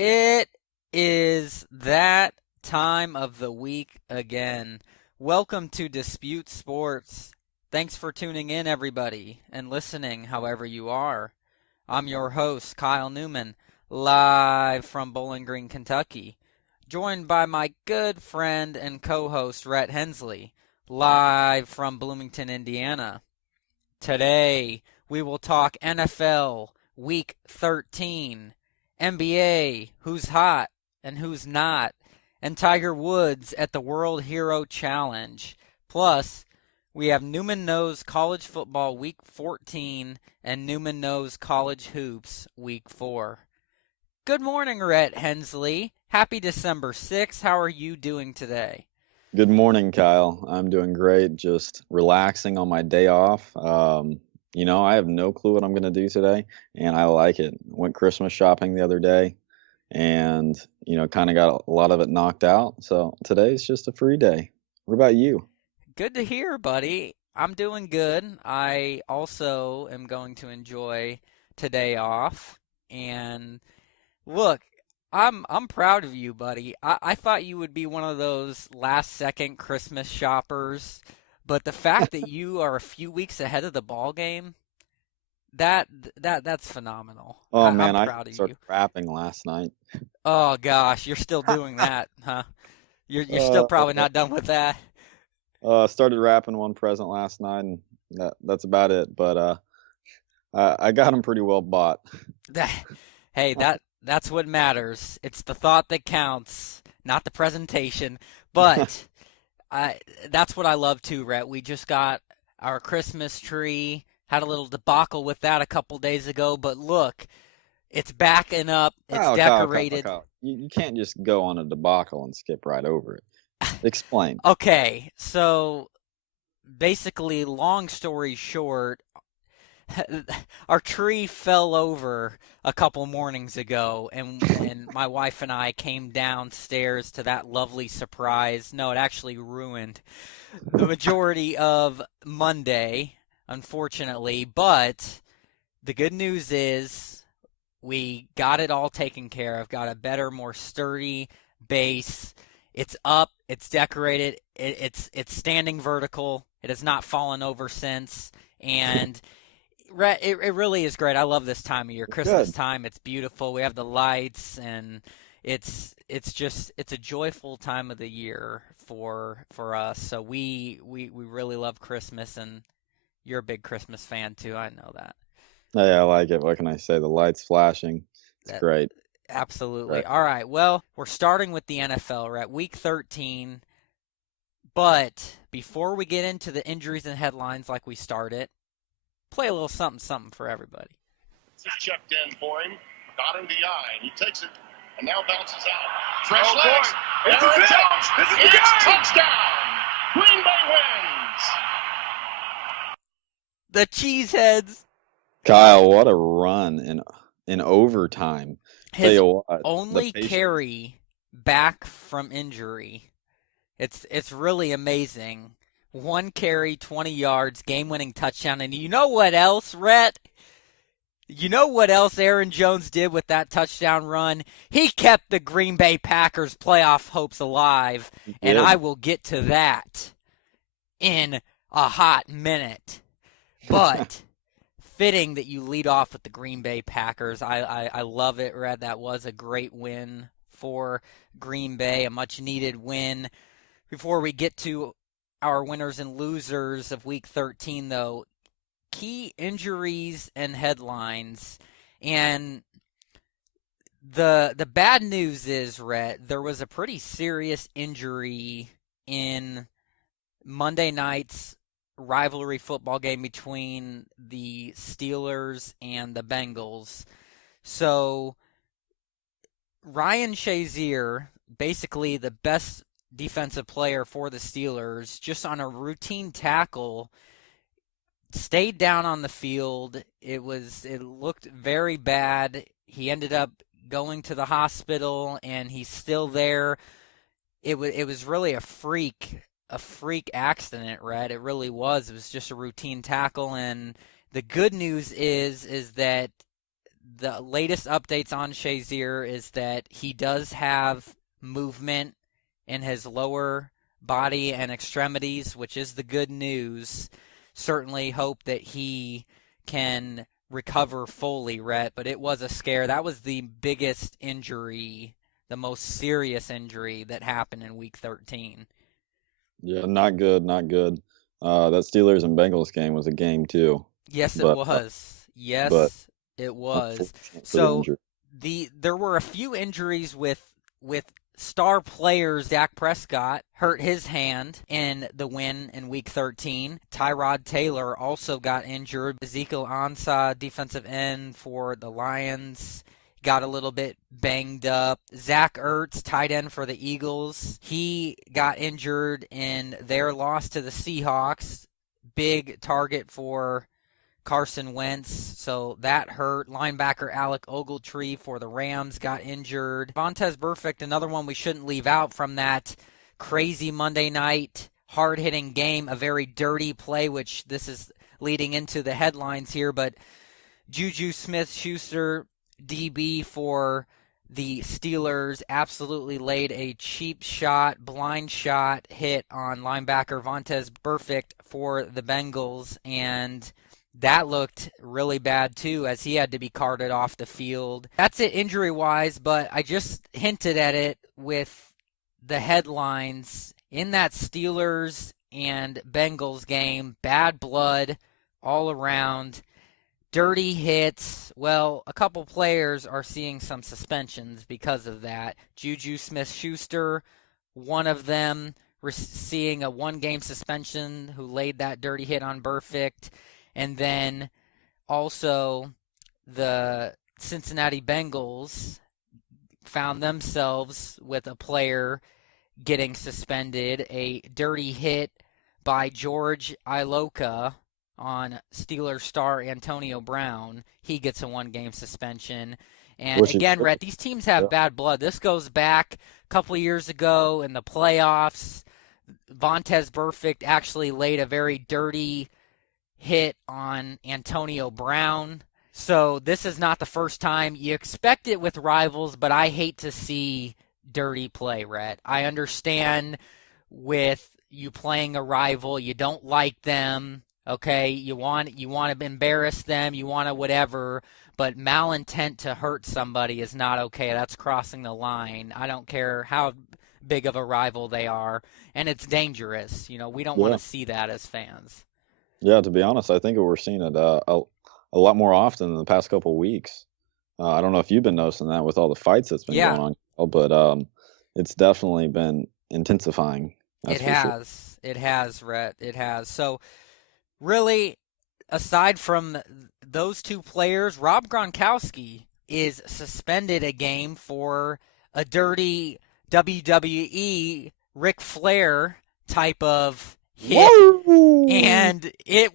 It is that time of the week again. Welcome to Dispute Sports. Thanks for tuning in, everybody, and listening however you are. I'm your host, Kyle Neumann, live from Bowling Green, Kentucky, joined by my good friend and co-host, Rhett Hensley, live from Bloomington, Indiana. Today, we will talk NFL Week 13. NBA, who's hot and who's not, and Tiger Woods at the World Hero Challenge. Plus, we have Neumann Knows College Football Week 14 and Neumann Knows College Hoops Week 4. Good morning, Rhett Hensley. Happy December 6th. How are you doing today? Good morning, Kyle. I'm doing great. Just relaxing on my day off. I have no clue what I'm going to do today, and I like it. Went Christmas shopping the other day and, kind of got a lot of it knocked out. So today's just a free day. What about you? Good to hear, buddy. I'm doing good. I also am going to enjoy today off. And look, I'm proud of you, buddy. I thought you would be one of those last second Christmas shoppers, but the fact that you are a few weeks ahead of the ball game, that's phenomenal. Oh I'm man, I proud of you. started wrapping last night. Oh gosh, you're still doing that, huh? You're still Uh, probably not done with that. Started wrapping one present last night, and that's about it. But I got them pretty well bought. Hey, that's what matters. It's the thought that counts, not the presentation. But that's what I love too, Rhett. We just got our Christmas tree. Had a little debacle with that a couple days ago, but look, it's backing up. It's decorated. Kyle. You can't just go on a debacle and skip right over it. Explain. Okay, so basically, long story short, our tree fell over a couple mornings ago, and my wife and I came downstairs to that lovely surprise. No, it actually ruined the majority of Monday, unfortunately, but the good news is we got it all taken care of, got a better, more sturdy base. It's up, it's decorated, it's standing vertical. It has not fallen over since, and it really is great. I love this time of year, Christmas Good. time. It's beautiful. We have the lights, and it's a joyful time of the year for us. So we really love Christmas, and you're a big Christmas fan too. I know that. Yeah, I like it. What can I say? The lights flashing. It's That great. absolutely. Right. All right. Well, we're starting with the NFL. We're at Week 13, but before we get into the injuries and headlines like we started, play a little something something for everybody. This is checked in for him. Got him the eye, and he takes it and now bounces out. Fresh legs. This is Aaron it. Jones. This is the It's game. touchdown. Green Bay wins. The Cheeseheads. Kyle, what a run in overtime. Tell His you what, only the patience. carry back from injury. It's really amazing. One carry, 20 yards, game-winning touchdown. And you know what else, Rhett? You know what else Aaron Jones did with that touchdown run? He kept the Green Bay Packers playoff hopes alive, and did. I will get to that in a hot minute. But fitting that you lead off with the Green Bay Packers. I love it, Red. That was a great win for Green Bay, a much-needed win. Before we get to our winners and losers of Week 13, though, key injuries and headlines. And the bad news is, Rhett, there was a pretty serious injury in Monday night's rivalry football game between the Steelers and the Bengals. So Ryan Shazier, basically the best defensive player for the Steelers, just on a routine tackle, stayed down on the field. It looked very bad. He ended up going to the hospital, and he's still there. It was really a freak accident, Rhett. It really was. It was just a routine tackle, and the good news is that the latest updates on Shazier is that he does have movement in his lower body and extremities, which is the good news. Certainly hope that he can recover fully, Rhett, but it was a scare. That was the biggest injury, the most serious injury that happened in Week 13. Yeah, not good, not good. That Steelers and Bengals game was a game too. Yes, it But was. Yes, but it was. unfortunate for the So injury. there were a few injuries with star players. Dak Prescott hurt his hand in the win in Week 13. Tyrod Taylor also got injured. Ezekiel Ansah, defensive end for the Lions, got a little bit banged up. Zach Ertz, tight end for the Eagles, he got injured in their loss to the Seahawks. Big target for Carson Wentz, so that hurt. Linebacker Alec Ogletree for the Rams got injured. Vontaze Burfict, another one we shouldn't leave out from that crazy Monday night hard-hitting game, a very dirty play, which this is leading into the headlines here, but Juju Smith-Schuster, DB for the Steelers, absolutely laid a cheap shot, blind shot hit on linebacker Vontaze Burfict for the Bengals, and that looked really bad, too, as he had to be carted off the field. That's it injury-wise, but I just hinted at it with the headlines. In that Steelers and Bengals game, bad blood all around, dirty hits. Well, a couple players are seeing some suspensions because of that. Juju Smith-Schuster, one of them, seeing a one-game suspension who laid that dirty hit on Burfict. And then also the Cincinnati Bengals found themselves with a player getting suspended, a dirty hit by George Iloka on Steelers star Antonio Brown. He gets a one-game suspension. And again, Rhett, these teams have bad blood. This goes back a couple of years ago in the playoffs. Vontaze Burfict actually laid a very dirty hit on Antonio Brown. So this is not the first time. You expect it with rivals, but I hate to see dirty play, Rhett. I understand with you playing a rival, you don't like them, okay? You want to embarrass them, you want to whatever, but malintent to hurt somebody is not okay. That's crossing the line. I don't care how big of a rival they are, and it's dangerous. You know, we don't want to see that as fans. Yeah, to be honest, I think we're seeing it a lot more often in the past couple of weeks. I don't know if you've been noticing that with all the fights that's been going on, but it's definitely been intensifying. It has. Sure. It has, Rhett. It has. So, really, aside from those two players, Rob Gronkowski is suspended a game for a dirty WWE Ric Flair type of hit. Whoa! And it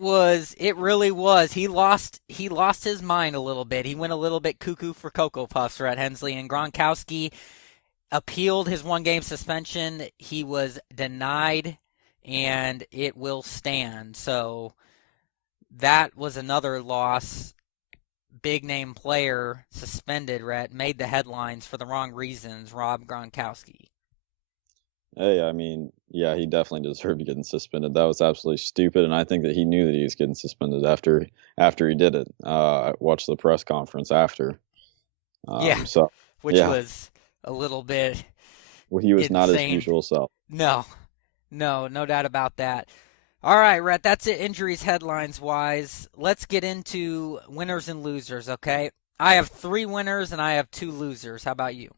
really was. He lost his mind a little bit. He went a little bit cuckoo for Cocoa Puffs, Rhett Hensley, and Gronkowski appealed his one-game suspension. He was denied, and it will stand. So that was another loss. Big-name player suspended, Rhett, made the headlines for the wrong reasons, Rob Gronkowski. Hey, I mean, yeah, he definitely deserved getting suspended. That was absolutely stupid, and I think that he knew that he was getting suspended after he did it. I watched the press conference after. Which was a little bit well, he was insane. Not his usual self. No doubt about that. All right, Rhett, that's it injuries headlines-wise. Let's get into winners and losers, okay? I have 3 winners and I have 2 losers. How about you?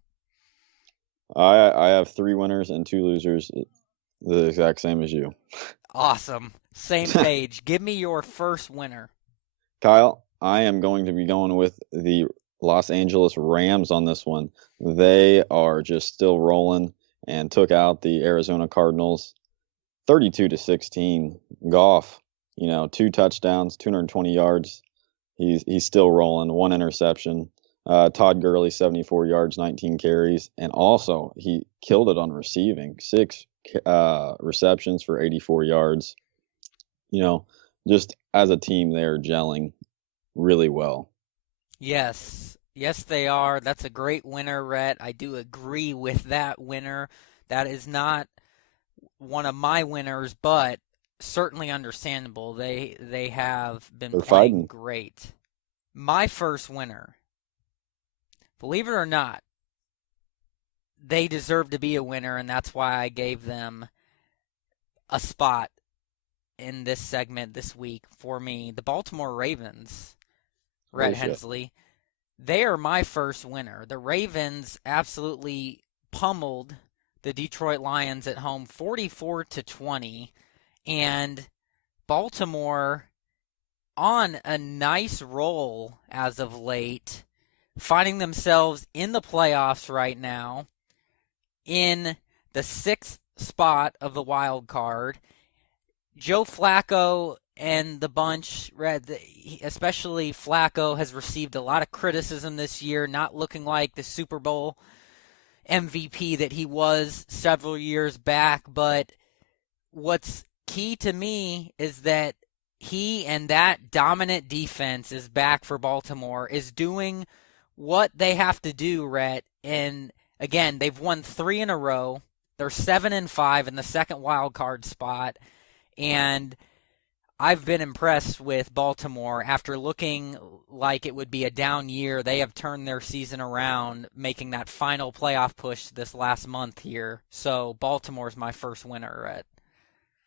I have 3 winners and 2 losers, the exact same as you. Awesome. Same page. Give me your first winner. Kyle, I am going to be going with the Los Angeles Rams on this one. They are just still rolling and took out the Arizona Cardinals 32-16. Goff, 2 touchdowns, 220 yards. He's still rolling. 1 interception. Todd Gurley, 74 yards, 19 carries. And also, he killed it on receiving. 6 receptions for 84 yards. Just as a team, they're gelling really well. Yes. Yes, they are. That's a great winner, Rhett. I do agree with that winner. That is not one of my winners, but certainly understandable. They have been They're playing fighting. great. My first winner, believe it or not, they deserve to be a winner, and that's why I gave them a spot in this segment this week for me. The Baltimore Ravens, Oh Rhett shit. Hensley, they are my first winner. The Ravens absolutely pummeled the Detroit Lions at home 44-20, and Baltimore on a nice roll as of late, finding themselves in the playoffs right now in the 6th spot of the wild card. Joe Flacco and the bunch, especially Flacco, has received a lot of criticism this year, not looking like the Super Bowl MVP that he was several years back. But what's key to me is that he and that dominant defense is back for Baltimore, is doing what they have to do, Rhett. And again, they've won 3 in a row. They're 7-5 in the second wild card spot. And I've been impressed with Baltimore. After looking like it would be a down year, they have turned their season around, making that final playoff push this last month here. So Baltimore's my first winner at.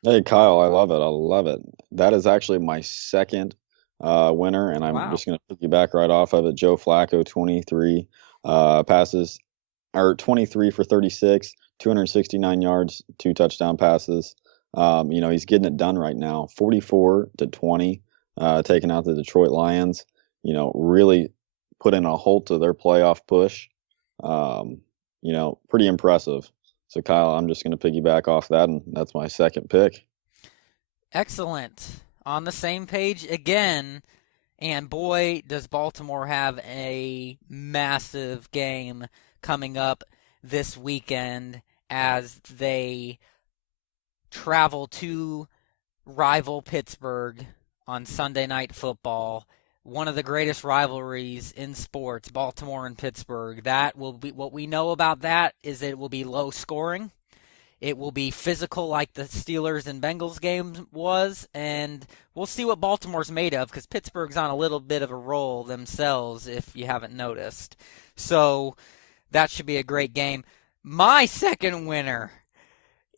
Hey Kyle, I love it. I love it. That is actually my second winner, and I'm Wow. just going to piggyback right off of it. Joe Flacco, 23 passes, or 23 for 36, 269 yards, 2 touchdown passes. He's getting it done right now. 44-20, taking out the Detroit Lions. Really putting a halt to their playoff push. Pretty impressive. So Kyle, I'm just going to piggyback off that, and that's my second pick. Excellent. On the same page again. And boy, does Baltimore have a massive game coming up this weekend as they travel to rival Pittsburgh on Sunday Night Football. One of the greatest rivalries in sports, Baltimore and Pittsburgh. That will be what we know about that is that it will be low scoring. It will be physical like the Steelers and Bengals game was, and we'll see what Baltimore's made of because Pittsburgh's on a little bit of a roll themselves, if you haven't noticed. So that should be a great game. My second winner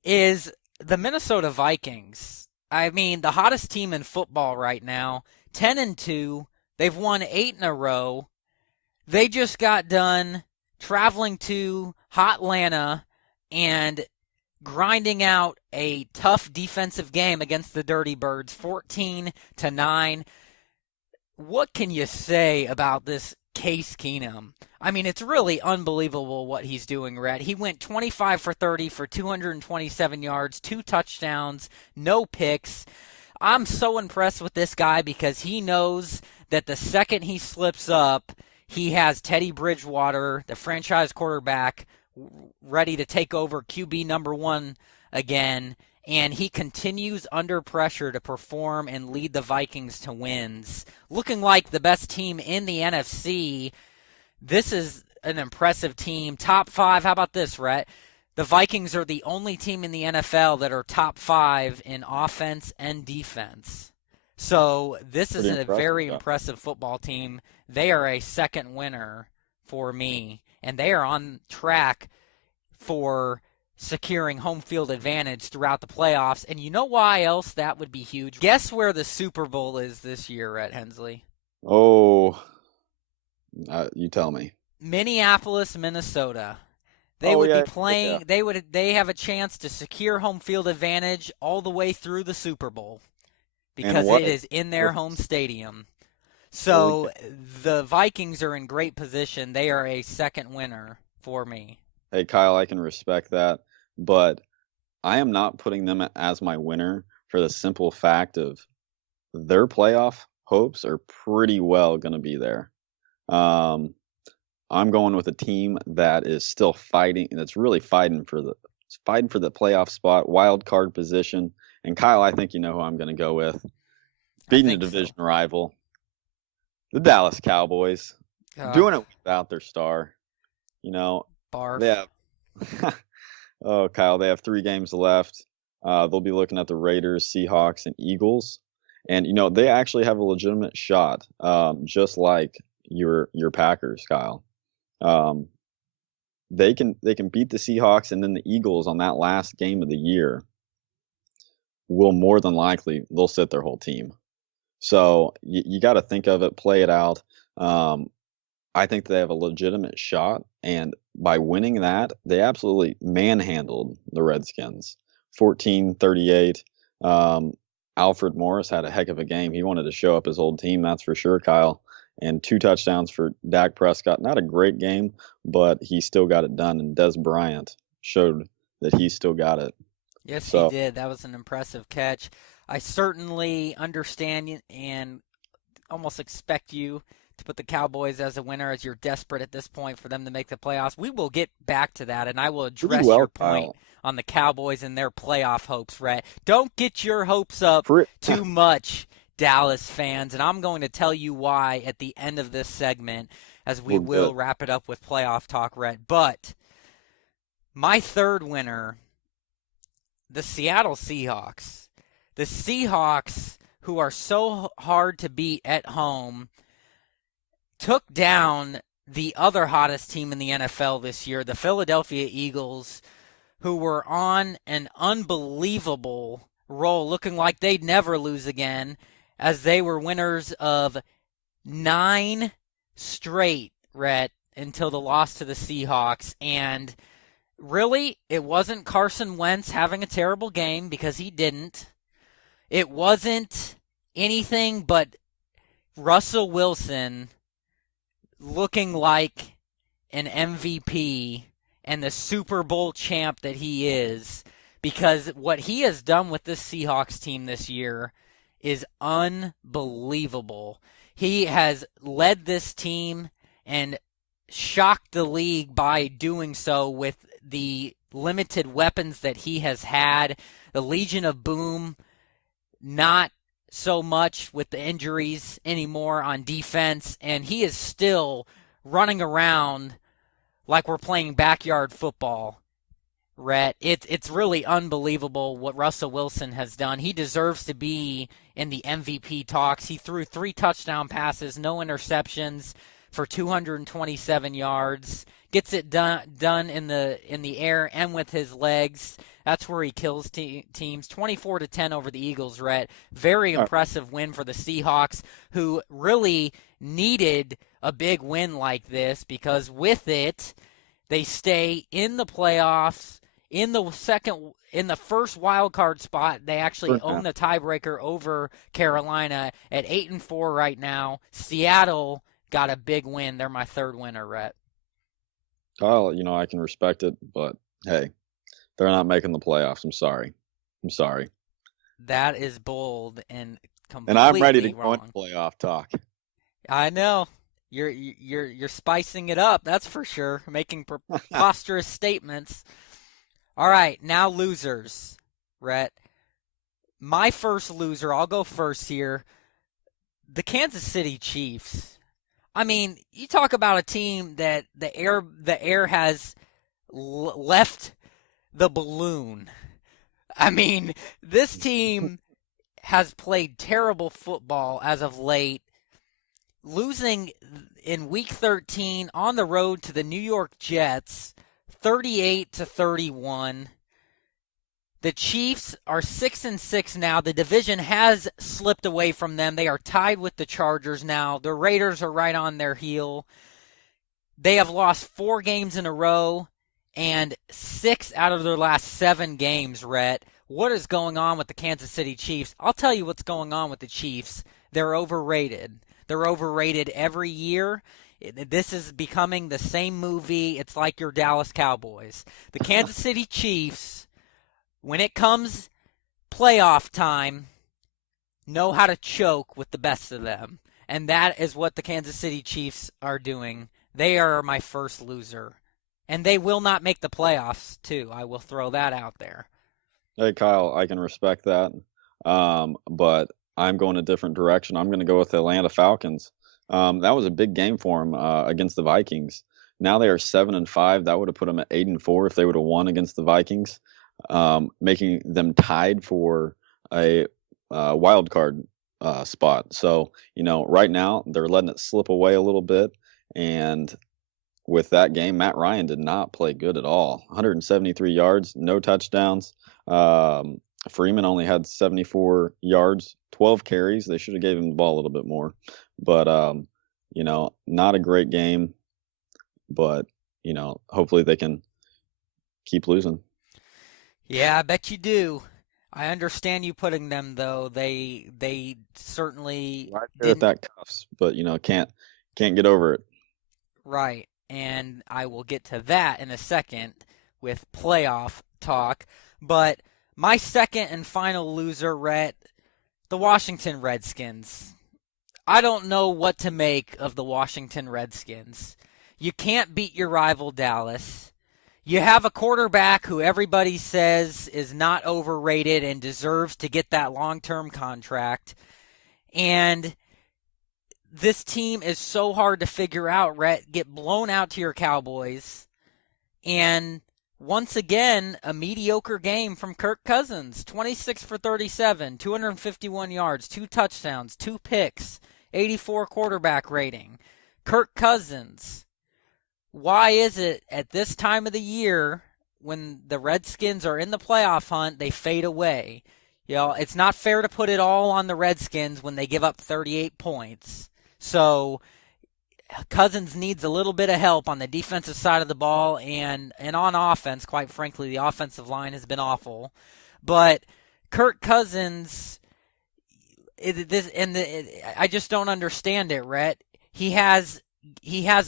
is the Minnesota Vikings. I mean, the hottest team in football right now, 10-2. They've won 8 in a row. They just got done traveling to Hotlanta and grinding out a tough defensive game against the Dirty Birds, 14-9. What can you say about this Case Keenum? I mean, it's really unbelievable what he's doing, Rhett. He went 25 for 30 for 227 yards, 2 touchdowns, no picks. I'm so impressed with this guy because he knows that the second he slips up, he has Teddy Bridgewater, the franchise quarterback, ready to take over QB number 1 again, and he continues under pressure to perform and lead the Vikings to wins. Looking like the best team in the NFC. This is an impressive team. Top 5. How about this, Rhett? The Vikings are the only team in the NFL that are top 5 in offense and defense. So this is a very impressive football team. They are a second winner for me, and they are on track for securing home field advantage throughout the playoffs. And you know why else that would be huge? Guess where the Super Bowl is this year at Hensley? Oh, you tell me. Minneapolis, Minnesota. They would be playing. Yeah. They have a chance to secure home field advantage all the way through the Super Bowl because it is in their home stadium. So the Vikings are in great position. They are a second winner for me. Hey, Kyle, I can respect that, but I am not putting them as my winner for the simple fact of their playoff hopes are pretty well going to be there. I'm going with a team that is still fighting, that's really fighting for the playoff spot, wild card position. And Kyle, I think you know who I'm going to go with. Beating the division rival, the Dallas Cowboys. doing it without their star. You know, Barf. they have oh, Kyle, they have 3 games left. They'll be looking at the Raiders, Seahawks, and Eagles. And they actually have a legitimate shot, just like your Packers, Kyle. Um, they can beat the Seahawks, and then the Eagles on that last game of the year will more than likely they'll sit their whole team. So you got to think of it, play it out. I think they have a legitimate shot, and by winning that, they absolutely manhandled the Redskins, 14-38. Alfred Morris had a heck of a game. He wanted to show up his old team, that's for sure, Kyle. And 2 touchdowns for Dak Prescott. Not a great game, but he still got it done. And Des Bryant showed that he still got it. Yes, he did. That was an impressive catch. I certainly understand and almost expect you to put the Cowboys as a winner, as you're desperate at this point for them to make the playoffs. We will get back to that, and I will address your point on the Cowboys and their playoff hopes, Rhett. Don't get your hopes up too much, Dallas fans, and I'm going to tell you why at the end of this segment, as we will wrap it up with playoff talk, Rhett. But my third winner, the Seattle Seahawks. The Seahawks, who are so hard to beat at home, took down the other hottest team in the NFL this year, the Philadelphia Eagles, who were on an unbelievable roll, looking like they'd never lose again, as they were winners of 9 straight, Rhett, until the loss to the Seahawks. And really, it wasn't Carson Wentz having a terrible game, because he didn't. It wasn't anything but Russell Wilson looking like an MVP and the Super Bowl champ that he is, because what he has done with this Seahawks team this year is unbelievable. He has led this team and shocked the league by doing so with the limited weapons that he has had. The Legion of Boom, not so much with the injuries anymore on defense, and he is still running around like we're playing backyard football, Rhett. It's really unbelievable what Russell Wilson has done. He deserves to be in the MVP talks. He threw 3 touchdown passes, no interceptions, for 227 yards. Gets it done in the air and with his legs. That's where he kills teams. 24-10 over the Eagles, Rhett. Very impressive win for the Seahawks, who really needed a big win like this, because with it, they stay in the playoffs. In the first wild card spot, they actually own the tiebreaker over Carolina at 8-4 right now. Seattle got a big win. They're my third winner, Rhett. Kyle, I can respect it, but hey, they're not making the playoffs. I'm sorry. That is bold and completely And I'm ready to wrong. go into playoff talk. I know. You're spicing it up, that's for sure, making preposterous statements. All right, now losers, Rhett. My first loser, I'll go first here, the Kansas City Chiefs. I mean, you talk about a team that the air has left the balloon. I mean, this team has played terrible football as of late, losing in Week 13 on the road to the New York Jets, 38-31. The Chiefs are 6-6 now. The division has slipped away from them. They are tied with the Chargers now. The Raiders are right on their heel. They have lost 4 games in a row and 6 out of their last 7 games, Rhett. What is going on with the Kansas City Chiefs? I'll tell you what's going on with the Chiefs. They're overrated. They're overrated every year. This is becoming the same movie. It's like your Dallas Cowboys. The Kansas City Chiefs, when it comes playoff time, know how to choke with the best of them. And that is what the Kansas City Chiefs are doing. They are my first loser. And they will not make the playoffs, too. I will throw that out there. Hey, Kyle, I can respect that. But I'm going a different direction. I'm going to go with the Atlanta Falcons. That was a big game for them against the Vikings. Now they are 7-5. That would have put them at 8-4 if they would have won against the Vikings, making them tied for a wild card spot. So, right now they're letting it slip away a little bit. And with that game, Matt Ryan did not play good at all. 173 yards, no touchdowns. Freeman only had 74 yards, 12 carries. They should have gave him the ball a little bit more. But, not a great game. But, hopefully they can keep losing. Yeah, I bet you do. I understand you putting them, though. They certainly Right there at didn't. that cuffs, but, can't get over it. Right, and I will get to that in a second with playoff talk. But my second and final loser, Rhett, the Washington Redskins. I don't know what to make of the Washington Redskins. You can't beat your rival Dallas. You have a quarterback who everybody says is not overrated and deserves to get that long-term contract. And this team is so hard to figure out, Rhett. Get blown out to your Cowboys. And once again, a mediocre game from Kirk Cousins. 26 for 37, 251 yards, 2 touchdowns, 2 picks, 84 quarterback rating. Kirk Cousins. Why is it at this time of the year when the Redskins are in the playoff hunt, they fade away? It's not fair to put it all on the Redskins when they give up 38 points. So Cousins needs a little bit of help on the defensive side of the ball and on offense. Quite frankly, the offensive line has been awful. But Kirk Cousins, I just don't understand it, Rhett. He has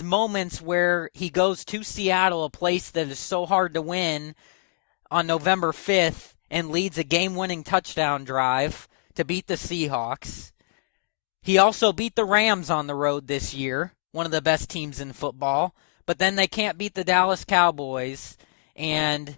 moments where he goes to Seattle, a place that is so hard to win, on November 5th and leads a game-winning touchdown drive to beat the Seahawks. He also beat the Rams on the road this year, one of the best teams in football, but then they can't beat the Dallas Cowboys. And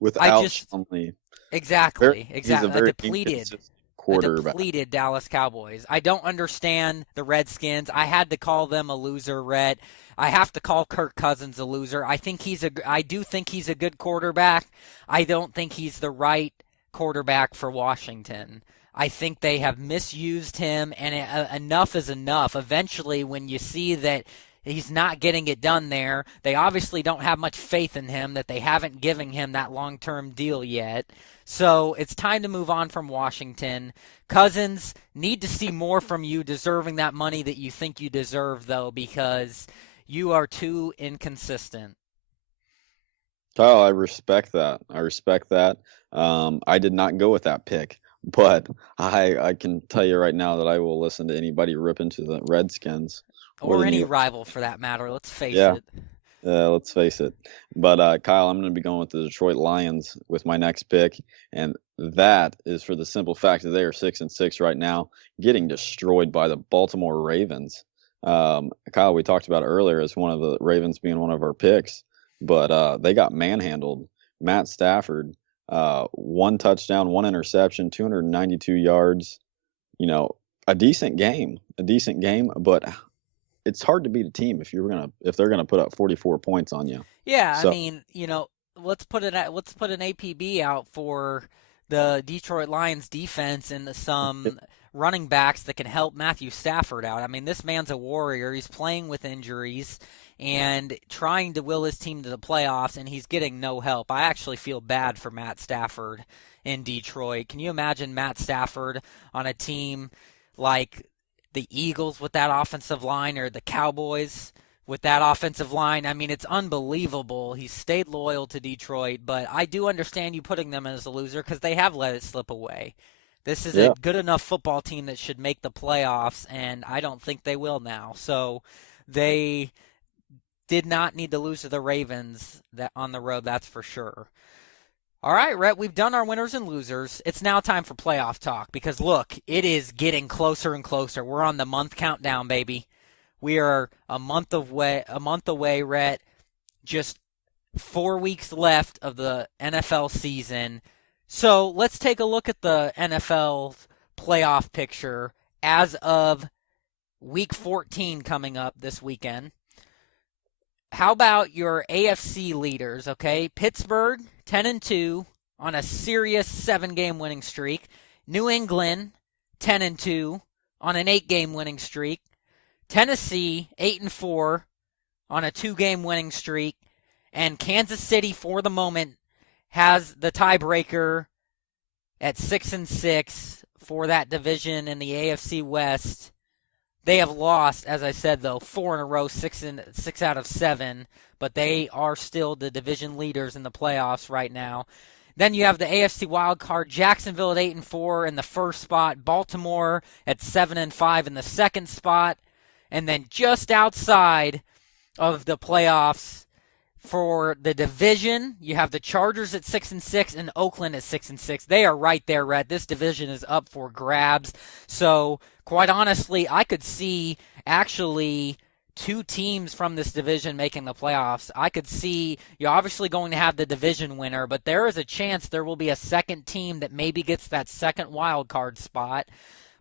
Without Shumley. Exactly. He's a very depleted quarterback. Depleted Dallas Cowboys. I don't understand the Redskins. I had to call them a loser, Rhett. I have to call Kirk Cousins a loser. I do think he's a good quarterback. I don't think he's the right quarterback for Washington. I think they have misused him, and enough is enough. Eventually, when you see that he's not getting it done there, they obviously don't have much faith in him, that they haven't given him that long-term deal yet. So it's time to move on from Washington. Cousins, need to see more from you, deserving that money that you think you deserve, though, because you are too inconsistent. Kyle, I respect that. I did not go with that pick, but I can tell you right now that I will listen to anybody rip into the Redskins. Or any rival, for that matter. Let's face it. Let's face it. But, Kyle, I'm going to be going with the Detroit Lions with my next pick, and that is for the simple fact that they are 6-6 right now, getting destroyed by the Baltimore Ravens. Kyle, we talked about earlier as one of the Ravens being one of our picks, but they got manhandled. Matt Stafford, 1 touchdown, 1 interception, 292 yards. A decent game, but it's hard to beat a team if they're gonna put up 44 points on you. Yeah, so, I mean, let's put an APB out for the Detroit Lions defense and some running backs that can help Matthew Stafford out. I mean, this man's a warrior. He's playing with injuries and trying to will his team to the playoffs, and he's getting no help. I actually feel bad for Matt Stafford in Detroit. Can you imagine Matt Stafford on a team like the Eagles with that offensive line, or the Cowboys with that offensive line? I mean, it's unbelievable. He's stayed loyal to Detroit, but I do understand you putting them as a loser because they have let it slip away. This is a good enough football team that should make the playoffs, and I don't think they will now. So they did not need to lose to the Ravens on the road, that's for sure. All right, Rhett, we've done our winners and losers. It's now time for playoff talk because, look, it is getting closer and closer. We're on the month countdown, baby. We are a month away, Rhett. Just 4 weeks left of the NFL season. So let's take a look at the NFL playoff picture as of Week 14 coming up this weekend. How about your AFC leaders, okay? Pittsburgh, 10-2 on a serious 7-game winning streak. New England, 10-2 on an 8-game winning streak. Tennessee, 8-4 on a 2-game winning streak. And Kansas City, for the moment, has the tiebreaker at 6-6 for that division in the AFC West. They have lost, as I said, though, 4 in a row, 6 out of 7, but they are still the division leaders in the playoffs right now. Then you have the AFC wild card, Jacksonville at 8-4 in the first spot, Baltimore at 7-5 in the second spot, and then just outside of the playoffs for the division, you have the Chargers at 6-6 and Oakland at 6-6. They are right there, Rhett. This division is up for grabs. So, quite honestly, I could see actually 2 teams from this division making the playoffs. I could see you're obviously going to have the division winner, but there is a chance there will be a second team that maybe gets that second wild card spot.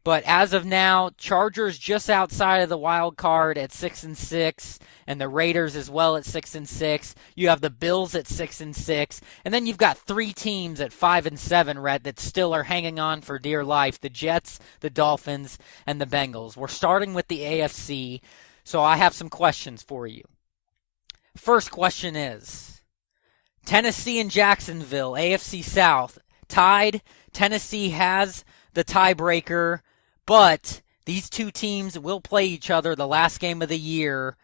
But as of now, Chargers just outside of the wild card at 6-6, and the Raiders as well at 6-6. You have the Bills at 6-6, and then you've got 3 teams at 5-7, Rhett, that still are hanging on for dear life: the Jets, the Dolphins, and the Bengals. We're starting with the AFC, so I have some questions for you. First question is, Tennessee and Jacksonville, AFC South, tied. Tennessee has the tiebreaker, but these 2 teams will play each other the last game of the year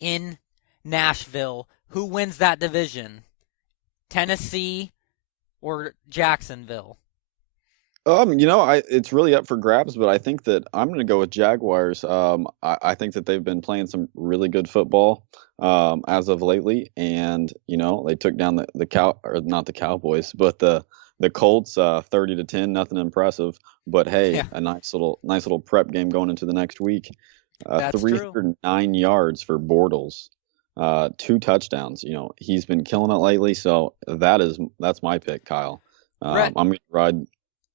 in Nashville. Who wins that division? Tennessee or Jacksonville? It's really up for grabs, but I think that I'm going to go with Jaguars. I think that they've been playing some really good football as of lately, and they took down not the Cowboys, but the Colts 30-10. Nothing impressive, but hey, Yeah. a nice little prep game going into the next week. That's 309 yards for Bortles, 2 touchdowns. He's been killing it lately, so that's my pick, Kyle. Rhett, I'm going to ride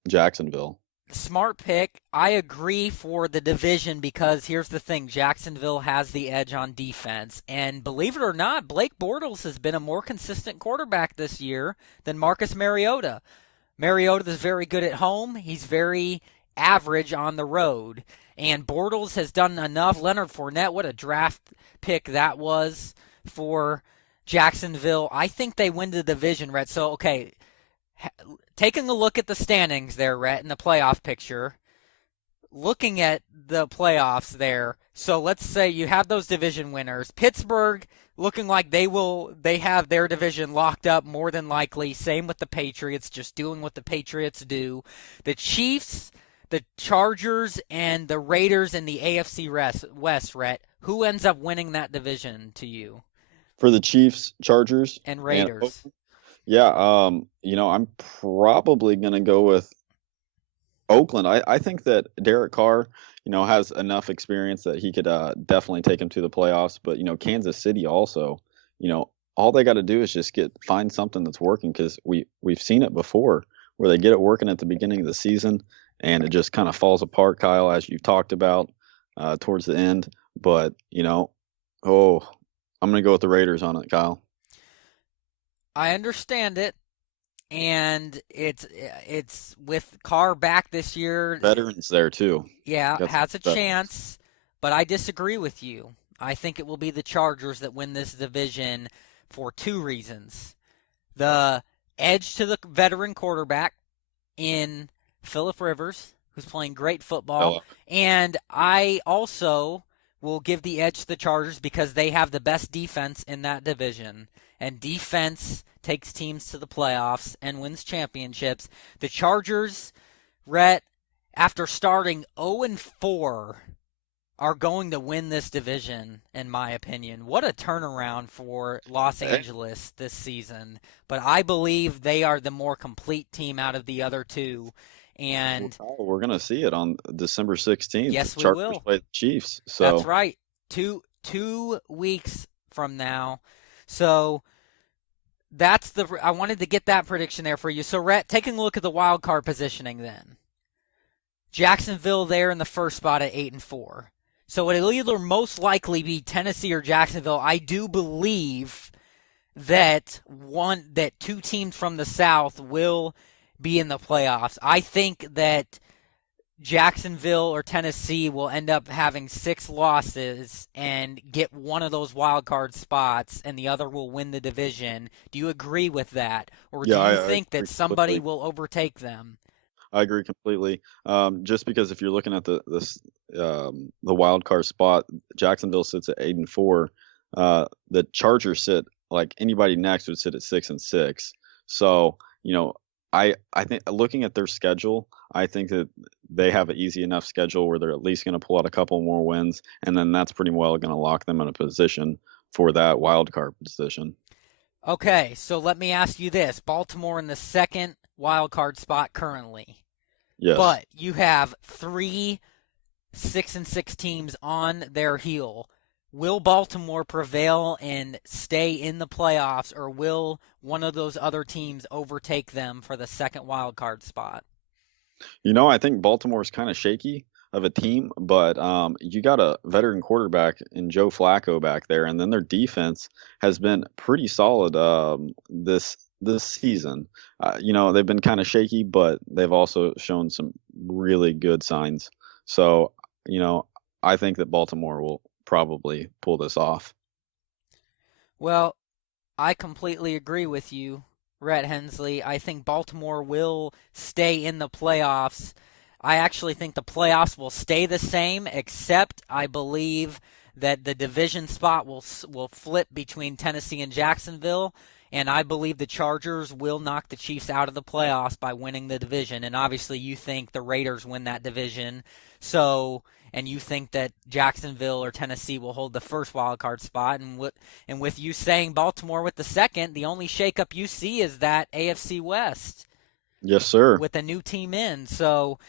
Jacksonville. smart pick. I agree for the division because here's the thing. Jacksonville has the edge on defense. And believe it or not, Blake Bortles has been a more consistent quarterback this year than Marcus Mariota. Mariota is very good at home. He's very average on the road. And Bortles has done enough. Leonard Fournette, what a draft pick that was for Jacksonville. I think they win the division, Rhett. So, okay, taking a look at the standings there, Rhett, in the playoff picture, looking at the playoffs there, so let's say you have those division winners. Pittsburgh looking like they have their division locked up more than likely. Same with the Patriots, just doing what the Patriots do. The Chiefs, the Chargers, and the Raiders in the AFC West, Rhett. Who ends up winning that division to you? For the Chiefs, Chargers, And Raiders. Yeah, I'm probably going to go with Oakland. I think that Derek Carr, has enough experience that he could definitely take him to the playoffs. But, Kansas City also, all they got to do is just find something that's working, because we've seen it before where they get it working at the beginning of the season and it just kind of falls apart, Kyle, as you talked about towards the end. But, I'm going to go with the Raiders on it, Kyle. I understand it, and it's with Carr back this year. Veterans there too. Yeah, Got has a some chance, but I disagree with you. I think it will be the Chargers that win this division for 2 reasons. The edge to the veteran quarterback in Phillip Rivers, who's playing great football, and I also will give the edge to the Chargers because they have the best defense in that division. And defense takes teams to the playoffs and wins championships. The Chargers, Rhett, after starting 0-4, are going to win this division, in my opinion. What a turnaround for Los Angeles this season. But I believe they are the more complete team out of the other 2. And we're going to see it on December 16th. Yes, we Chargers will. play the Chiefs. So that's right. Two weeks from now. So I wanted to get that prediction there for you. So, Rhett, taking a look at the wild card positioning then. Jacksonville there in the first spot at 8-4. So it'll either most likely be Tennessee or Jacksonville. I do believe that two teams from the South will be in the playoffs. I think that Jacksonville or Tennessee will end up having 6 losses and get one of those wild card spots, and the other will win the division. Do you agree with that? Or do Yeah, you I think agree that somebody completely. will overtake them? I agree completely. Just because if you're looking at the wild card spot, Jacksonville sits at 8-4. The Chargers sit like anybody next would sit at 6-6. So I think looking at their schedule, I think that they have an easy enough schedule where they're at least going to pull out a couple more wins, and then that's pretty well going to lock them in a position for that wild card position. Okay, so let me ask you this. Baltimore in the second wild card spot currently. Yes. But you have 3 6-6 teams on their heel. Will Baltimore prevail and stay in the playoffs, or will one of those other teams overtake them for the second wild card spot? I think Baltimore's kind of shaky of a team, but you got a veteran quarterback in Joe Flacco back there, and then their defense has been pretty solid this season. They've been kind of shaky, but they've also shown some really good signs. So, I think that Baltimore will probably pull this off. Well, I completely agree with you, Rhett Hensley. I think Baltimore will stay in the playoffs. I actually think the playoffs will stay the same, except I believe that the division spot will flip between Tennessee and Jacksonville, and I believe the Chargers will knock the Chiefs out of the playoffs by winning the division. And obviously you think the Raiders win that division, and you think that Jacksonville or Tennessee will hold the first wild card spot. And with you saying Baltimore with the second, the only shakeup you see is that AFC West. Yes, sir. With a new team in. So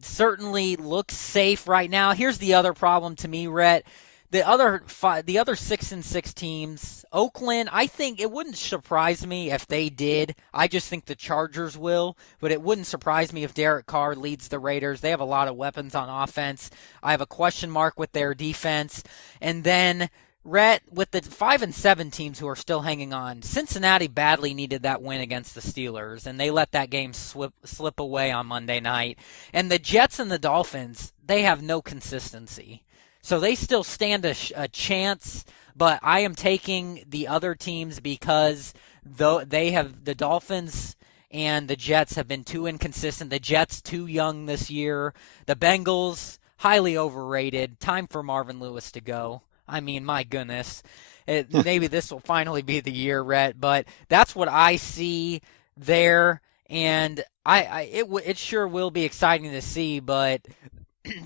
certainly looks safe right now. Here's the other problem to me, Rhett. The other 6-6 teams, Oakland, I think it wouldn't surprise me if they did. I just think the Chargers will, but it wouldn't surprise me if Derek Carr leads the Raiders. They have a lot of weapons on offense. I have a question mark with their defense. And then, Rhett, with the 5-7 teams who are still hanging on, Cincinnati badly needed that win against the Steelers, and they let that game slip away on Monday night. And the Jets and the Dolphins, they have no consistency. So they still stand a chance, but I am taking the other teams because the Dolphins and the Jets have been too inconsistent. The Jets too young this year. The Bengals highly overrated. Time for Marvin Lewis to go. I mean, my goodness. Maybe this will finally be the year, Rhett, but that's what I see there, and it sure will be exciting to see, but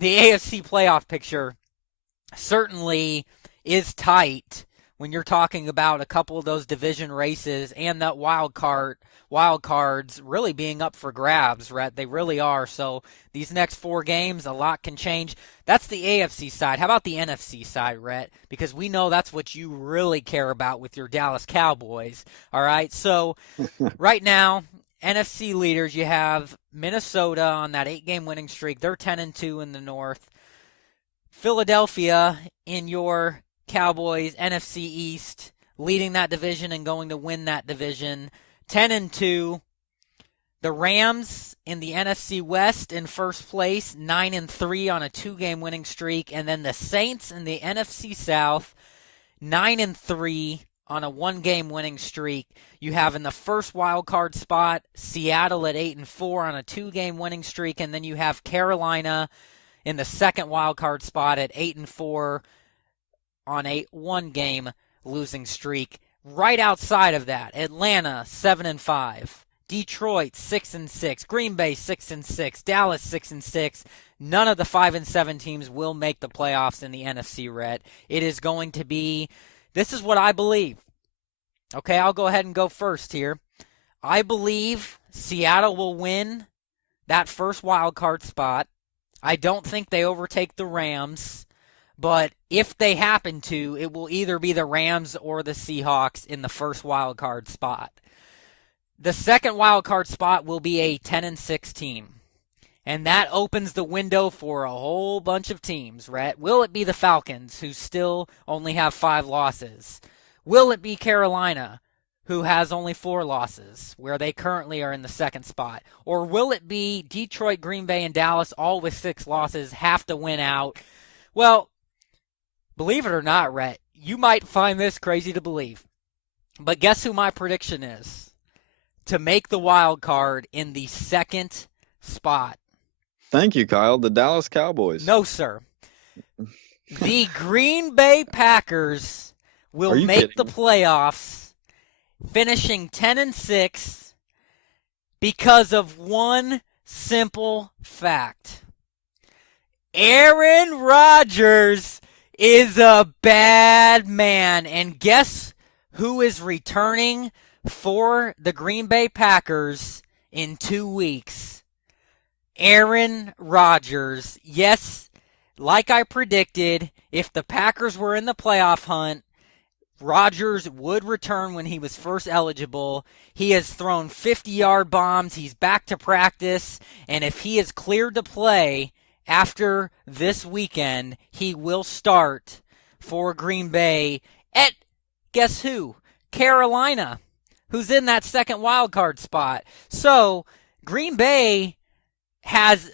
the AFC playoff picture certainly is tight when you're talking about a couple of those division races and that wild cards really being up for grabs, right? They really are. So these next 4 games, a lot can change. That's the AFC side. How about the NFC side, Rhett? Because we know that's what you really care about with your Dallas Cowboys. All right. So right now, NFC leaders, you have Minnesota on that 8-game winning streak. They're 10-2 in the North. Philadelphia in your Cowboys NFC East, leading that division and going to win that division, 10-2. The Rams in the NFC West in first place, 9-3 on a 2-game winning streak, and then the Saints in the NFC South, 9-3 on a 1-game winning streak. You have in the first wild card spot Seattle at 8-4 on a 2-game winning streak, and then you have Carolina in the second wild card spot at 8-4 on a 1-game losing streak. Right outside of that, Atlanta 7-5, Detroit 6-6, Green Bay 6-6, Dallas 6-6. None of the 5-7 teams will make the playoffs in the NFC, Rhett. It is going to be, this is what I believe. Okay, I'll go ahead and go first here. I believe Seattle will win that first wild card spot. I don't think they overtake the Rams, but if they happen to, it will either be the Rams or the Seahawks in the first wild card spot. The second wild card spot will be a 10-6 team. And that opens the window for a whole bunch of teams, Rhett. Will it be the Falcons, who still only have 5 losses? Will it be Carolina, who has only 4 losses, where they currently are in the 2nd spot? Or will it be Detroit, Green Bay, and Dallas, all with 6 losses, have to win out? Well, believe it or not, Rhett, you might find this crazy to believe. But guess who my prediction is? To make the wild card in the 2nd spot. Thank you, Kyle. The Dallas Cowboys. No, sir. The Green Bay Packers will make the playoffs, finishing 10-6 because of one simple fact. Aaron Rodgers is a bad man. And guess who is returning for the Green Bay Packers in 2 weeks? Aaron Rodgers. Yes, like I predicted, if the Packers were in the playoff hunt, Rodgers would return when he was first eligible. He has thrown 50-yard bombs. He's back to practice. And if he is cleared to play after this weekend, he will start for Green Bay at, guess who? Carolina, who's in that 2nd wild card spot. So Green Bay has,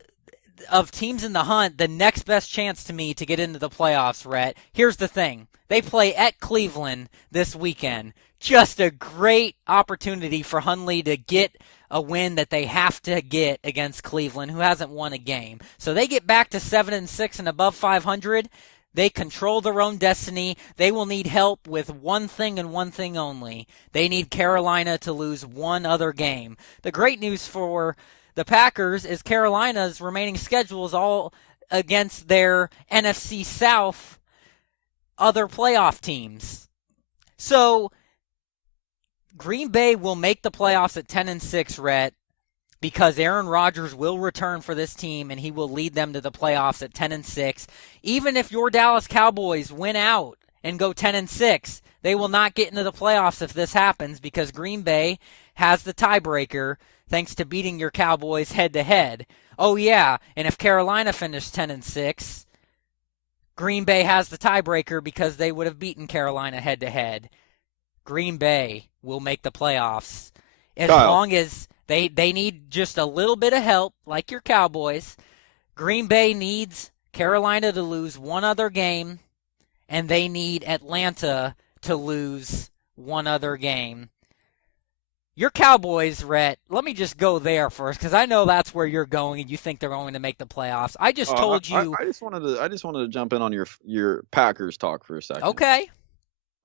of teams in the hunt, the next best chance to me to get into the playoffs, Rhett. Here's the thing. They play at Cleveland this weekend. Just a great opportunity for Hensley to get a win that they have to get against Cleveland, who hasn't won a game. So they get back to 7-6 and above 500. They control their own destiny. They will need help with one thing and one thing only. They need Carolina to lose one other game. The great news for the Packers is Carolina's remaining schedule is all against their NFC South other playoff teams. So Green Bay will make the playoffs at 10-6, Rhett, because Aaron Rodgers will return for this team and he will lead them to the playoffs at 10-6. Even if your Dallas Cowboys win out and go 10-6, they will not get into the playoffs if this happens because Green Bay has the tiebreaker thanks to beating your Cowboys head-to-head. Oh, yeah, and if Carolina finished 10-6, Green Bay has the tiebreaker because they would have beaten Carolina head-to-head. Green Bay will make the playoffs as long as they need just a little bit of help, like your Cowboys. Green Bay needs Carolina to lose one other game, and they need Atlanta to lose one other game. Your Cowboys, Rhett, let me just go there first because I know that's where you're going and you think they're going to make the playoffs. I just told you. I just wanted to jump in on your Packers talk for a second. Okay.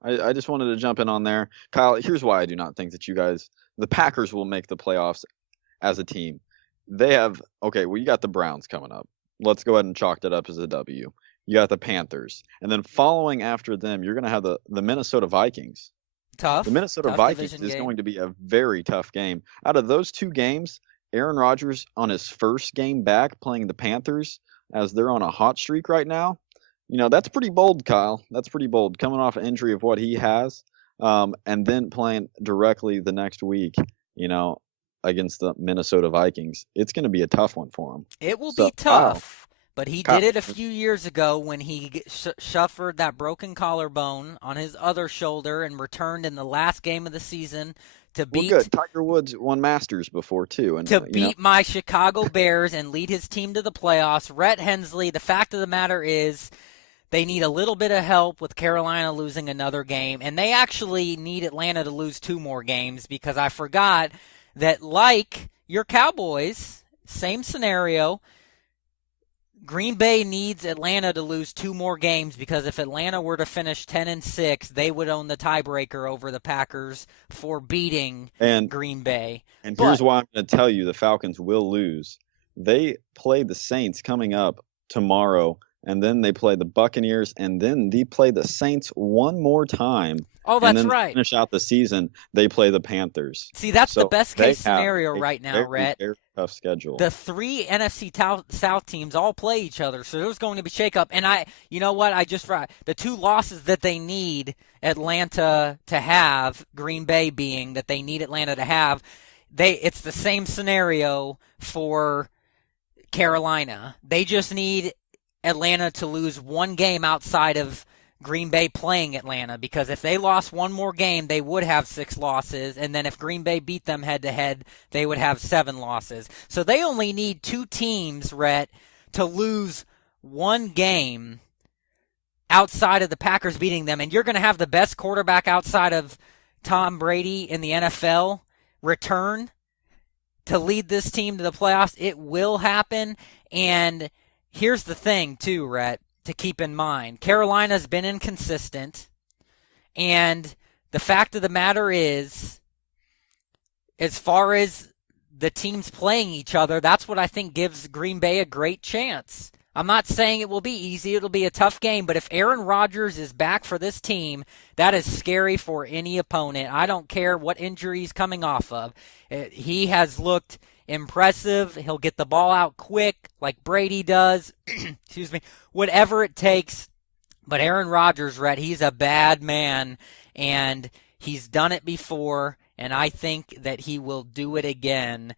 I just wanted to jump in on there. Kyle, here's why I do not think that the Packers will make the playoffs as a team. You got the Browns coming up. Let's go ahead and chalk that up as a W. You got the Panthers. And then following after them, you're going to have the Minnesota Vikings. Tough. The Minnesota Vikings is going to be a very tough game. Out of those 2 games, Aaron Rodgers on his first game back playing the Panthers as they're on a hot streak right now, that's pretty bold, Kyle. That's pretty bold. Coming off an injury of what he has, and then playing directly the next week, against the Minnesota Vikings. It's going to be a tough one for him. It will be tough. But he did it a few years ago when he suffered that broken collarbone on his other shoulder and returned in the last game of the season to beat. Well, good. Tiger Woods won Masters before too, and beat my Chicago Bears and lead his team to the playoffs. Rhett Hensley. The fact of the matter is, they need a little bit of help with Carolina losing another game, and they actually need Atlanta to lose 2 more games because I forgot that, like your Cowboys, same scenario. Green Bay needs Atlanta to lose 2 more games because if Atlanta were to finish 10-6, they would own the tiebreaker over the Packers for beating Green Bay. And here's why I'm going to tell you the Falcons will lose. They play the Saints coming up tomorrow, and then they play the Buccaneers, and then they play the Saints one more time. Oh, that's and then right. Finish out the season, they play the Panthers. See, that's the best case scenario right now, Rhett. Very tough schedule. The 3 NFC South teams all play each other, so there's going to be shakeup. And you know what? The 2 losses that they need Atlanta to have, Green Bay being that they need Atlanta to have, it's the same scenario for Carolina. They just need Atlanta to lose one game outside of Green Bay playing Atlanta, because if they lost one more game, they would have 6 losses, and then if Green Bay beat them head-to-head, they would have 7 losses. So they only need 2 teams, Rhett, to lose one game outside of the Packers beating them, and you're going to have the best quarterback outside of Tom Brady in the NFL return to lead this team to the playoffs. It will happen, and here's the thing, too, Rhett, to keep in mind. Carolina's been inconsistent, and the fact of the matter is, as far as the teams playing each other, that's what I think gives Green Bay a great chance. I'm not saying it will be easy. It'll be a tough game, but if Aaron Rodgers is back for this team, that is scary for any opponent. I don't care what injury he's coming off of. He has looked impressive. He'll get the ball out quick like Brady does. Excuse me. Whatever it takes. But Aaron Rodgers, Rhett, he's a bad man, and he's done it before, and I think that he will do it again.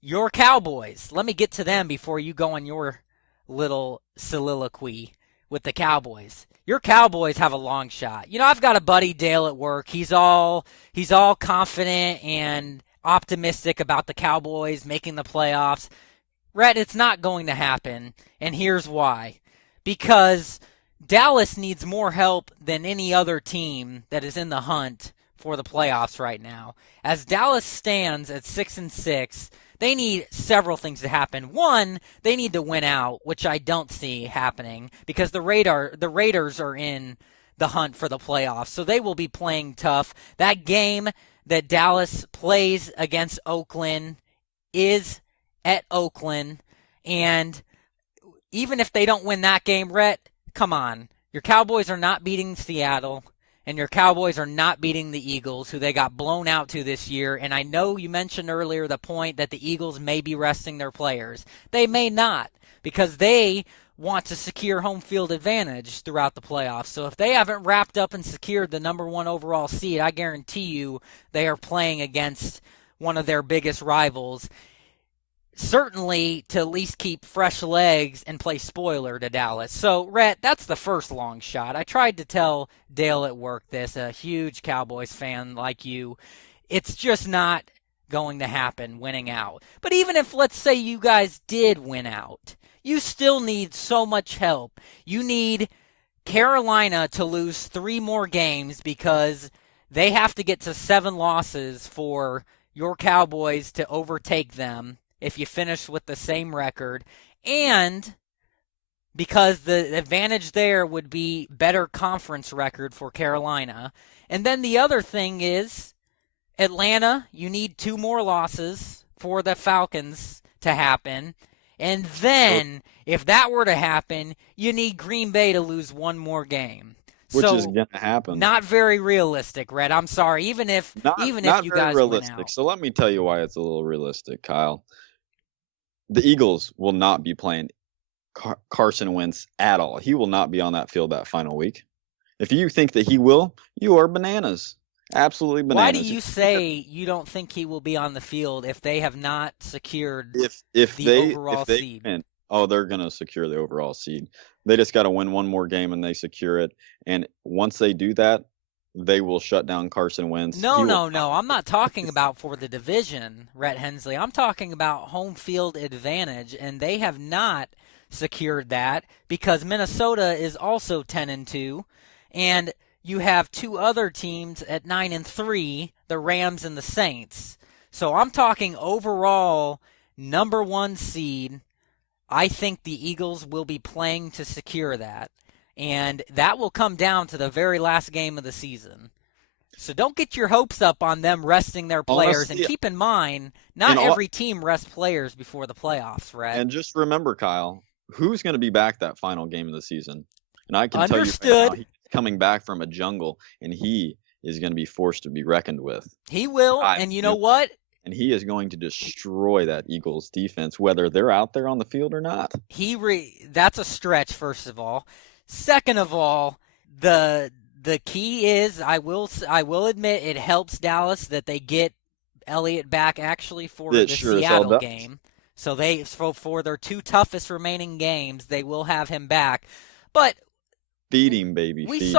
Your Cowboys, let me get to them before you go on your little soliloquy with the Cowboys. Your Cowboys have a long shot. You know, I've got a buddy, Dale, at work. He's all confident and optimistic about the Cowboys making the playoffs. Rhett, it's not going to happen, and here's why. Because Dallas needs more help than any other team that is in the hunt for the playoffs right now. As Dallas stands at 6-6, they need several things to happen. One, they need to win out, which I don't see happening, because the Raiders are in the hunt for the playoffs, so they will be playing tough. That game that Dallas plays against Oakland is at Oakland, and even if they don't win that game, Rhett, come on. Your Cowboys are not beating Seattle, and your Cowboys are not beating the Eagles, who they got blown out to this year. And I know you mentioned earlier the point that the Eagles may be resting their players. They may not, because they want to secure home field advantage throughout the playoffs. So if they haven't wrapped up and secured the number 1 overall seed, I guarantee you they are playing against one of their biggest rivals. Certainly to at least keep fresh legs and play spoiler to Dallas. So, Rhett, that's the first long shot. I tried to tell Dale at work this, a huge Cowboys fan like you. It's just not going to happen, winning out. But even if, let's say, you guys did win out, you still need so much help. You need Carolina to lose 3 more games, because they have to get to 7 losses for your Cowboys to overtake them if you finish with the same record, and because the advantage there would be better conference record for Carolina. And then the other thing is, Atlanta, you need 2 more losses for the Falcons to happen. And then, if that were to happen, you need Green Bay to lose 1 more game. Which is going to happen. Not very realistic, Rhett. I'm sorry. Even if you guys realistic. win out. So let me tell you why it's a little realistic, Kyle. The Eagles will not be playing Carson Wentz at all. He will not be on that field that final week. If you think that he will, you are bananas. Absolutely bananas. Why do you say you don't think he will be on the field if they have not secured the overall seed? They're going to secure the overall seed. They just got to win 1 more game and they secure it. And once they do that, they will shut down Carson Wentz. No. I'm not talking about for the division, Rhett Hensley. I'm talking about home field advantage, and they have not secured that because Minnesota is also 10-2, and you have 2 other teams at 9-3, the Rams and the Saints. So I'm talking overall number 1 seed. I think the Eagles will be playing to secure that. And that will come down to the very last game of the season. So don't get your hopes up on them resting their players. And keep in mind, not every team rests players before the playoffs, right? And just remember, Kyle, who's going to be back that final game of the season? And I can tell you right now, he's coming back from a jungle, and he is going to be forced to be reckoned with. He will, and you know what? And he is going to destroy that Eagles defense, whether they're out there on the field or not. That's a stretch, first of all. Second of all, the key is, I will admit, it helps Dallas that they get Elliott back actually for the Seattle game. So for their 2 toughest remaining games, they will have him back. But Feed him, baby. we Feed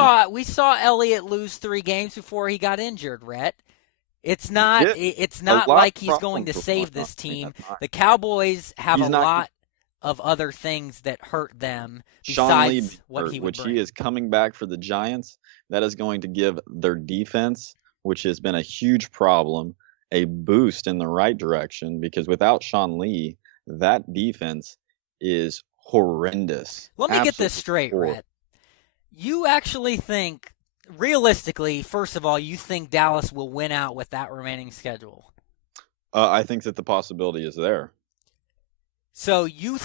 saw Elliott lose 3 games before he got injured, Rhett. It's not like he's going to save this team. The Cowboys have a lot of other things that hurt them besides what he would bring. He is coming back for the Giants. That is going to give their defense, which has been a huge problem, a boost in the right direction, because without Sean Lee, that defense is horrendous. Let me get this straight, Rhett. You actually think, realistically, first of all, you think Dallas will win out with that remaining schedule? I think that the possibility is there. So you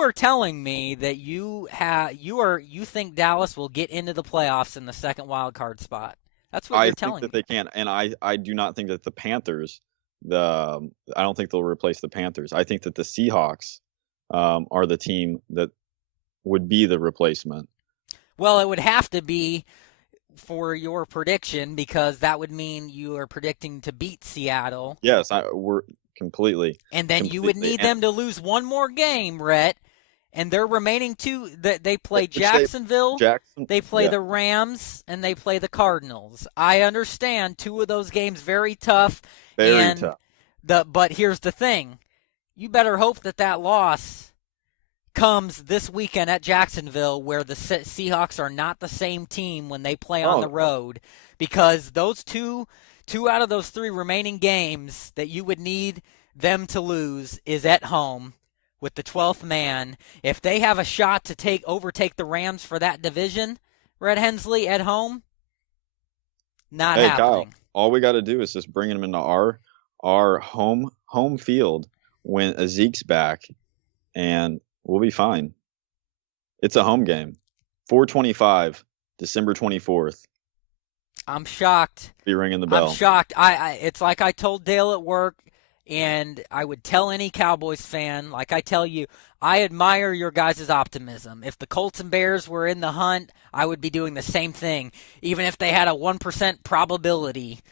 are telling me that you think Dallas will get into the playoffs in the second wild card spot? That's what you're telling me. I think that they can, and I do not think that the Panthers, I don't think they'll replace the Panthers. I think that the Seahawks are the team that would be the replacement. Well, it would have to be for your prediction, because that would mean you are predicting to beat Seattle. Yes, we're completely. And then you would need them to lose one more game, Rhett. And their remaining 2, they play Jacksonville, they play the Rams, and they play the Cardinals. I understand 2 of those games very tough. Very tough. But here's the thing. You better hope that loss comes this weekend at Jacksonville, where the Seahawks are not the same team when they play on the road, because those 2 out of those 3 remaining games that you would need them to lose is at home with the 12th man. If they have a shot to overtake the Rams for that division, Rhett Hensley at home, not happening. Kyle, all we got to do is just bring them into our home field when Zeke's back, and we'll be fine. It's a home game. 4:25, December 24th. I'm shocked. Be ringing the bell. I'm shocked. It's like I told Dale at work, and I would tell any Cowboys fan, like I tell you, I admire your guys' optimism. If the Colts and Bears were in the hunt, I would be doing the same thing. Even if they had a 1% probability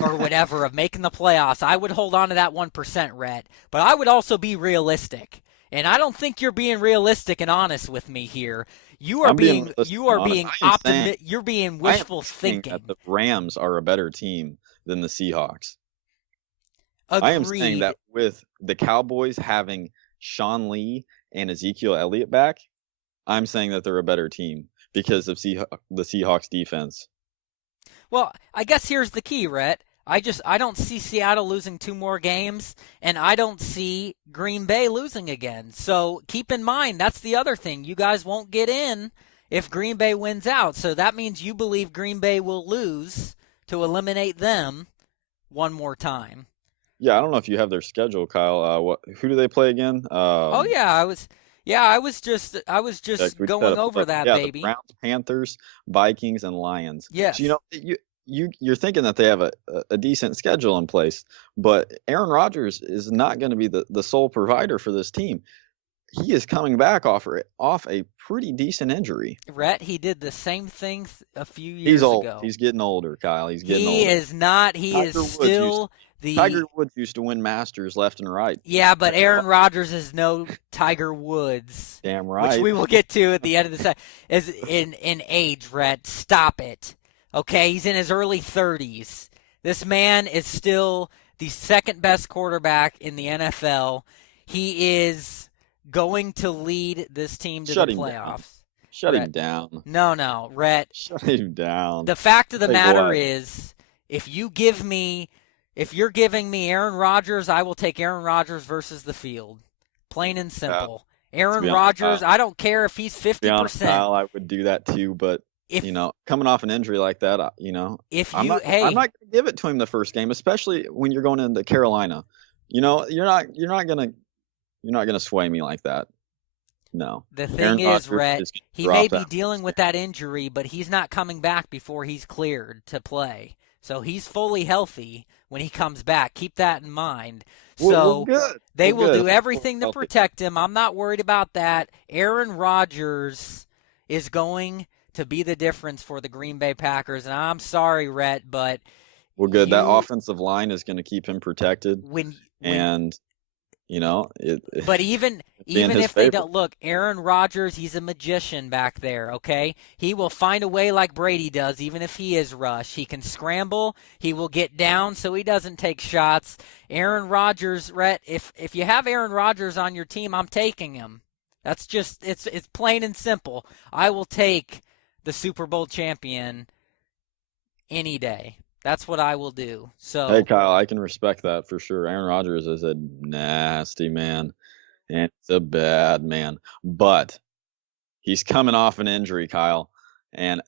or whatever of making the playoffs, I would hold on to that 1%, Rhett. But I would also be realistic. And I don't think you're being realistic and honest with me here. You're being wishful thinking. That the Rams are a better team than the Seahawks. Agreed. I am saying that with the Cowboys having Sean Lee and Ezekiel Elliott back, I'm saying that they're a better team because of the Seahawks defense. Well, I guess here's the key, Rhett. I don't see Seattle losing 2 more games, and I don't see Green Bay losing again. So keep in mind, that's the other thing. You guys won't get in if Green Bay wins out. So that means you believe Green Bay will lose to eliminate them one more time. Yeah, I don't know if you have their schedule, Kyle. Who do they play again? I was just going over that, baby. The Browns, Panthers, Vikings, and Lions. Yes. So, you're thinking that they have a decent schedule in place, but Aaron Rodgers is not going to be the sole provider for this team. He is coming back off a pretty decent injury. Rhett, he did the same thing a few years ago. He's old. He's getting older, Kyle. He's getting older. He is not. Tiger Woods used to win Masters left and right. Yeah, but Aaron Rodgers is no Tiger Woods. Damn right. Which we will get to at the end of the set. Is in age, Rhett. Stop it. Okay, he's in his early 30s. This man is still the second best quarterback in the NFL. He is going to lead this team to the playoffs. Shut him down. No, Rhett. Shut him down. The fact of the matter is, if you're giving me Aaron Rodgers, I will take Aaron Rodgers versus the field. Plain and simple. Yeah. Aaron Rodgers, I don't care if he's 50%. Kyle, I would do that too, but coming off an injury like that, I'm not going to give it to him the first game, especially when you're going into Carolina. You're not going to sway me like that. No. The thing is, Rhett, he may be dealing with that injury, but he's not coming back before he's cleared to play. So he's fully healthy when he comes back. Keep that in mind. So they will do everything to protect him. I'm not worried about that. Aaron Rodgers is going to be the difference for the Green Bay Packers. And I'm sorry, Rhett, but that offensive line is going to keep him protected. But even be in his if they favor. don't look, Aaron Rodgers, he's a magician back there, okay? He will find a way like Brady does, even if he is rushed. He can scramble, he will get down so he doesn't take shots. Aaron Rodgers, Rhett, if you have Aaron Rodgers on your team, I'm taking him. That's just it's plain and simple. I will take the Super Bowl champion any day. That's what I will do. So Hey, Kyle, I can respect that for sure. Aaron Rodgers is a nasty man, and it's a bad man. But he's coming off an injury, Kyle, and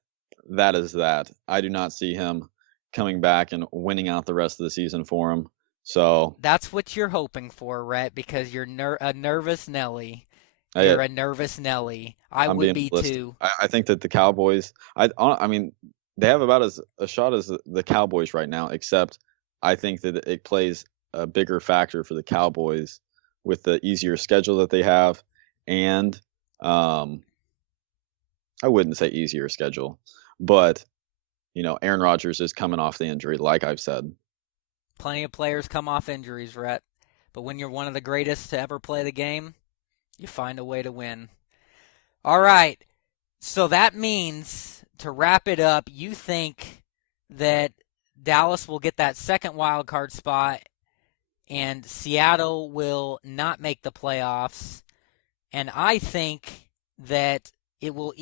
that is that. I do not see him coming back and winning out the rest of the season for him. So that's what you're hoping for, Rhett, because you're a nervous Nelly. I, You're a nervous Nelly. I I'm would being be realistic. too. I think that the Cowboys, I mean, they have about as a shot as the Cowboys right now, except I think that it plays a bigger factor for the Cowboys with the easier schedule that they have, and I wouldn't say easier schedule, but Aaron Rodgers is coming off the injury, like I've said. Plenty of players come off injuries, Rhett. But when you're one of the greatest to ever play the game, you find a way to win. All right. So that means, to wrap it up, you think that Dallas will get that second wild card spot and Seattle will not make the playoffs. And I think that it will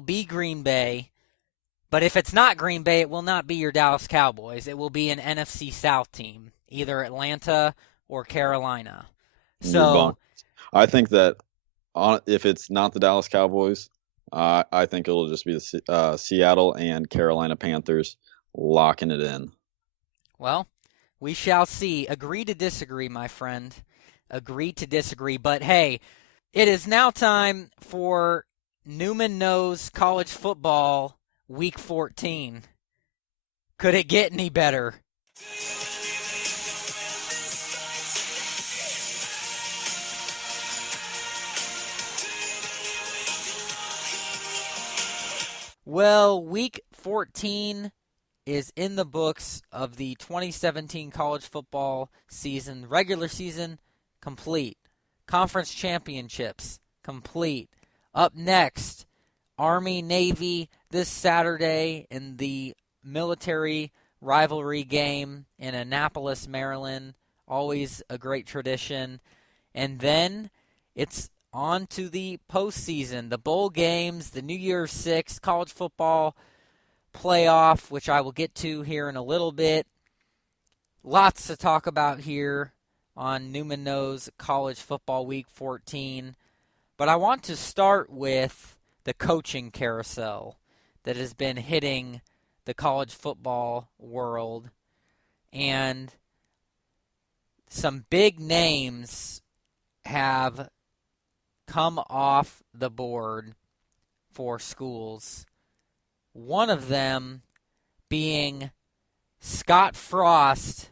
be Green Bay. But if it's not Green Bay, it will not be your Dallas Cowboys. It will be an NFC South team, either Atlanta or Carolina. So I think that if it's not the Dallas Cowboys, I think it'll just be the Seattle and Carolina Panthers locking it in. Well, we shall see. Agree to disagree, my friend. Agree to disagree. But hey, it is now time for Neumann Knows College Football Week 14. Could it get any better? Well, Week 14 is in the books of the 2017 college football season. Regular season complete. Conference championships complete. Up next, Army-Navy this Saturday in the military rivalry game in Annapolis, Maryland. Always a great tradition. And then it's on to the postseason, the bowl games, the New Year's Six, college football playoff, which I will get to here in a little bit. Lots to talk about here on Neumann Knows College Football Week 14. But I want to start with the coaching carousel that has been hitting the college football world. And some big names have come off the board for schools. One of them being Scott Frost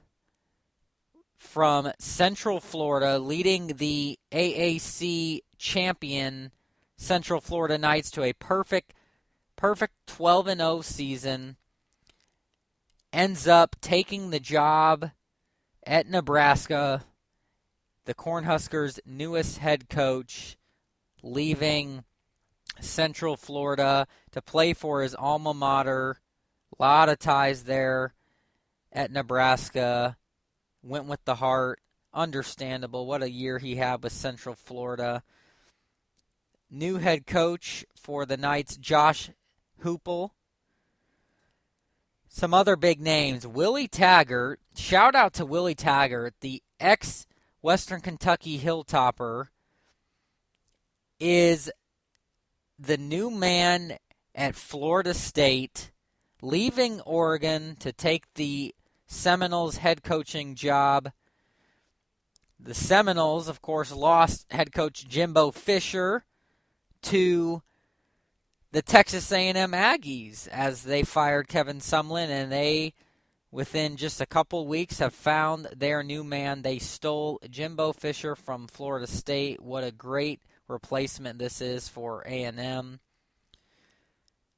from Central Florida, leading the AAC champion Central Florida Knights to a perfect 12-0 season. Ends up taking the job at Nebraska, the Cornhuskers' newest head coach, leaving Central Florida to play for his alma mater. A lot of ties there at Nebraska. Went with the heart. Understandable. What a year he had with Central Florida. New head coach for the Knights, Josh Hoople. Some other big names. Willie Taggart. Shout out to Willie Taggart, the ex-Western Kentucky Hilltopper, is the new man at Florida State, leaving Oregon to take the Seminoles head coaching job. The Seminoles, of course, lost head coach Jimbo Fisher to the Texas A&M Aggies as they fired Kevin Sumlin, and they, within just a couple weeks, have found their new man. They stole Jimbo Fisher from Florida State. What a great replacement this is for A&M.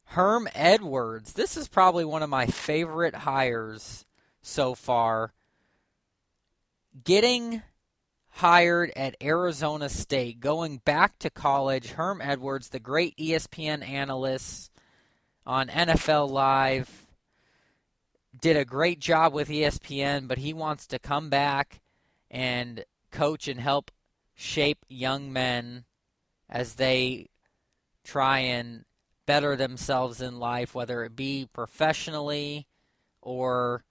Herm Edwards. This is probably one of my favorite hires so far. Getting hired at Arizona State, going back to college. Herm Edwards, the great ESPN analyst on NFL Live, did a great job with ESPN, but he wants to come back and coach and help shape young men as they try and better themselves in life, whether it be professionally or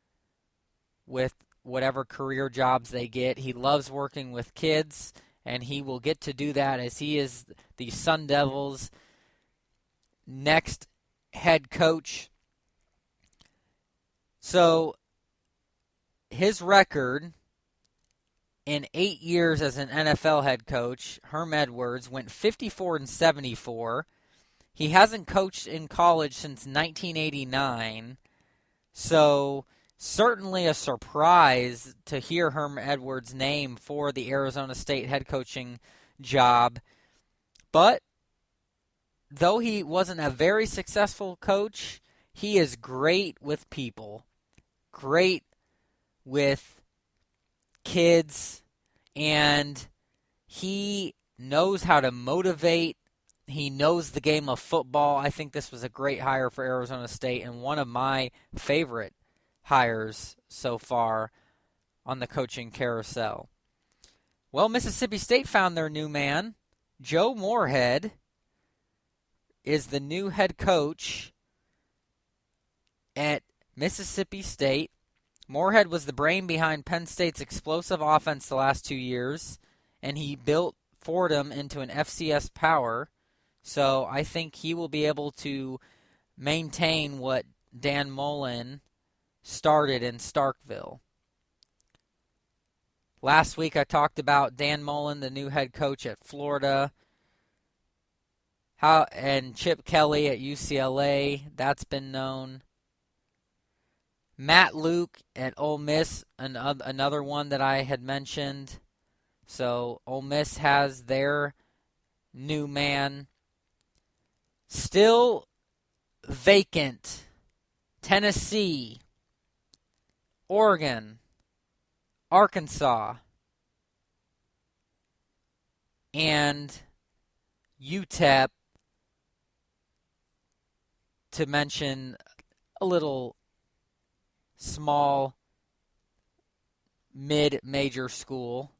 with whatever career jobs they get. He loves working with kids, and he will get to do that as he is the Sun Devils' next head coach. So his record in 8 years as an NFL head coach, Herm Edwards, went 54-74. He hasn't coached in college since 1989. So certainly a surprise to hear Herm Edwards' name for the Arizona State head coaching job. But though he wasn't a very successful coach, he is great with people, great with kids, and he knows how to motivate. He knows the game of football. I think this was a great hire for Arizona State and one of my favorite hires so far on the coaching carousel. Well, Mississippi State found their new man. Joe Moorhead is the new head coach at Mississippi State. Moorhead was the brain behind Penn State's explosive offense the last 2 years, and he built Fordham into an FCS power. So I think he will be able to maintain what Dan Mullen started in Starkville. Last week I talked about Dan Mullen, the new head coach at Florida, and Chip Kelly at UCLA. That's been known. Matt Luke at Ole Miss, another one that I had mentioned. So Ole Miss has their new man. Still vacant, Tennessee, Oregon, Arkansas, and UTEP, to mention a little small mid-major school,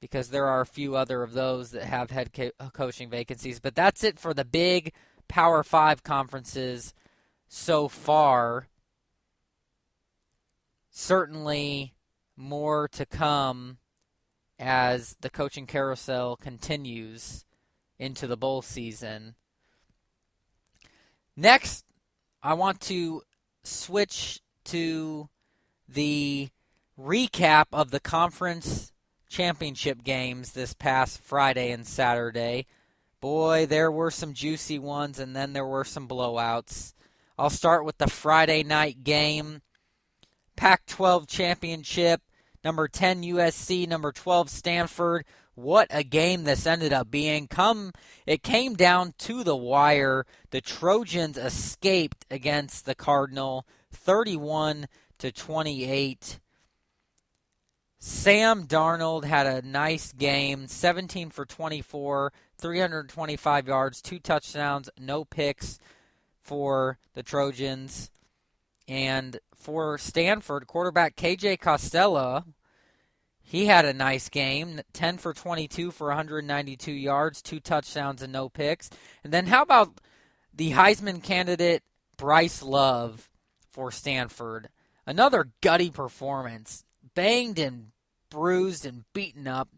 because there are a few other of those that have head coaching vacancies. But that's it for the big Power 5 conferences so far. Certainly more to come as the coaching carousel continues into the bowl season. Next, I want to switch to the recap of the conference championship games this past Friday and Saturday. Boy, there were some juicy ones, and then there were some blowouts. I'll start with the Friday night game. Pac-12 championship, number 10 USC, number 12 Stanford. What a game this ended up being. It came down to the wire. The Trojans escaped against the Cardinal, 31-28. Sam Darnold had a nice game, 17 for 24, 325 yards, 2 touchdowns, no picks for the Trojans. And for Stanford, quarterback KJ Costello, he had a nice game, 10 for 22 for 192 yards, 2 touchdowns and no picks. And then how about the Heisman candidate Bryce Love for Stanford? Another gutty performance, banged and bruised and beaten up,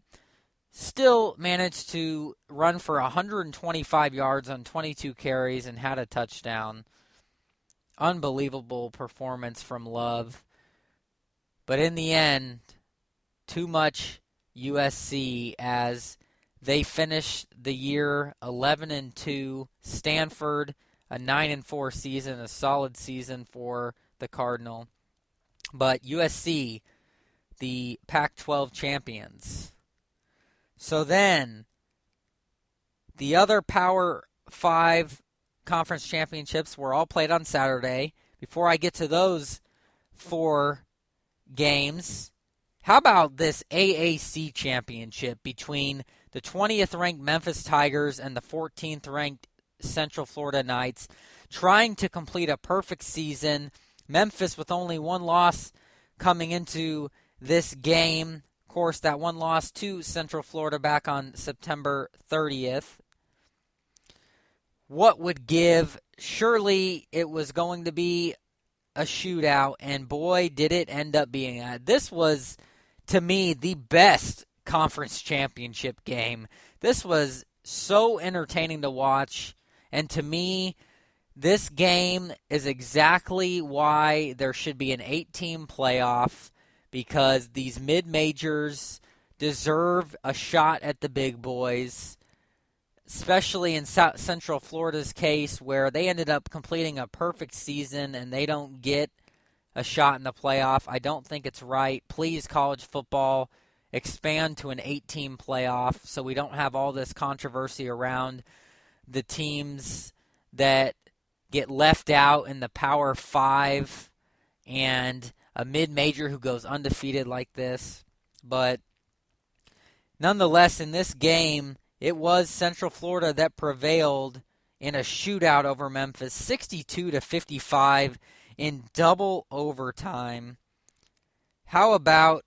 still managed to run for 125 yards on 22 carries and had a touchdown. Unbelievable performance from Love. But in the end, too much USC as they finished the year 11-2. Stanford, a 9-4 season, a solid season for the Cardinal. But USC, the Pac-12 champions. So then, the other Power 5 conference championships were all played on Saturday. Before I get to those 4 games, How about this AAC championship between the 20th ranked Memphis Tigers and the 14th ranked Central Florida Knights, trying to complete a perfect season. Memphis with only one loss coming into this game. Of course, that one loss to Central Florida back on September 30th. What would give? Surely it was going to be a shootout, and boy, did it end up being that. This was, to me, the best conference championship game. This was so entertaining to watch, and to me, this game is exactly why there should be an 8-team playoff, because these mid-majors deserve a shot at the big boys, especially in Central Florida's case, where they ended up completing a perfect season and they don't get a shot in the playoff. I don't think it's right. Please, college football, expand to an 8-team playoff so we don't have all this controversy around the teams that get left out in the Power 5 and a mid-major who goes undefeated like this. But nonetheless, in this game, it was Central Florida that prevailed in a shootout over Memphis, 62-55 in double overtime. How about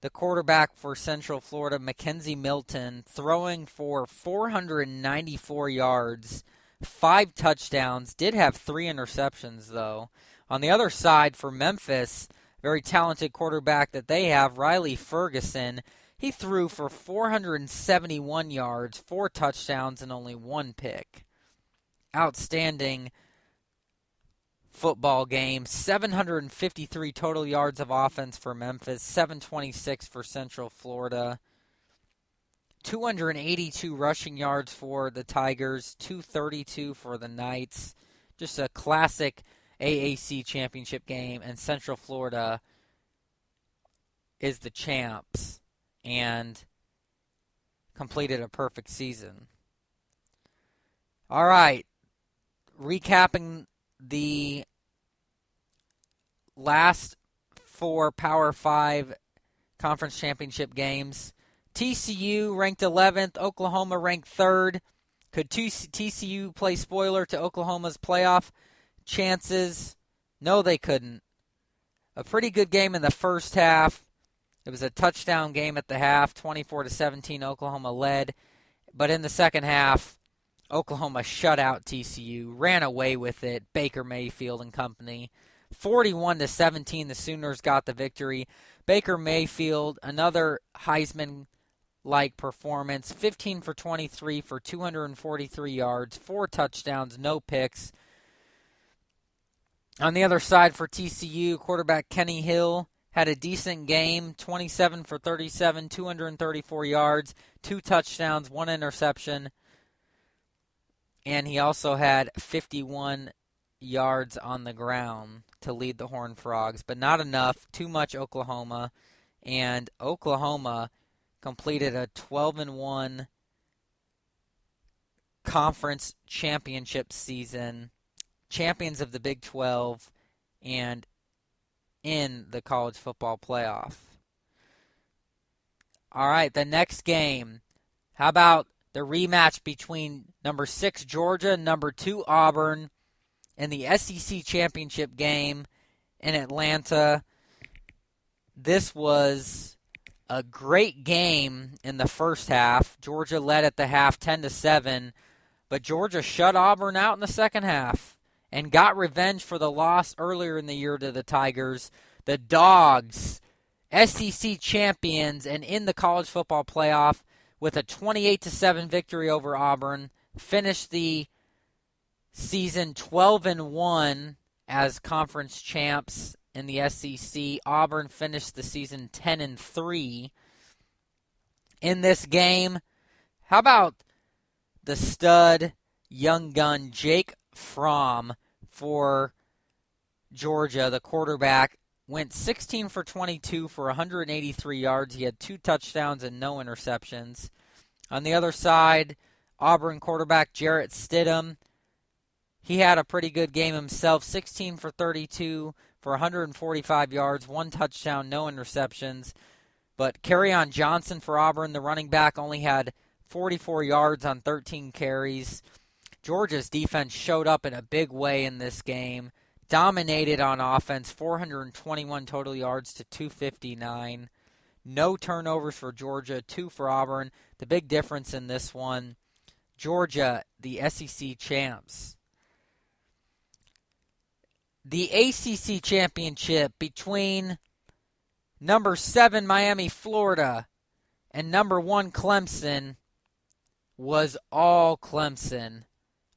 the quarterback for Central Florida, Mackenzie Milton, throwing for 494 yards, 5 touchdowns, did have 3 interceptions, though. On the other side, for Memphis, very talented quarterback that they have, Riley Ferguson, he threw for 471 yards, 4 touchdowns, and only 1 pick. Outstanding football game. 753 total yards of offense for Memphis, 726 for Central Florida. 282 rushing yards for the Tigers, 232 for the Knights. Just a classic AAC championship game, and Central Florida is the champs and completed a perfect season. All right, recapping the last 4 Power 5 conference championship games. TCU ranked 11th, Oklahoma ranked 3rd. Could TCU play spoiler to Oklahoma's playoff chances? No, they couldn't. A pretty good game in the first half. It was a touchdown game at the half, 24-17, Oklahoma led. But in the second half, Oklahoma shut out TCU, ran away with it, Baker Mayfield and company. 41-17, the Sooners got the victory. Baker Mayfield, another Heisman-like performance, 15 for 23 for 243 yards, 4 touchdowns, no picks. On the other side for TCU, quarterback Kenny Hill had a decent game, 27 for 37, 234 yards, 2 touchdowns, 1 interception. And he also had 51 yards on the ground to lead the Horned Frogs, but not enough, too much Oklahoma. And Oklahoma completed a 12-1 conference championship season, champions of the Big 12, and in the college football playoff. All right, the next game. How about the rematch between number 6 Georgia and number 2 Auburn in the SEC championship game in Atlanta? This was a great game in the first half. Georgia led at the half 10-7, but Georgia shut Auburn out in the second half and got revenge for the loss earlier in the year to the Tigers. The Dogs, SEC champions and in the college football playoff with a 28-7 victory over Auburn, finished the season 12-1 as conference champs in the SEC. Auburn finished the season 10-3. In this game, how about the stud young gun Jake Fromm for Georgia, the quarterback, went 16 for 22 for 183 yards. He had 2 touchdowns and no interceptions. On the other side, Auburn quarterback Jarrett Stidham, he had a pretty good game himself, 16 for 32 for 145 yards, 1 touchdown, no interceptions. But Kerryon Johnson for Auburn, the running back, only had 44 yards on 13 carries. Georgia's defense showed up in a big way in this game. Dominated on offense, 421 total yards to 259. No turnovers for Georgia, 2 for Auburn. The big difference in this one, Georgia, the SEC champs. The ACC championship between number 7 Miami, Florida, and number 1 Clemson was all Clemson.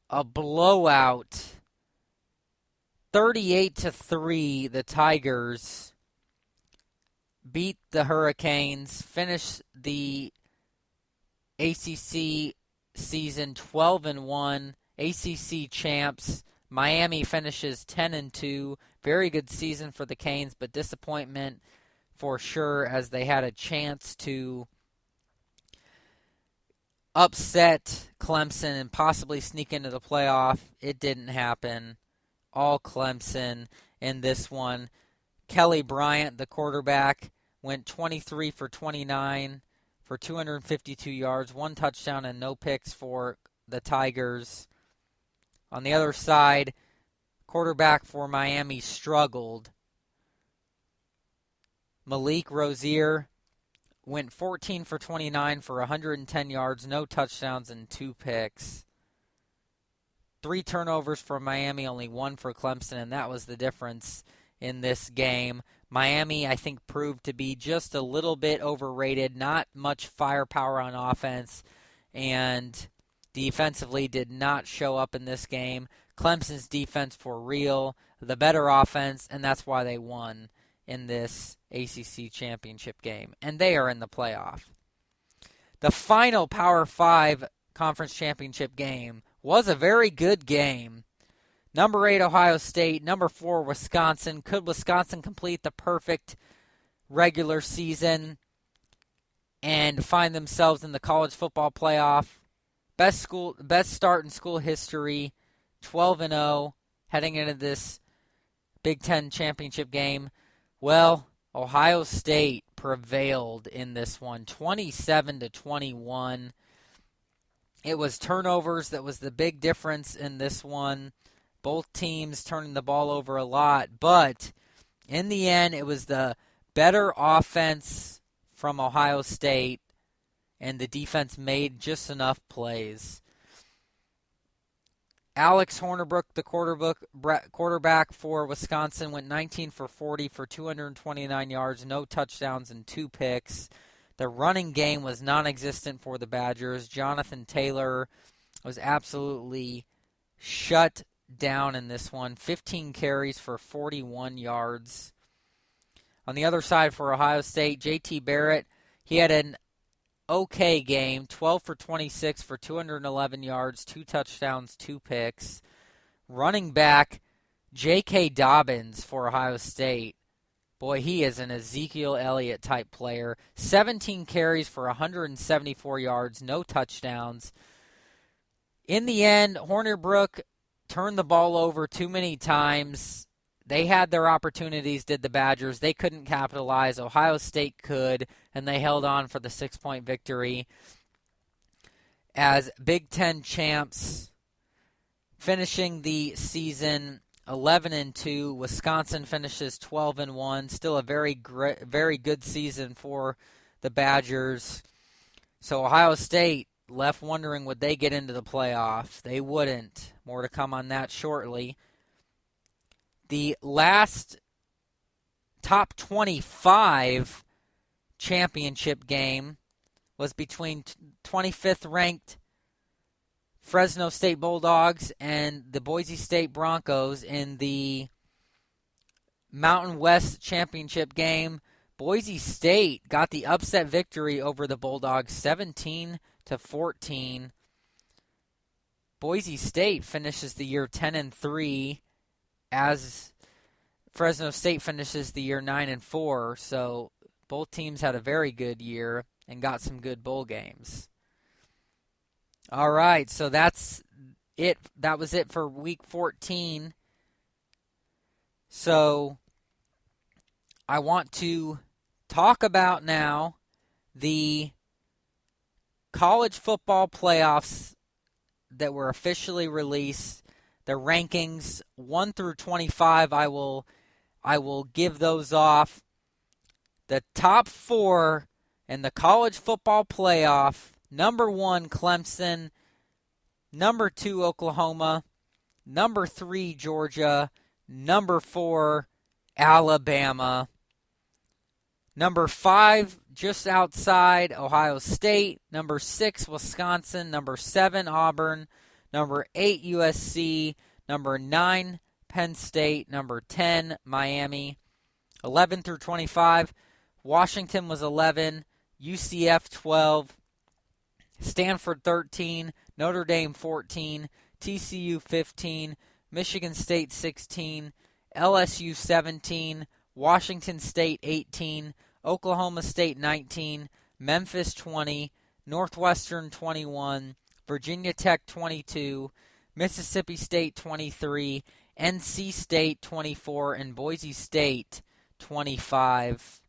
A blowout. 38-3, the Tigers beat the Hurricanes, finished the ACC season 12-1, ACC champs. Miami finishes 10-2. Very good season for the Canes, but disappointment for sure as they had a chance to upset Clemson and possibly sneak into the playoff. It didn't happen. All Clemson in this one. Kelly Bryant, the quarterback, went 23 for 29 for 252 yards, 1 touchdown and no picks for the Tigers. On the other side, quarterback for Miami struggled. Malik Rozier went 14 for 29 for 110 yards, no touchdowns and 2 picks. 3 turnovers for Miami, only 1 for Clemson, and that was the difference in this game. Miami, I think, proved to be just a little bit overrated, not much firepower on offense, and defensively did not show up in this game. Clemson's defense for real, the better offense, and that's why they won in this ACC championship game, and they are in the playoff. The final Power 5 conference championship game was a very good game. Number 8, Ohio State. Number 4, Wisconsin. Could Wisconsin complete the perfect regular season and find themselves in the college football playoff? Best start in school history, 12-0, heading into this Big Ten championship game. Well, Ohio State prevailed in this one, 27-21. It was turnovers that was the big difference in this one. Both teams turning the ball over a lot, but in the end, it was the better offense from Ohio State, and the defense made just enough plays. Alex Hornibrook, the quarterback for Wisconsin, went 19 for 40 for 229 yards, no touchdowns and 2 picks. The running game was non-existent for the Badgers. Jonathan Taylor was absolutely shut down in this one. 15 carries for 41 yards. On the other side for Ohio State, J.T. Barrett, he had an okay game, 12 for 26 for 211 yards, 2 touchdowns, 2 picks. Running back, J.K. Dobbins for Ohio State. Boy, he is an Ezekiel Elliott type player. 17 carries for 174 yards, no touchdowns. In the end, Hornibrook turned the ball over too many times. They had their opportunities, did the Badgers. They couldn't capitalize. Ohio State could, and they held on for the 6-point victory. As Big Ten champs, finishing the season 11-2, Wisconsin finishes 12-1. Still a very good season for the Badgers. So Ohio State left wondering, would they get into the playoff? They wouldn't. More to come on that shortly. The last top 25 championship game was between 25th ranked Fresno State Bulldogs and the Boise State Broncos in the Mountain West championship game. Boise State got the upset victory over the Bulldogs, 17-14. Boise State finishes the year 10-3, as Fresno State finishes the year 9-4. So both teams had a very good year and got some good bowl games. All right, so that's it. That was it for Week 14. So I want to talk about now the college football playoffs that were officially released. The rankings 1 through 25, I will give those off. The top 4 in the college football playoff: number 1, Clemson; number 2, Oklahoma; number 3, Georgia; number 4, Alabama; number 5, just outside, Ohio State; number 6, Wisconsin; number 7, Auburn; number 8, USC; number 9, Penn State; number 10, Miami. 11 through 25, Washington was 11, UCF 12, Stanford 13, Notre Dame 14, TCU 15, Michigan State 16, LSU 17, Washington State 18, Oklahoma State 19, Memphis 20, Northwestern 21, Virginia Tech 22, Mississippi State 23, NC State 24, and Boise State 25.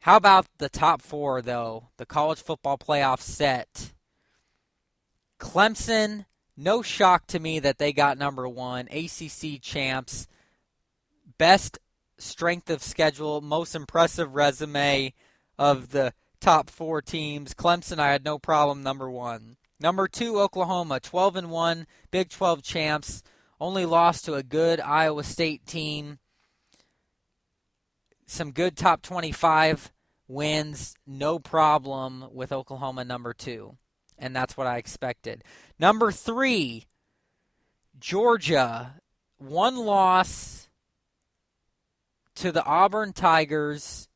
How about the top 4, though? The college football playoff set. Clemson, no shock to me that they got number 1. ACC champs. Best strength of schedule, most impressive resume of the top 4 teams. Clemson, I had no problem, number 1. Number 2, Oklahoma, 12-1, Big 12 champs. Only lost to a good Iowa State team. Some good top 25 wins, no problem with Oklahoma, number 2. And that's what I expected. Number 3, Georgia, 1 loss to the Auburn Tigers,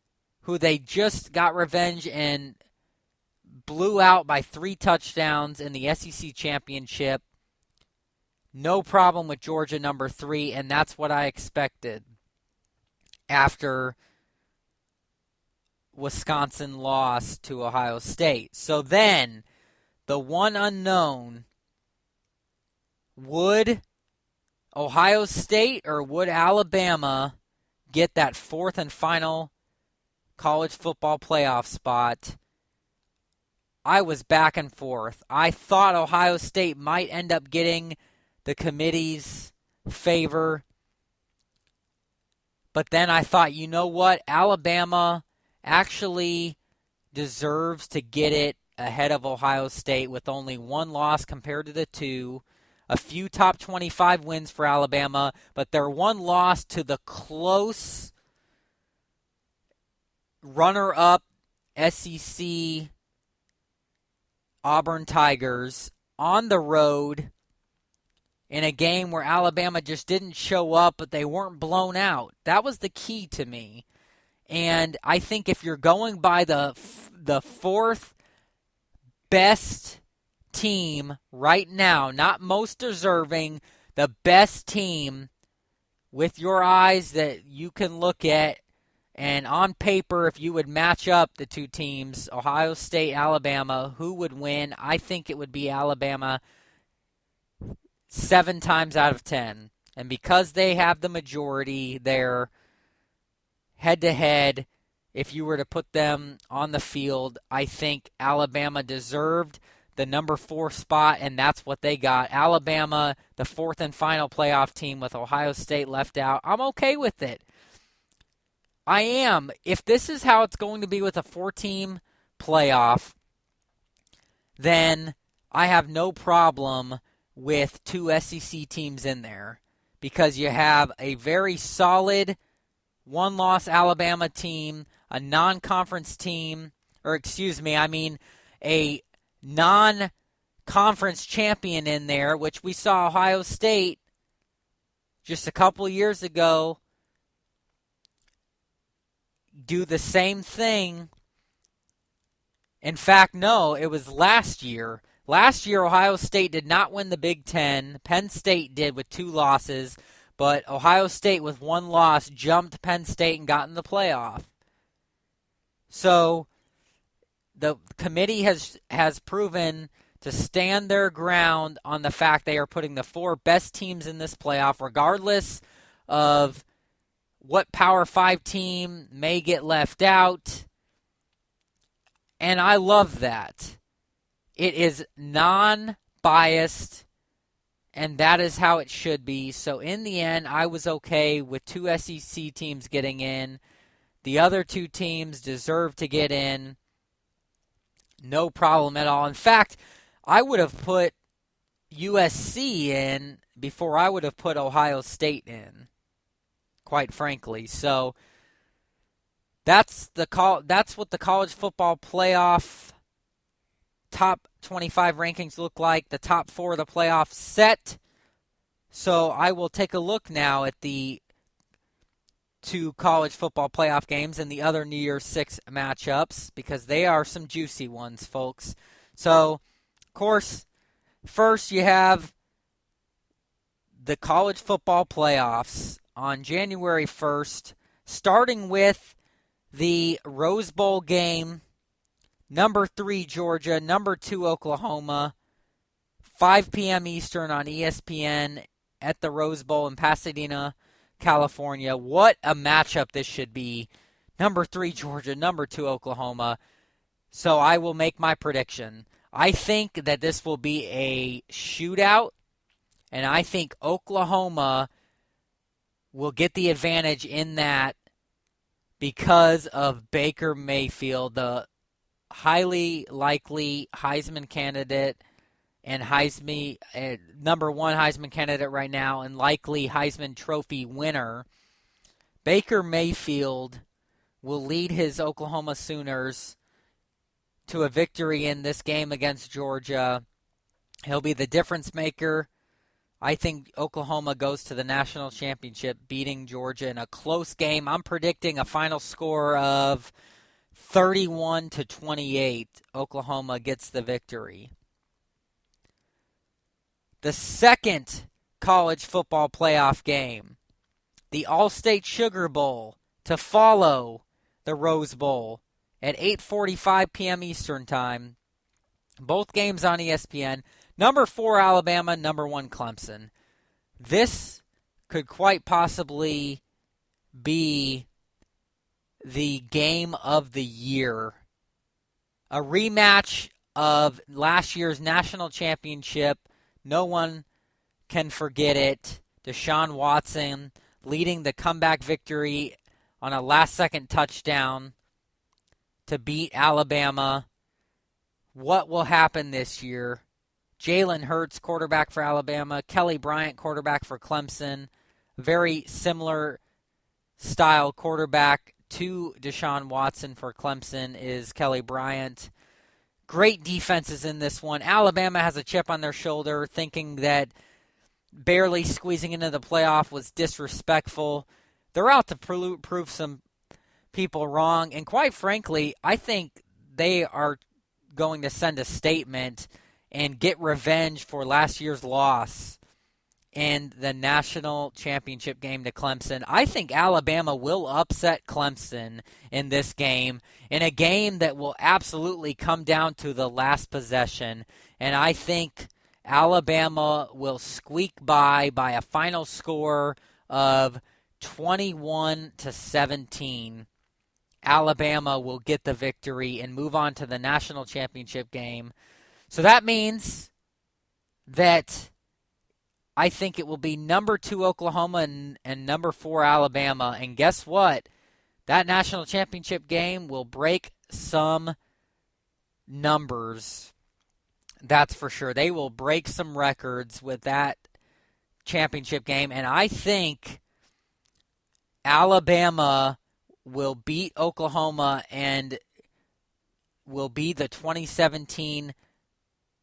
who they just got revenge and blew out by 3 touchdowns in the SEC championship. No problem with Georgia, number 3, and that's what I expected after Wisconsin lost to Ohio State. So then, the one unknown, would Ohio State or would Alabama get that 4th and final college football playoff spot? I was back and forth. I thought Ohio State might end up getting the committee's favor. But then I thought, you know what? Alabama actually deserves to get it ahead of Ohio State with only 1 loss compared to the 2. A few top 25 wins for Alabama, but their 1 loss to the close runner-up SEC Auburn Tigers on the road in a game where Alabama just didn't show up, but they weren't blown out. That was the key to me. And I think if you're going by the 4th best team right now, not most deserving, the best team with your eyes that you can look at, and on paper, if you would match up the 2 teams, Ohio State, Alabama, who would win? I think it would be Alabama 7 times out of 10. And because they have the majority there, head-to-head, if you were to put them on the field, I think Alabama deserved the number 4 spot, and that's what they got. Alabama, the 4th and final playoff team with Ohio State left out. I'm okay with it. I am. If this is how it's going to be with a 4-team playoff, then I have no problem with 2 SEC teams in there because you have a very solid 1-loss Alabama team, a non-conference team, a non-conference champion in there, which we saw Ohio State just a couple years ago do the same thing. In fact, no, it was last year. Last year, Ohio State did not win the Big Ten. Penn State did with 2 losses, but Ohio State with 1 loss jumped Penn State and got in the playoff. So the committee has proven to stand their ground on the fact they are putting the 4 best teams in this playoff, regardless of what Power 5 team may get left out. And I love that. It is non-biased, and that is how it should be. So in the end, I was okay with 2 SEC teams getting in. The other 2 teams deserve to get in. No problem at all. In fact, I would have put USC in before I would have put Ohio State in, quite frankly. So that's what the college football playoff top 25 rankings look like. The top 4 of the playoff set. So I will take a look now at the 2 college football playoff games and the other New Year's 6 matchups, because they are some juicy ones, folks. So, of course, first you have the college football playoffs on January 1st, starting with the Rose Bowl game. Number 3, Georgia. Number 2, Oklahoma. 5 p.m. Eastern on ESPN at the Rose Bowl in Pasadena, California. What a matchup this should be. Number 3, Georgia. Number 2, Oklahoma. So I will make my prediction. I think that this will be a shootout, and I think Oklahoma will get the advantage in that because of Baker Mayfield, the highly likely Heisman candidate and number 1 Heisman candidate right now and likely Heisman Trophy winner. Baker Mayfield will lead his Oklahoma Sooners to a victory in this game against Georgia. He'll be the difference maker. I think Oklahoma goes to the national championship beating Georgia in a close game. I'm predicting a final score of 31-28. Oklahoma gets the victory. The second college football playoff game, the All-State Sugar Bowl, to follow the Rose Bowl at 8:45 p.m. Eastern Time. Both games on ESPN. Number 4, Alabama. Number 1, Clemson. This could quite possibly be the game of the year. A rematch of last year's national championship. No one can forget it. Deshaun Watson leading the comeback victory on a last-second touchdown to beat Alabama. What will happen this year? Jalen Hurts, quarterback for Alabama. Kelly Bryant, quarterback for Clemson. Very similar style quarterback to Deshaun Watson for Clemson is Kelly Bryant. Great defenses in this one. Alabama has a chip on their shoulder, thinking that barely squeezing into the playoff was disrespectful. They're out to prove some people wrong. And quite frankly, I think they are going to send a statement and get revenge for last year's loss in the national championship game to Clemson. I think Alabama will upset Clemson in this game, in a game that will absolutely come down to the last possession. And I think Alabama will squeak by a final score of 21-17. Alabama will get the victory and move on to the national championship game. So that means that I think it will be number 2 Oklahoma and number 4 Alabama. And guess what? That national championship game will break some numbers. That's for sure. They will break some records with that championship game. And I think Alabama will beat Oklahoma and will be the 2017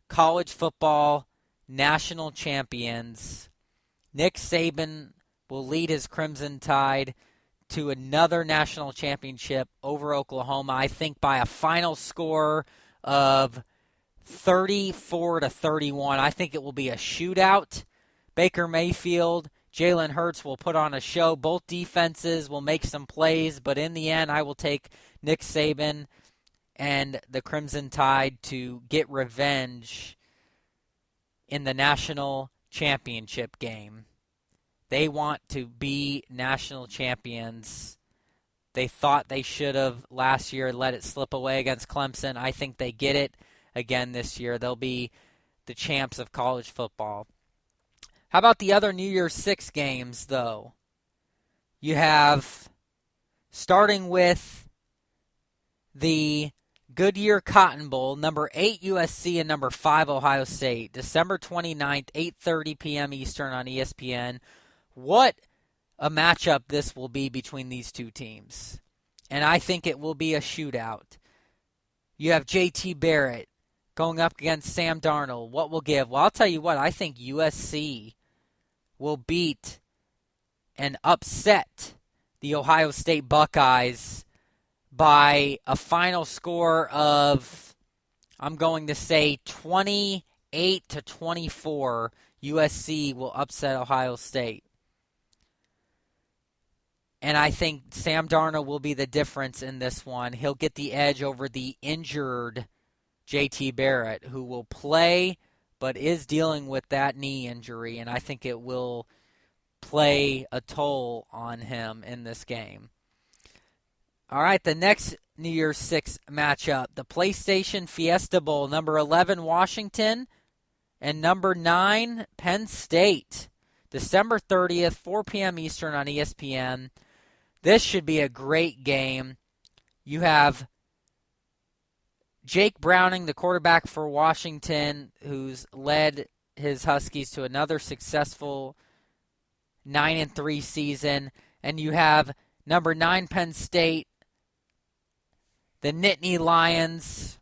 college football national champions. Nick Saban will lead his Crimson Tide to another national championship over Oklahoma, I think by a final score of 34-31. I think it will be a shootout. Baker Mayfield, Jalen Hurts will put on a show. Both defenses will make some plays, but in the end, I will take Nick Saban and the Crimson Tide to get revenge in the national championship game. They want to be national champions. They thought they should have last year let it slip away against Clemson. I think they get it again this year. They'll be the champs of college football. How about the other New Year's Six games, though? You have, starting with the Goodyear Cotton Bowl, number 8 USC and number 5 Ohio State, December 29th, 8:30 p.m. Eastern on ESPN. What a matchup this will be between these two teams. And I think it will be a shootout. You have J.T. Barrett going up against Sam Darnold. What will give? Well, I'll tell you what, I think USC will beat and upset the Ohio State Buckeyes by a final score of, I'm going to say 28-24. USC will upset Ohio State. And I think Sam Darnold will be the difference in this one. He'll get the edge over the injured J.T. Barrett, who will play but is dealing with that knee injury, and I think it will play a toll on him in this game. All right, the next New Year's Six matchup, the PlayStation Fiesta Bowl, number 11 Washington and number 9 Penn State, December 30th, 4 p.m. Eastern on ESPN. This should be a great game. You have Jake Browning, the quarterback for Washington, who's led his Huskies to another successful 9-3 season. And you have number 9 Penn State, the Nittany Lions.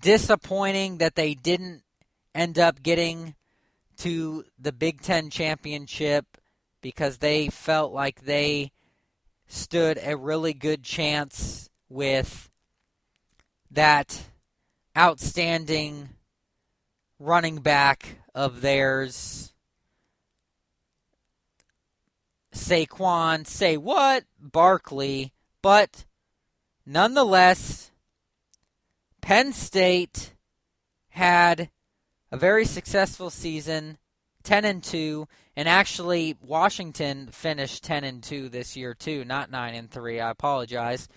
Disappointing that they didn't end up getting to the Big Ten championship because they felt like they stood a really good chance with that outstanding running back of theirs, Saquon, say what? Barkley. But nonetheless, Penn State had a very successful season, 10-2, and actually Washington finished 10-2 this year too, not 9-3. I apologize.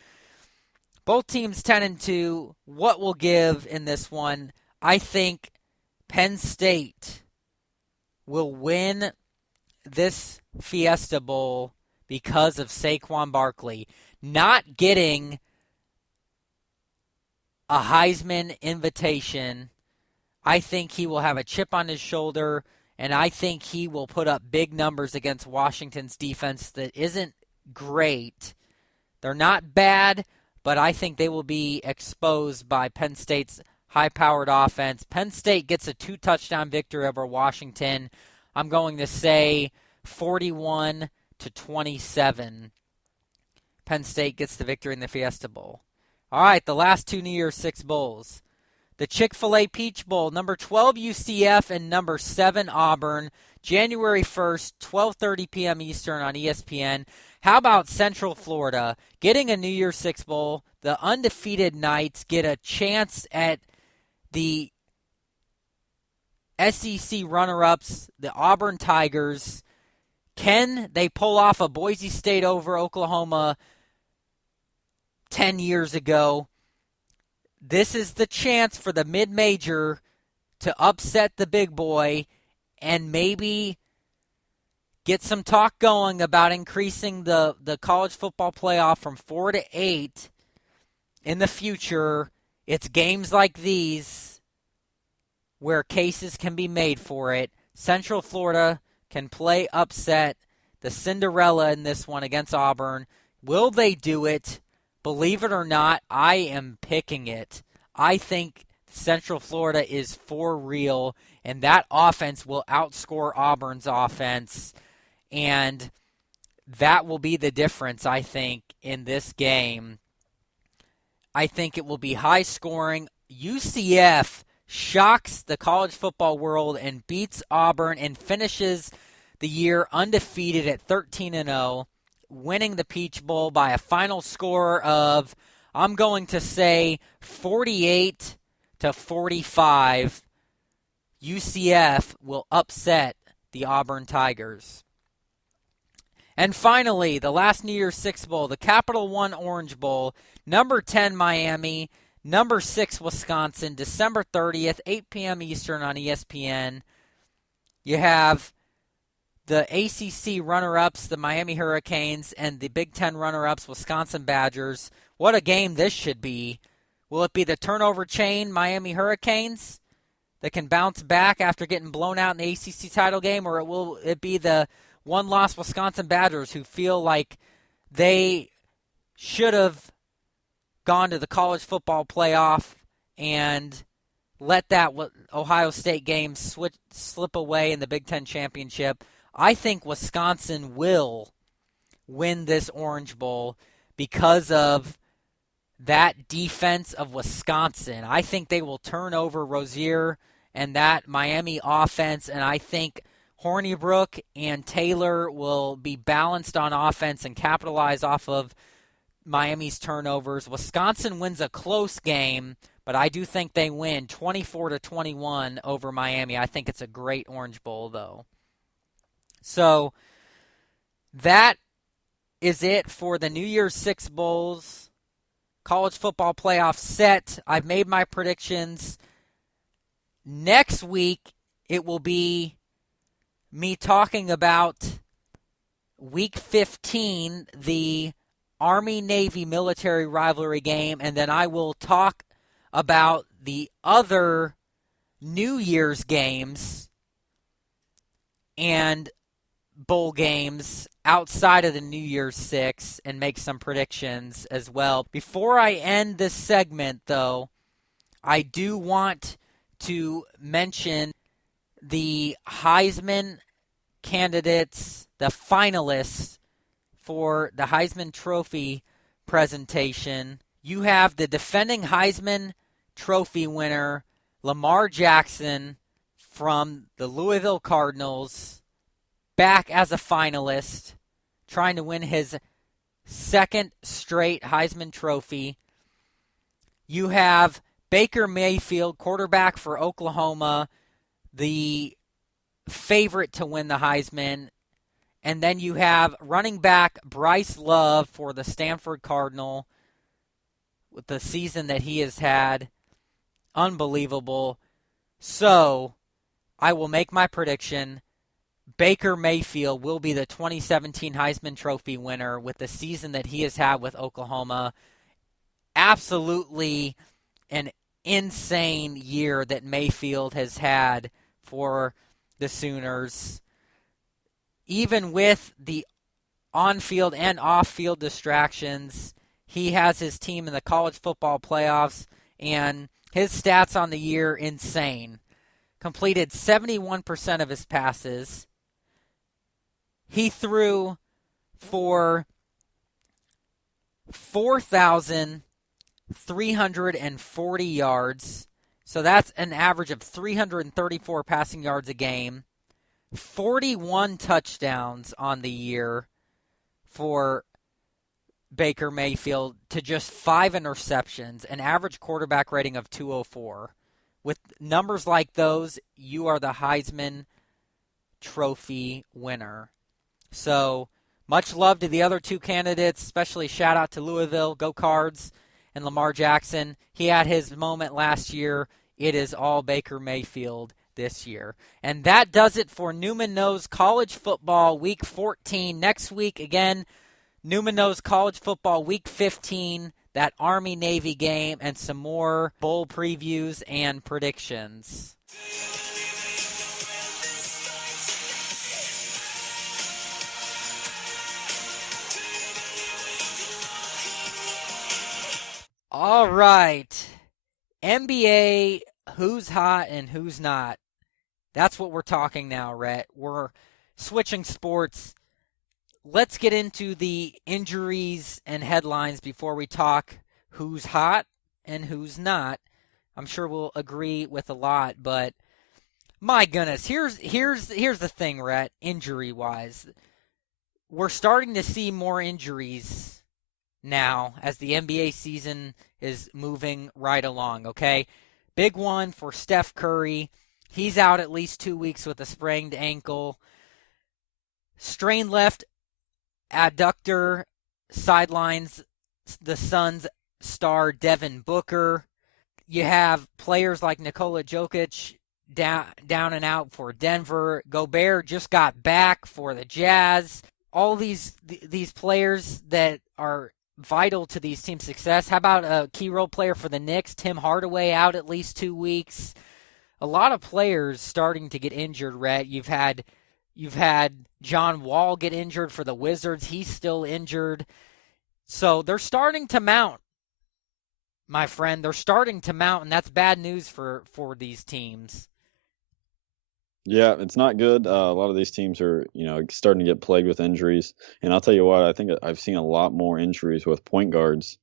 Both teams 10-2. What will give in this one? I think Penn State will win this Fiesta Bowl because of Saquon Barkley not getting a Heisman invitation. I think he will have a chip on his shoulder, and I think he will put up big numbers against Washington's defense that isn't great. They're not bad, but I think they will be exposed by Penn State's high-powered offense. Penn State gets a 2-touchdown victory over Washington. I'm going to say 41-27. Penn State gets the victory in the Fiesta Bowl. All right, the last two New Year's Six bowls. The Chick-fil-A Peach Bowl, number 12 UCF and number 7 Auburn, January 1st, 12:30 p.m. Eastern on ESPN. How about Central Florida getting a New Year's Six Bowl? The undefeated Knights get a chance at the SEC runner-ups, the Auburn Tigers. Can they pull off a Boise State over Oklahoma 10 years ago? This is the chance for the mid-major to upset the big boy and maybe get some talk going about increasing the college football playoff from 4 to 8 in the future. It's games like these where cases can be made for it. Central Florida can play upset the Cinderella in this one against Auburn. Will they do it? Believe it or not, I am picking it. I think Central Florida is for real, and that offense will outscore Auburn's offense, and that will be the difference, I think, in this game. I think it will be high scoring. UCF shocks the college football world and beats Auburn and finishes the year undefeated at 13-0. Winning the Peach Bowl by a final score of, I'm going to say, 48-45. UCF will upset the Auburn Tigers. And finally, the last New Year's Six Bowl, the Capital One Orange Bowl, number 10 Miami, number 6 Wisconsin, December 30th, 8 p.m. Eastern on ESPN. You have the ACC runner-ups, the Miami Hurricanes, and the Big Ten runner-ups, Wisconsin Badgers. What a game this should be. Will it be the turnover chain Miami Hurricanes that can bounce back after getting blown out in the ACC title game, or will it be the one-loss Wisconsin Badgers who feel like they should have gone to the college football playoff and let that Ohio State game slip away in the Big Ten championship? I think Wisconsin will win this Orange Bowl because of that defense of Wisconsin. I think they will turn over Rozier and that Miami offense, and I think Hornibrook and Taylor will be balanced on offense and capitalize off of Miami's turnovers. Wisconsin wins a close game, but I do think they win 24-21 over Miami. I think it's a great Orange Bowl, though. So that is it for the New Year's Six Bowls. College football playoff set. I've made my predictions. Next week, it will be me talking about Week 15, the Army-Navy military rivalry game, and then I will talk about the other New Year's games and bowl games outside of the New Year's Six and make some predictions as well. Before I end this segment, though, I do want to mention the Heisman candidates, the finalists for the Heisman Trophy presentation. You have the defending Heisman Trophy winner, Lamar Jackson from the Louisville Cardinals, back as a finalist, trying to win his second straight Heisman Trophy. You have Baker Mayfield, quarterback for Oklahoma, the favorite to win the Heisman. And then you have running back Bryce Love for the Stanford Cardinal with the season that he has had. Unbelievable. So, I will make my prediction. Baker Mayfield will be the 2017 Heisman Trophy winner with the season that he has had with Oklahoma. Absolutely an insane year that Mayfield has had for the Sooners. Even with the on-field and off-field distractions, he has his team in the college football playoffs, and his stats on the year, insane. Completed 71% of his passes. He threw for 4,340 yards. So that's an average of 334 passing yards a game. 41 touchdowns on the year for Baker Mayfield to just 5 interceptions, an average quarterback rating of 204. With numbers like those, you are the Heisman Trophy winner. So, much love to the other two candidates, especially shout out to Louisville, go Cards, and Lamar Jackson. He had his moment last year. It is all Baker Mayfield this year. And that does it for Neumann Knows College Football Week 14. Next week, again, Neumann Knows College Football Week 15, that Army-Navy game, and some more bowl previews and predictions. All right. NBA, who's hot and who's not? That's what we're talking now, Rhett. We're switching sports. Let's get into the injuries and headlines before we talk who's hot and who's not. I'm sure we'll agree with a lot, but my goodness, here's the thing, Rhett, injury-wise. We're starting to see more injuries now as the NBA season is moving right along, okay? Big one for Steph Curry. He's out at least 2 weeks with a sprained ankle. Strained left adductor sidelines the Suns star Devin Booker. You have players like Nikola Jokic down and out for Denver. Gobert just got back for the Jazz. All these players that are vital to these teams' success. How about a key role player for the Knicks, Tim Hardaway, out at least 2 weeks? A lot of players starting to get injured, Rhett. You've had John Wall get injured for the Wizards. He's still injured. So they're starting to mount, my friend. They're starting to mount, and that's bad news for these teams. Yeah, it's not good. A lot of these teams are, starting to get plagued with injuries. And I'll tell you what, I think I've seen a lot more injuries with point guards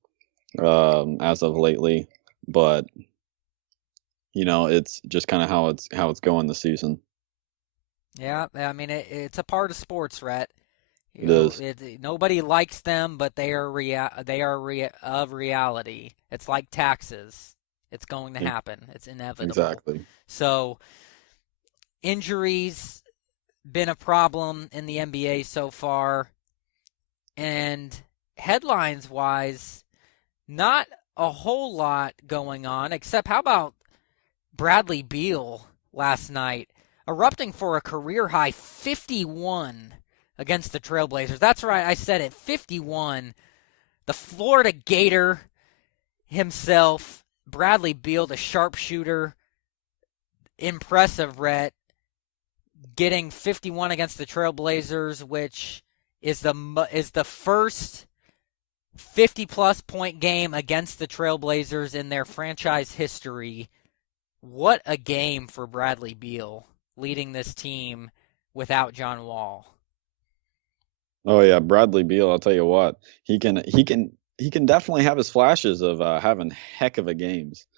as of lately. But, it's just kind of how it's going this season. Yeah, I mean, it's a part of sports, Rhett. It is. Nobody likes them, but they are of reality. It's like taxes. It's going to happen. It's inevitable. Exactly. So injuries been a problem in the NBA so far. And headlines-wise, not a whole lot going on, except how about Bradley Beal last night, erupting for a career-high 51 against the Trailblazers. That's right, I said it, 51. The Florida Gator himself, Bradley Beal, the sharpshooter, impressive, Rhett, getting 51 against the Trailblazers, which is the first 50-plus point game against the Trailblazers in their franchise history. What a game for Bradley Beal, leading this team without John Wall. Oh yeah, Bradley Beal. I'll tell you what, he can definitely have his flashes of having heck of a games,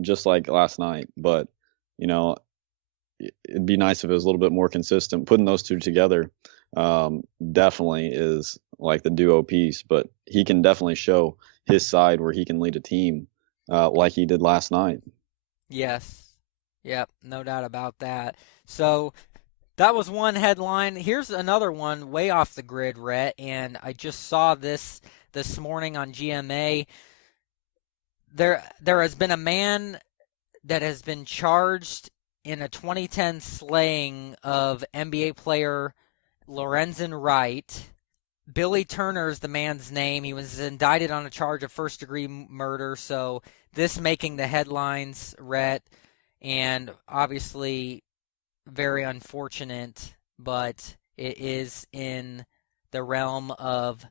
just like last night. But it'd be nice if it was a little bit more consistent. Putting those two together definitely is like the duo piece. But he can definitely show his side where he can lead a team like he did last night. Yes. Yep, no doubt about that. So that was one headline. Here's another one way off the grid, Rhett, and I just saw this morning on GMA. There has been a man that has been charged in a 2010 slaying of NBA player Lorenzen Wright. Billy Turner is the man's name. He was indicted on a charge of first-degree murder, so this making the headlines, Rhett, and obviously very unfortunate, but it is in the realm of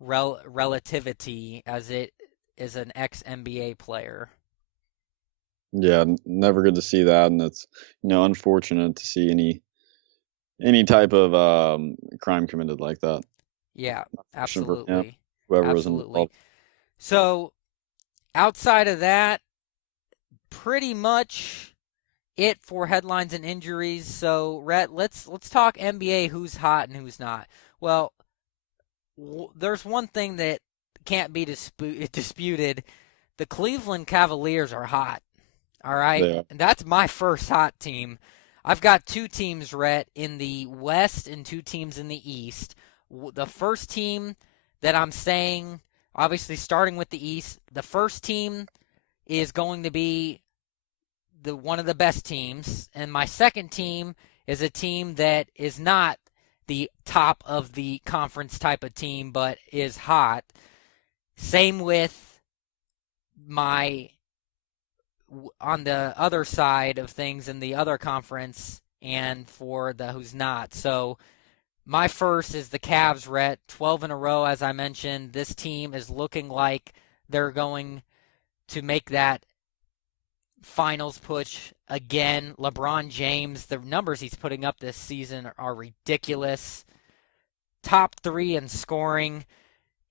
relativity as it is an ex-NBA player. Yeah, never good to see that, and it's unfortunate to see any type of crime committed like that. Yeah, absolutely. Whoever was Absolutely. involved. So outside of that, pretty much it for headlines and injuries. So, Rhett, let's talk NBA, who's hot and who's not. Well, there's one thing that can't be disputed. The Cleveland Cavaliers are hot, all right? Yeah. And that's my first hot team. I've got two teams, Rhett, in the West and two teams in the East. The first team that I'm saying, obviously starting with the East, the first team is going to be one of the best teams, and my second team is a team that is not the top of the conference type of team, but is hot. Same with on the other side of things in the other conference, and for the who's not. So my first is the Cavs, Rhett, 12 in a row, as I mentioned. This team is looking like they're going to make that finals push again. LeBron James, the numbers he's putting up this season are ridiculous. Top 3 in scoring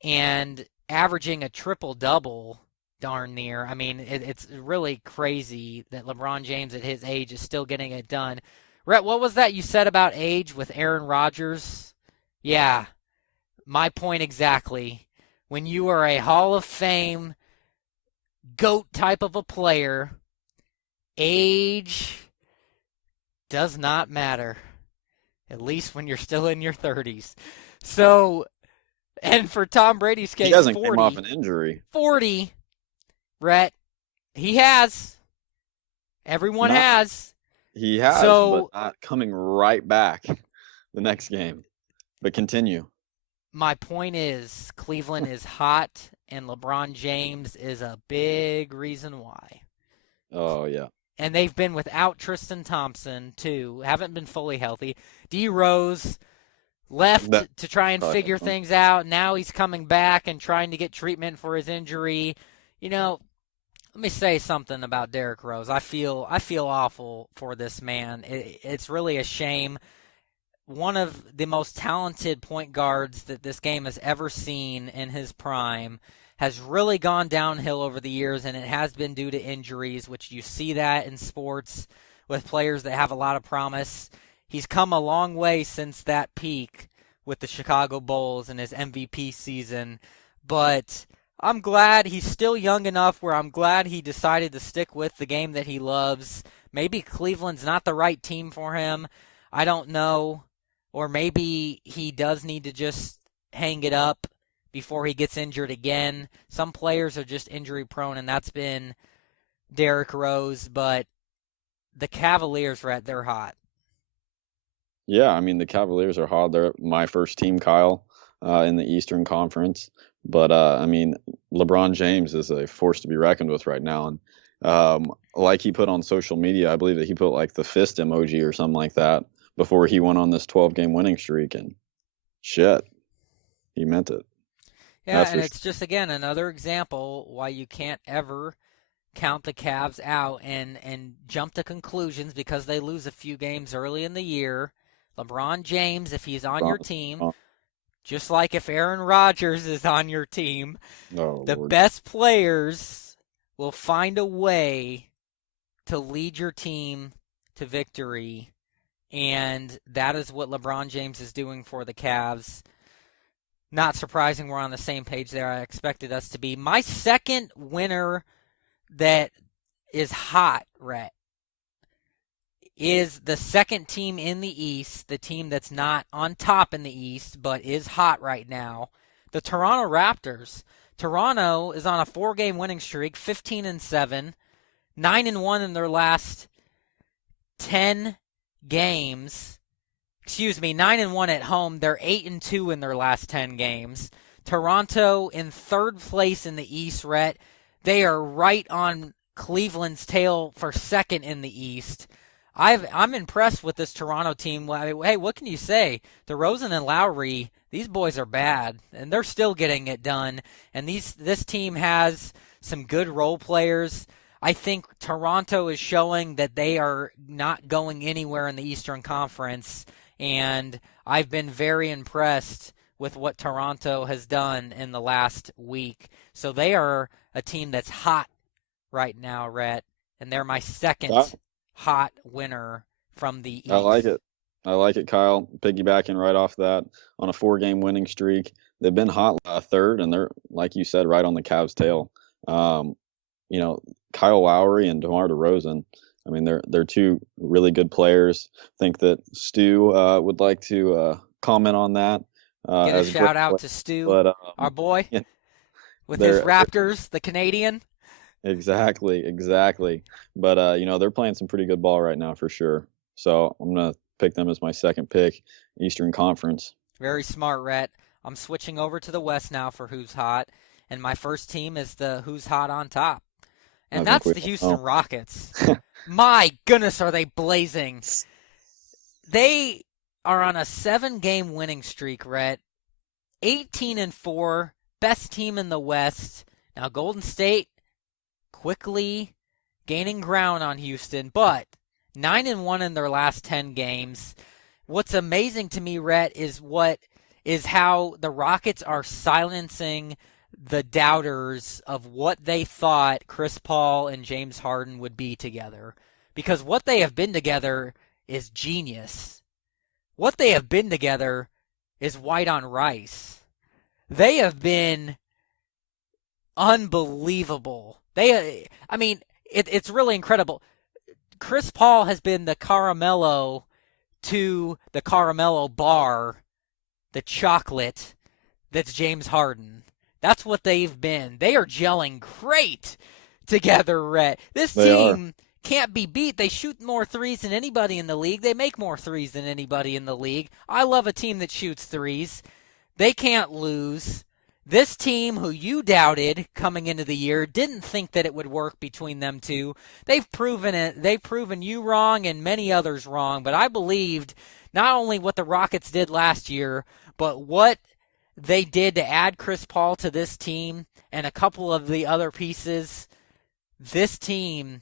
and averaging a triple-double darn near. I mean, it's really crazy that LeBron James at his age is still getting it done. Rhett, what was that you said about age with Aaron Rodgers? Yeah, my point exactly. When you are a Hall of Fame GOAT type of a player, age does not matter, at least when you're still in your 30s. So, and for Tom Brady's case, He hasn't 40, come off an injury. 40, Rhett, he has. Everyone Not- has. He has, So, but not coming right back the next game. But continue. my point is, Cleveland is hot, and LeBron James is a big reason why. Oh, yeah. And they've been without Tristan Thompson, too. Haven't been fully healthy. D. Rose left to try and figure things out. Now he's coming back and trying to get treatment for his injury. You know, let me say something about Derrick Rose. I feel awful for this man. It's really a shame. One of the most talented point guards that this game has ever seen in his prime has really gone downhill over the years, and it has been due to injuries, which you see that in sports with players that have a lot of promise. He's come a long way since that peak with the Chicago Bulls in his MVP season, but I'm glad he's still young enough where I'm glad he decided to stick with the game that he loves. Maybe Cleveland's not the right team for him. I don't know. Or maybe he does need to just hang it up before he gets injured again. Some players are just injury prone, and that's been Derrick Rose, but the Cavaliers, Rhett, they're hot. Yeah, I mean, the Cavaliers are hot. They're my first team, Kyle, in the Eastern Conference. But, I mean, LeBron James is a force to be reckoned with right now. And like he put on social media, I believe that he put like the fist emoji or something like that before he went on this 12-game winning streak. And shit, he meant it. Yeah, and it's just, again, another example why you can't ever count the Cavs out and jump to conclusions because they lose a few games early in the year. LeBron James, if he's on your team, just like if Aaron Rodgers is on your team, the best players will find a way to lead your team to victory, and that is what LeBron James is doing for the Cavs. Not surprising we're on the same page there. I expected us to be. My second winner that is hot, Rhett, is the second team in the East, the team that's not on top in the East, but is hot right now, the Toronto Raptors. Toronto is on a 4-game winning streak, 15-7, 9-1 in their last 10 games. 9-1 at home. They're 8-2 in their last 10 games. Toronto in third place in the East, Rhett. They are right on Cleveland's tail for second in the East. I'm impressed with this Toronto team. Hey, what can you say? DeRozan and Lowry, these boys are bad, and they're still getting it done. And this team has some good role players. I think Toronto is showing that they are not going anywhere in the Eastern Conference, and I've been very impressed with what Toronto has done in the last week. So they are a team that's hot right now, Rhett, and they're my second hot winner from the East. I like it, Kyle. Piggybacking right off that, on a 4-game winning streak. They've been hot third, and they're, like you said, right on the Cavs' tail. You know, Kyle Lowry and DeMar DeRozan, I mean, they're two really good players. I think that Stu would like to comment on that. Get a shout out to Stu, our boy, with his Raptors, the Canadian. Exactly. But, you know, they're playing some pretty good ball right now for sure. So I'm going to pick them as my second pick, Eastern Conference. Very smart, Rhett. I'm switching over to the West now for Who's Hot. And my first team is the Who's Hot on top. And that's the Houston Rockets. My goodness, are they blazing. They are on a 7-game winning streak, Rhett. 18-4, best team in the West. Now, Golden State quickly gaining ground on Houston, but 9-1 in their last 10 games. What's amazing to me, Rhett, is how the Rockets are silencing the doubters of what they thought Chris Paul and James Harden would be together. Because what they have been together is genius. What they have been together is white on rice. They have been unbelievable. It's really incredible. Chris Paul has been the Caramello to the Caramello bar, the chocolate that's James Harden. That's what they've been. They are gelling great together, Rhett. This team can't be beat. They shoot more threes than anybody in the league. They make more threes than anybody in the league. I love a team that shoots threes. They can't lose. This team, who you doubted coming into the year, didn't think that it would work between them two. They've proven it. They've proven you wrong and many others wrong. But I believed not only what the Rockets did last year, but what they did to add Chris Paul to this team and a couple of the other pieces. This team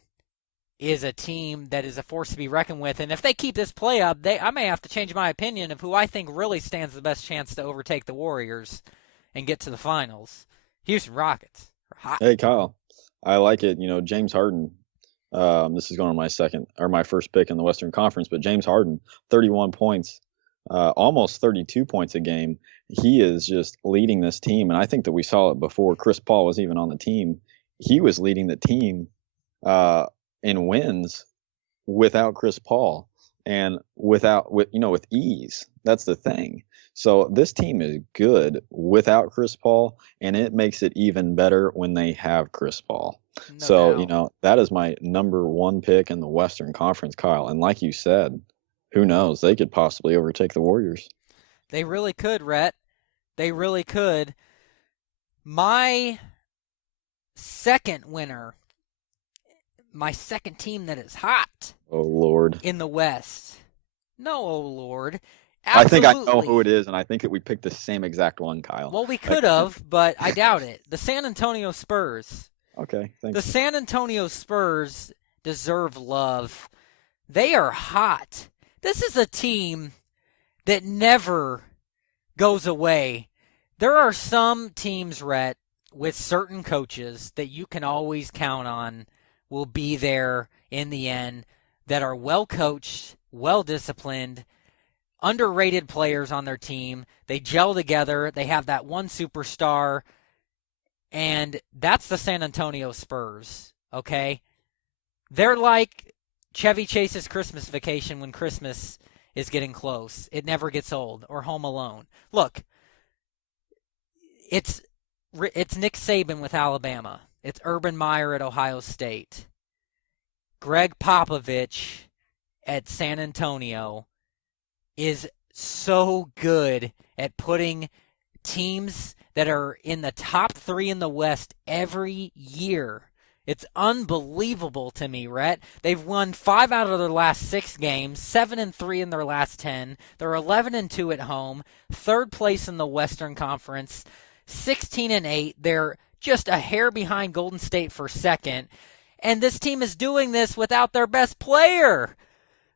is a team that is a force to be reckoned with. And if they keep this play up, I may have to change my opinion of who I think really stands the best chance to overtake the Warriors and get to the finals. Houston Rockets are hot. Hey, Kyle, I like it. James Harden, this is going on my first pick in the Western Conference, but James Harden, 31 points, almost 32 points a game. He is just leading this team, and I think that we saw it before Chris Paul was even on the team. He was leading the team in wins without Chris Paul and with ease. That's the thing. So this team is good without Chris Paul, and it makes it even better when they have Chris Paul. No doubt. That is my number one pick in the Western Conference, Kyle. And like you said, who knows? They could possibly overtake the Warriors. They really could, Rhett. They really could. My second winner, my second team that is hot. Oh, Lord. In the West. No, oh, Lord. Absolutely. I think I know who it is, and I think that we picked the same exact one, Kyle. Well, we could have, but I doubt it. The San Antonio Spurs. Okay, thanks. The San Antonio Spurs deserve love. They are hot. This is a team that never goes away. There are some teams, Rhett, with certain coaches that you can always count on will be there in the end, that are well coached, well disciplined, underrated players on their team. They gel together. They have that one superstar, and that's the San Antonio Spurs, okay? They're like Chevy Chase's Christmas Vacation when Christmas is getting close. It never gets old, or Home Alone. Look, it's Nick Saban with Alabama. It's Urban Meyer at Ohio State. Greg Popovich at San Antonio is so good at putting teams that are in the top 3 in the West every year. It's unbelievable to me, Rhett. They've won 5 out of their last 6 games, 7-3 in their last 10. They're 11-2 at home, 3rd place in the Western Conference, 16-8. They're just a hair behind Golden State for second. And this team is doing this without their best player,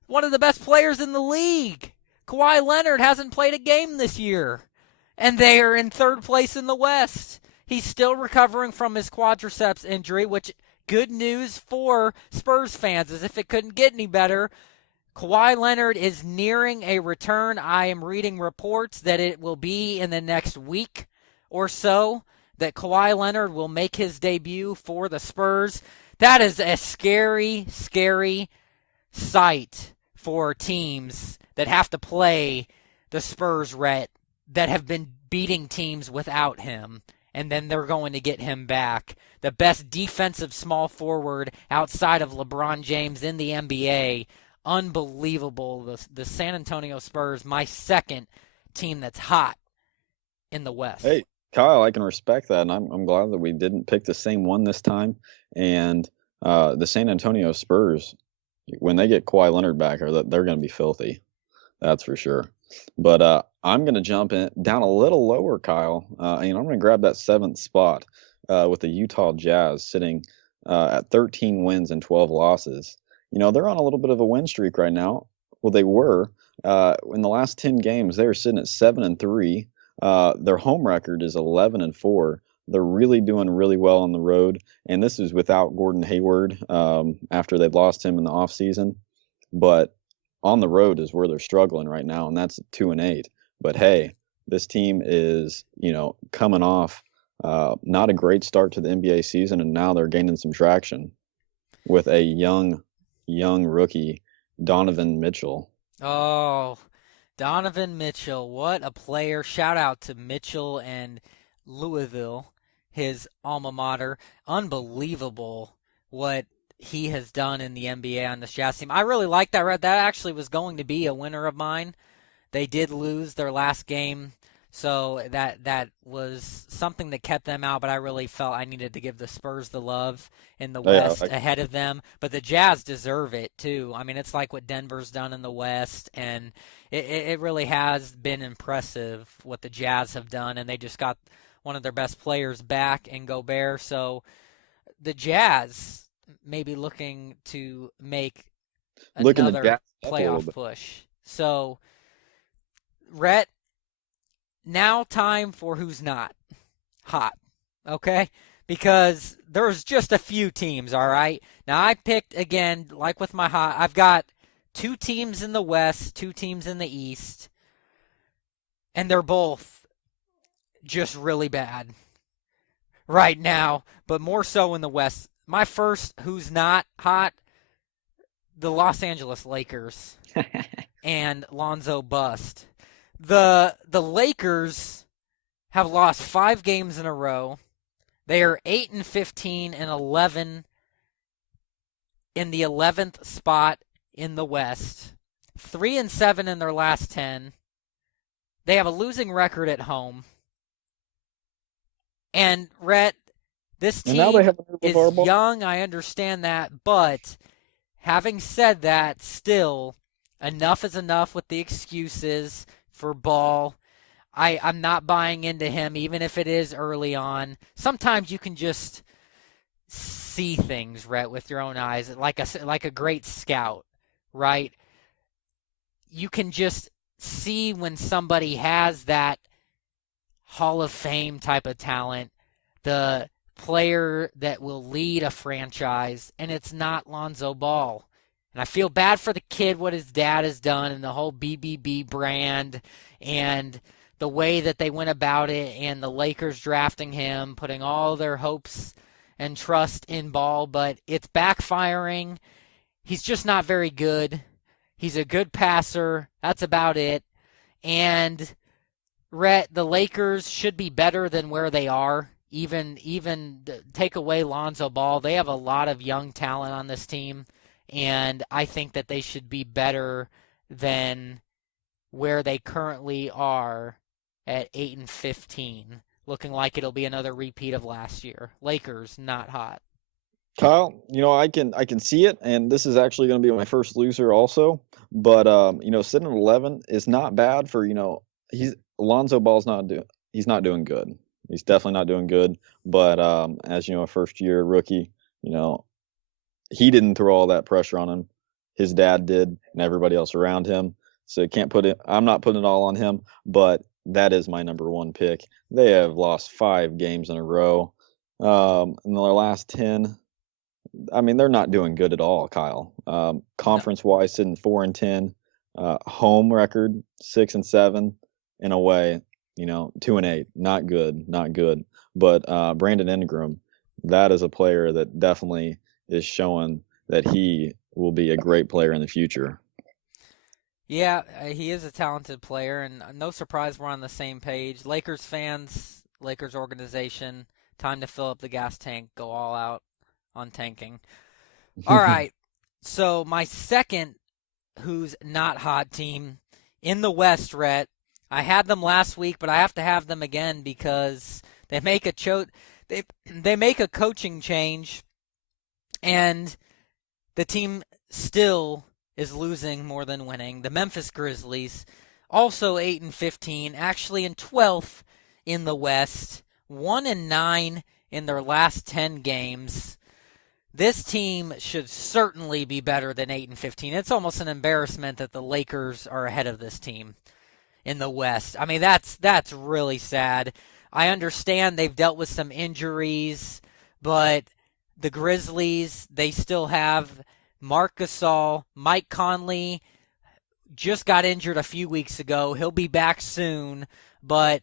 one of the best players in the league. Kawhi Leonard hasn't played a game this year, and they are in 3rd place in the West. He's still recovering from his quadriceps injury, which, good news for Spurs fans, as if it couldn't get any better. Kawhi Leonard is nearing a return. I am reading reports that it will be in the next week or so that Kawhi Leonard will make his debut for the Spurs. That is a scary, scary sight for teams that have to play the Spurs, Rhett, that have been beating teams without him, and then they're going to get him back. The best defensive small forward outside of LeBron James in the NBA. Unbelievable. The San Antonio Spurs, my second team that's hot in the West. Hey, Kyle, I can respect that, and I'm glad that we didn't pick the same one this time. And the San Antonio Spurs, when they get Kawhi Leonard back, they're going to be filthy. That's for sure. But I'm going to jump down a little lower, Kyle. I'm going to grab that 7th spot with the Utah Jazz sitting at 13 wins and 12 losses. They're on a little bit of a win streak right now. Well, they were. In the last 10 games, they were sitting at 7-3. Their home record is 11-4. They're really doing really well on the road, and this is without Gordon Hayward after they'd lost him in the offseason. But on the road is where they're struggling right now, and that's 2-8. But hey, this team is, coming off not a great start to the NBA season, and now they're gaining some traction with a young young rookie, Donovan Mitchell. Oh, Donovan Mitchell, what a player. Shout out to Mitchell and Louisville, his alma mater. Unbelievable what he has done in the NBA on this Jazz team. I really like that. That actually was going to be a winner of mine. They did lose their last game, so that was something that kept them out, but I really felt I needed to give the Spurs the love in the West ahead of them. But the Jazz deserve it, too. I mean, it's like what Denver's done in the West, and it really has been impressive what the Jazz have done, and they just got one of their best players back in Gobert. So the Jazz may be looking to make another playoff push. So, Rhett, now time for who's not hot, okay? Because there's just a few teams, all right? Now, I picked, again, like with my hot, I've got 2 teams in the West, 2 teams in the East, and they're both just really bad right now, but more so in the West. My first who's not hot, the Los Angeles Lakers and Lonzo Bust. The Lakers have lost 5 games in a row. They are 8-15 and 11 in the 11th spot in the West. 3-7 in their last 10. They have a losing record at home. And Rhett, this team is young, I understand that, but having said that, still, enough is enough with the excuses for Ball. I'm not buying into him, even if it is early on. Sometimes you can just see things, Rhett, with your own eyes, like a great scout, right? You can just see when somebody has that Hall of Fame type of talent, the player that will lead a franchise, and it's not Lonzo Ball. And I feel bad for the kid, what his dad has done, and the whole BBB brand, and the way that they went about it, and the Lakers drafting him, putting all their hopes and trust in Ball, but it's backfiring. He's just not very good. He's a good passer. That's about it. And Rhett, the Lakers should be better than where they are. Even take away Lonzo Ball, they have a lot of young talent on this team, and I think that they should be better than where they currently are at 8-15, looking like it'll be another repeat of last year. Lakers not hot. Kyle, I can see it, and this is actually going to be my first loser also. But sitting at 11 is not bad for Lonzo Ball's he's not doing good. He's definitely not doing good. But as a first year rookie, he didn't throw all that pressure on him. His dad did, and everybody else around him. So you can't put it. I'm not putting it all on him, but that is my number 1 pick. They have lost 5 games in a row. In their last 10. I mean, they're not doing good at all, Kyle. Conference-wise, sitting 4-10. Home record 6-7, and away, 2-8. Not good. But Brandon Ingram, that is a player that definitely is showing that he will be a great player in the future. Yeah, he is a talented player, and no surprise we're on the same page. Lakers fans, Lakers organization, time to fill up the gas tank, go all out on tanking. All right, so my second who's not hot team in the West, Rhett, I had them last week, but I have to have them again because they make they make a coaching change, and the team still is losing more than winning. The Memphis Grizzlies, also 8-15, actually in 12th in the West, 1-9 in their last 10 games. This team should certainly be better than 8-15. It's almost an embarrassment that the Lakers are ahead of this team in the West. I mean, that's really sad. I understand they've dealt with some injuries, but the Grizzlies, they still have Marc Gasol. Mike Conley just got injured a few weeks ago. He'll be back soon, but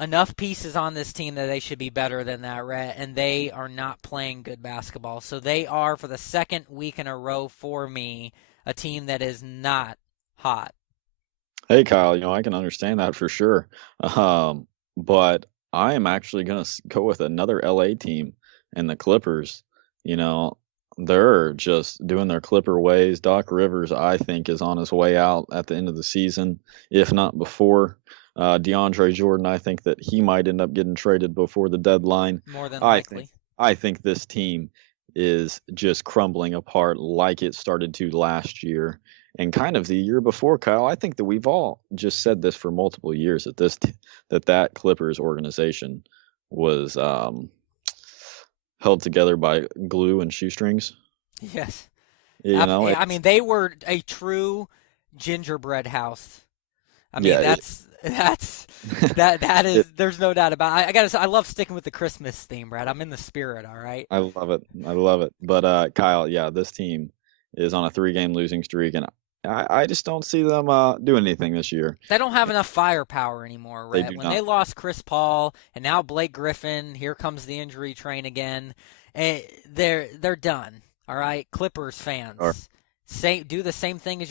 enough pieces on this team that they should be better than that, Rhett, and they are not playing good basketball. So they are, for the second week in a row for me, a team that is not hot. Hey, Kyle, I can understand that for sure. But I am actually going to go with another LA team and the Clippers. You know, they're just doing their Clipper ways. Doc Rivers, I think, is on his way out at the end of the season, if not before. DeAndre Jordan, I think that he might end up getting traded before the deadline. More than I likely. I think this team is just crumbling apart like it started to last year and kind of the year before, Kyle. I think that we've all just said this for multiple years that that Clippers organization was held together by glue and shoestrings. Yes. I mean, they were a true gingerbread house. I mean, yeah, that is. There's no doubt about it. I gotta say, I love sticking with the Christmas theme, Brad. I'm in the spirit. All right. I love it. I love it. But Kyle, yeah, this team is on a 3-game losing streak, and I just don't see them doing anything this year. They don't have enough firepower anymore, They Rhett. do When not. they lost Chris Paul and now Blake Griffin, here comes the injury train again. They're done. All right, Clippers fans, do the same thing as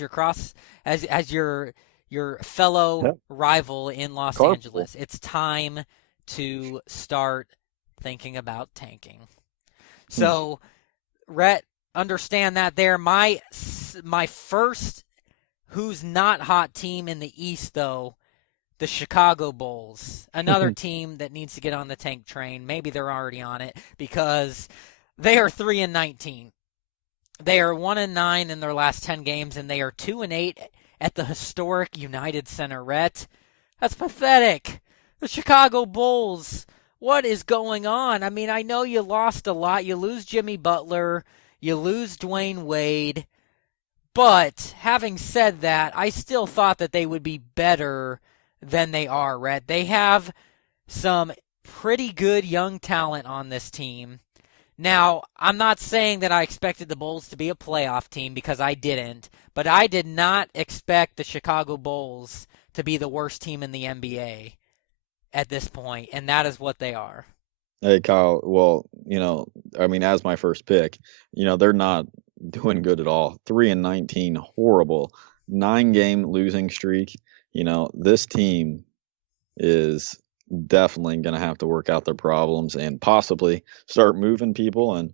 your fellow rival in Los Angeles. It's time to start thinking about tanking. So, Rhett, understand that there. My first who's not hot team in the East, though, the Chicago Bulls. Another team that needs to get on the tank train. Maybe they're already on it because they are 3-19. They are 1-9 in their last 10 games, and they are 2-8 at the historic United Center. Rhett, that's pathetic. The Chicago Bulls, what is going on? I mean, I know you lost a lot. You lose Jimmy Butler. You lose Dwayne Wade. But having said that, I still thought that they would be better than they are, Rhett. They have some pretty good young talent on this team. Now, I'm not saying that I expected the Bulls to be a playoff team because I didn't, but I did not expect the Chicago Bulls to be the worst team in the NBA at this point, and that is what they are. Hey, Kyle. Well, I mean, as my first pick, they're not doing good at all. 3-19, horrible. 9-game losing streak. This team is definitely going to have to work out their problems and possibly start moving people. And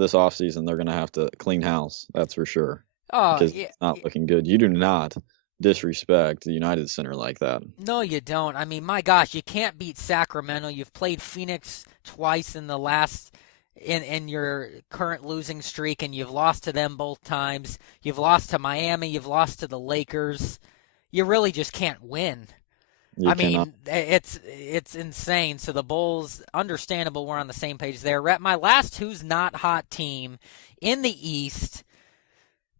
this offseason, they're going to have to clean house. That's for sure. Because it's not looking good. You do not disrespect the United Center like that. No, you don't. I mean, my gosh, you can't beat Sacramento. You've played Phoenix twice in the last in your current losing streak, and you've lost to them both times. You've lost to Miami. You've lost to the Lakers. You really just can't win. I mean, it's insane. So the Bulls, understandable, we're on the same page there. Rhett, my last who's not hot team in the East,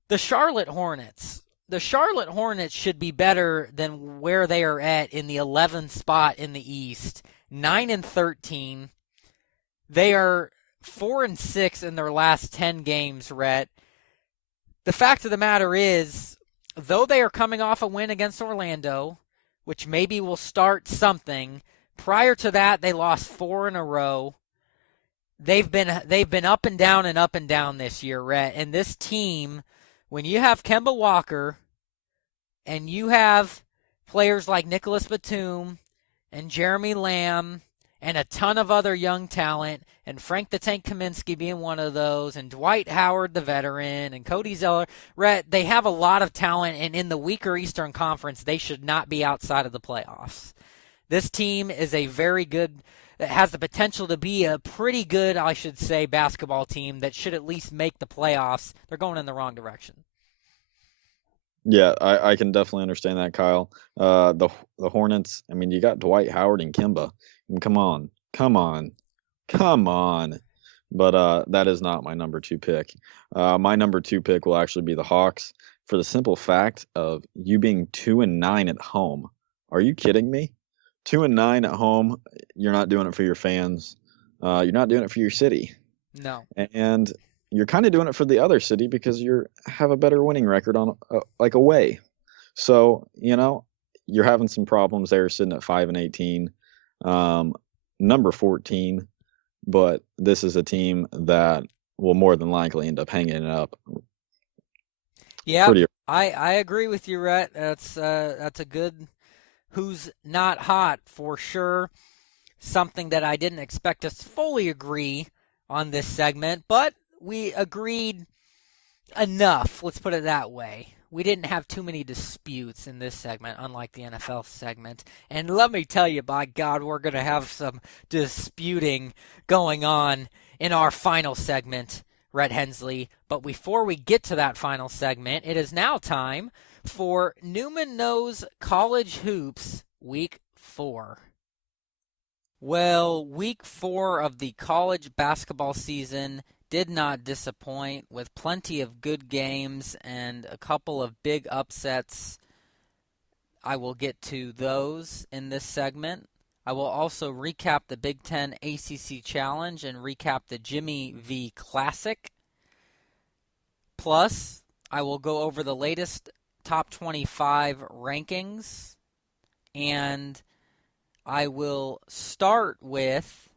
the Charlotte Hornets. The Charlotte Hornets should be better than where they are at in the 11th spot in the East. 9-13. They are 4-6 in their last 10 games, Rhett. The fact of the matter is, though they are coming off a win against Orlando, which maybe will start something, prior to that they lost 4 in a row. They've been up and down this year, Rhett. And this team, when you have Kemba Walker and you have players like Nicholas Batum and Jeremy Lamb and a ton of other young talent, and Frank the Tank Kaminsky being one of those, and Dwight Howard, the veteran, and Cody Zeller, Rhett, they have a lot of talent, and in the weaker Eastern Conference, they should not be outside of the playoffs. This team is a very good, has the potential to be a pretty good, I should say, basketball team that should at least make the playoffs. They're going in the wrong direction. Yeah, I can definitely understand that, Kyle. The Hornets, I mean, you got Dwight Howard and Kemba. Come on. But that is not my number 2 pick. My number 2 pick will actually be the Hawks for the simple fact of you being 2-9 at home. Are you kidding me? 2-9 at home. You're not doing it for your fans. You're not doing it for your city. No. And you're kind of doing it for the other city because you have a better winning record on like away. So, you're having some problems there sitting at 5-18. number 14, but this is a team that will more than likely end up hanging it up. Yeah, I agree with you, Rhett. That's a good who's not hot for sure. Something that I didn't expect us to fully agree on this segment, but we agreed enough. Let's put it that way. We didn't have too many disputes in this segment, unlike the NFL segment. And let me tell you, by God, we're going to have some disputing going on in our final segment, Rhett Hensley. But before we get to that final segment, it is now time for Neumann Knows College Hoops Week 4. Well, Week 4 of the college basketball season did not disappoint, with plenty of good games and a couple of big upsets. I will get to those in this segment. I will also recap the Big Ten ACC Challenge and recap the Jimmy V Classic. Plus, I will go over the latest top 25 rankings, and I will start with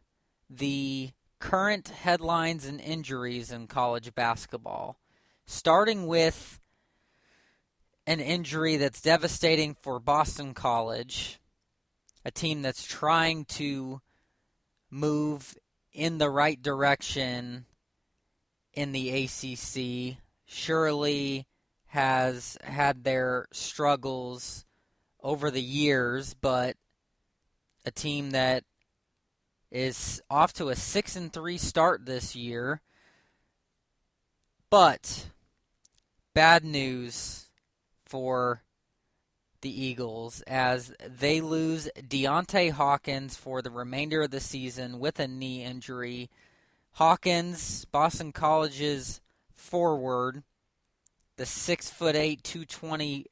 the current headlines and injuries in college basketball, starting with an injury that's devastating for Boston College, a team that's trying to move in the right direction in the ACC. Surely has had their struggles over the years, but a team that is off to a 6-3 start this year. But bad news for the Eagles as they lose Deontay Hawkins for the remainder of the season with a knee injury. Hawkins, Boston College's forward, the 6'8", 220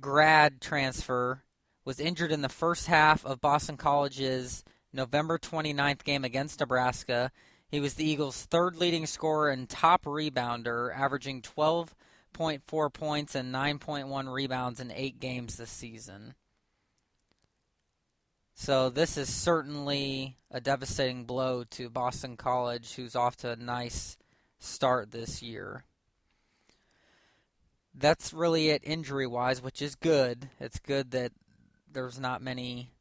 grad transfer, was injured in the first half of Boston College's November 29th game against Nebraska. He was the Eagles' third leading scorer and top rebounder, averaging 12.4 points and 9.1 rebounds in 8 games this season. So this is certainly a devastating blow to Boston College, who's off to a nice start this year. That's really it injury-wise, which is good. It's good that there's not many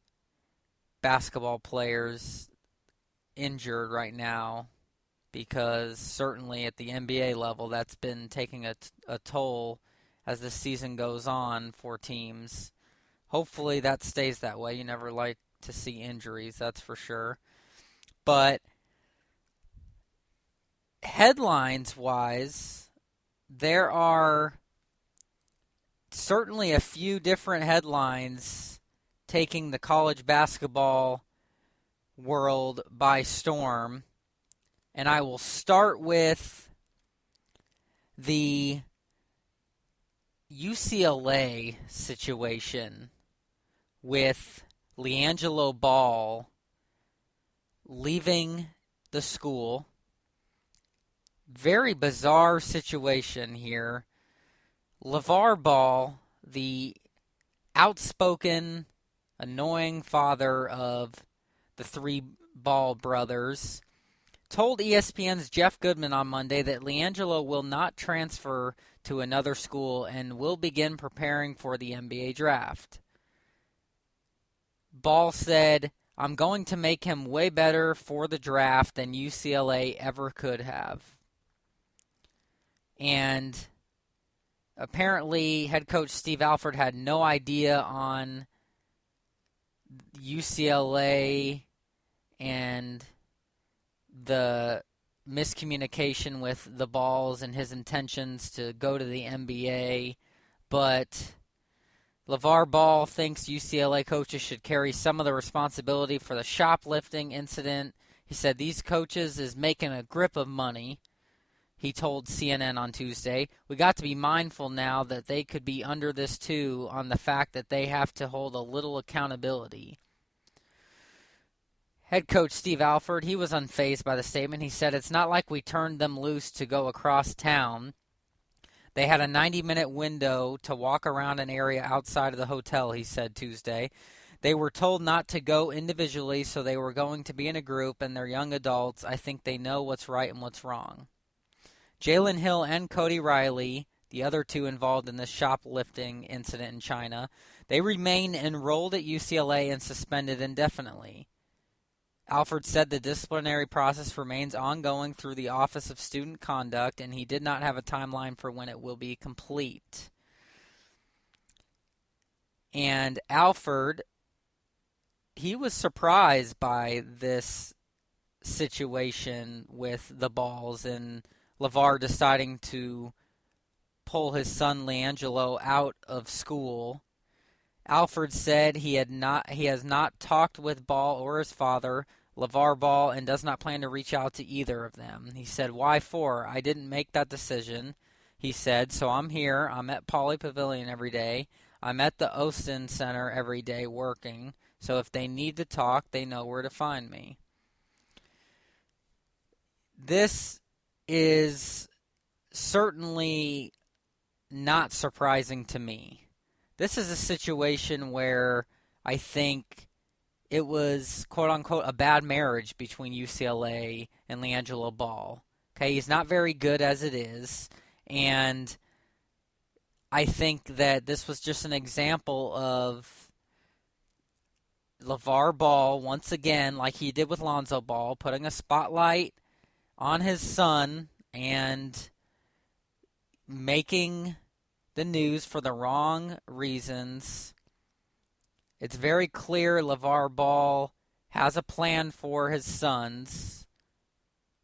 basketball players injured right now, because certainly at the NBA level that's been taking a toll as the season goes on for teams. Hopefully that stays that way. You never like to see injuries, that's for sure. But headlines-wise, there are certainly a few different headlines taking the college basketball world by storm. And I will start with the UCLA situation with LiAngelo Ball leaving the school. Very bizarre situation here. LeVar Ball, the outspoken, annoying father of the three Ball brothers, told ESPN's Jeff Goodman on Monday that LiAngelo will not transfer to another school and will begin preparing for the NBA draft. Ball said, "I'm going to make him way better for the draft than UCLA ever could have." And apparently head coach Steve Alford had no idea on UCLA and the miscommunication with the Balls and his intentions to go to the NBA, but LeVar Ball thinks UCLA coaches should carry some of the responsibility for the shoplifting incident. He said these coaches is making a grip of money. He told CNN on Tuesday, "We got to be mindful now that they could be under this too, on the fact that they have to hold a little accountability." Head coach Steve Alford, he was unfazed by the statement. He said, "It's not like we turned them loose to go across town. They had a 90-minute window to walk around an area outside of the hotel," he said Tuesday. They were told not to go individually, so they were going to be in a group, and they're young adults. I think they know what's right and what's wrong. Jalen Hill and Cody Riley, the other two involved in this shoplifting incident in China, they remain enrolled at UCLA and suspended indefinitely. Alford said the disciplinary process remains ongoing through the Office of Student Conduct, and he did not have a timeline for when it will be complete. And Alford, he was surprised by this situation with the balls and LeVar deciding to pull his son LeAngelo out of school. Alford said he has not talked with Ball or his father, LeVar Ball, and does not plan to reach out to either of them. He said, "Why for? I didn't make that decision," he said, "so I'm here. I'm at Pauley Pavilion every day. I'm at the Austin Center every day working. So if they need to talk, they know where to find me." This is certainly not surprising to me. This is a situation where I think it was, quote-unquote, a bad marriage between UCLA and LeAngelo Ball. Okay, he's not very good as it is, and I think that this was just an example of LeVar Ball, once again, like he did with Lonzo Ball, putting a spotlight on his son and making the news for the wrong reasons. It's very clear LeVar Ball has a plan for his sons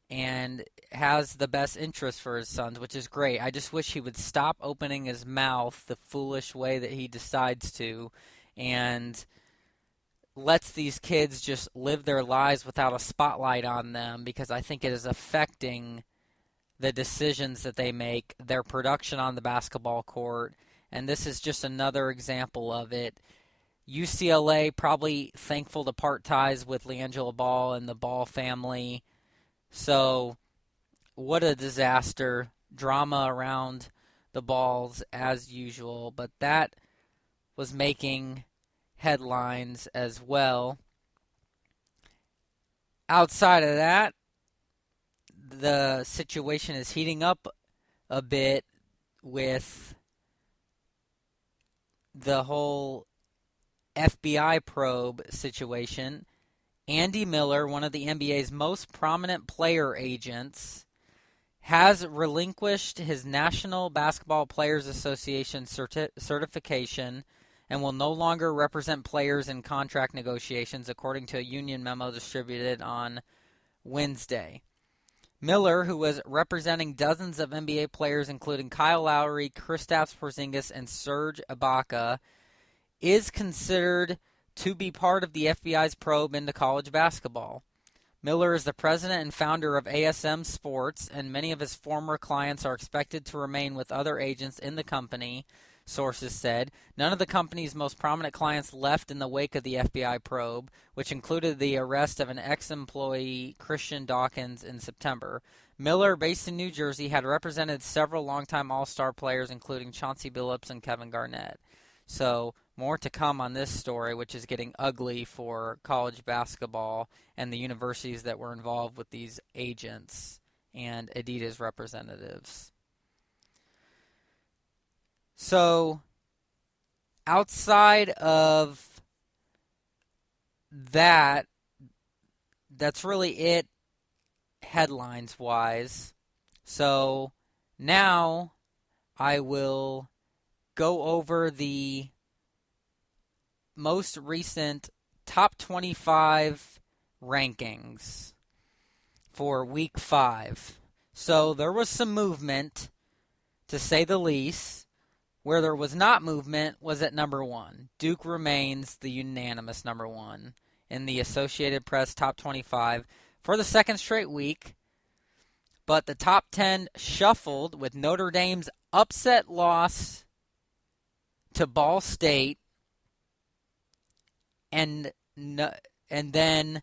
and has the best interest for his sons, which is great. I just wish he would stop opening his mouth the foolish way that he decides to and lets these kids just live their lives without a spotlight on them, because I think it is affecting the decisions that they make, their production on the basketball court, and this is just another example of it. UCLA probably thankful to part ties with LeAngelo Ball and the Ball family. So what a disaster. Drama around the Balls as usual, but that was making headlines as well. Outside of that, the situation is heating up a bit with the whole FBI probe situation. Andy Miller, one of the NBA's most prominent player agents, has relinquished his National Basketball Players Association certification and will no longer represent players in contract negotiations, according to a union memo distributed on Wednesday. Miller, who was representing dozens of NBA players, including Kyle Lowry, Kristaps Porzingis, and Serge Ibaka, is considered to be part of the FBI's probe into college basketball. Miller is the president and founder of ASM Sports, and many of his former clients are expected to remain with other agents in the company, sources said. None of the company's most prominent clients left in the wake of the FBI probe, which included the arrest of an ex-employee, Christian Dawkins, in September. Miller, based in New Jersey, had represented several longtime All-Star players, including Chauncey Billups and Kevin Garnett. So, more to come on this story, which is getting ugly for college basketball and the universities that were involved with these agents and Adidas representatives. So, outside of that, that's really it headlines-wise. So, now I will go over the most recent top 25 rankings for week 5. So there was some movement, to say the least. Where there was not movement was at number 1. Duke remains the unanimous number 1 in the Associated Press top 25 for the second straight week. But the top 10 shuffled with Notre Dame's upset loss to Ball State, and then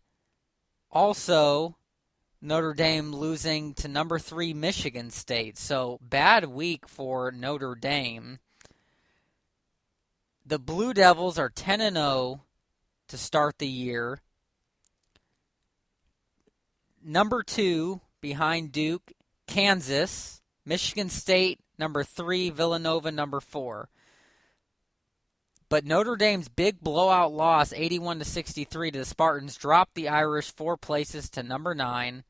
also Notre Dame losing to number 3 Michigan State. So bad week for Notre Dame. The Blue Devils are 10-0 to start the year. Number 2, behind Duke, Kansas. Michigan State, number 3, Villanova, number 4. But Notre Dame's big blowout loss, 81-63 to the Spartans, dropped the Irish 4 places to number 9.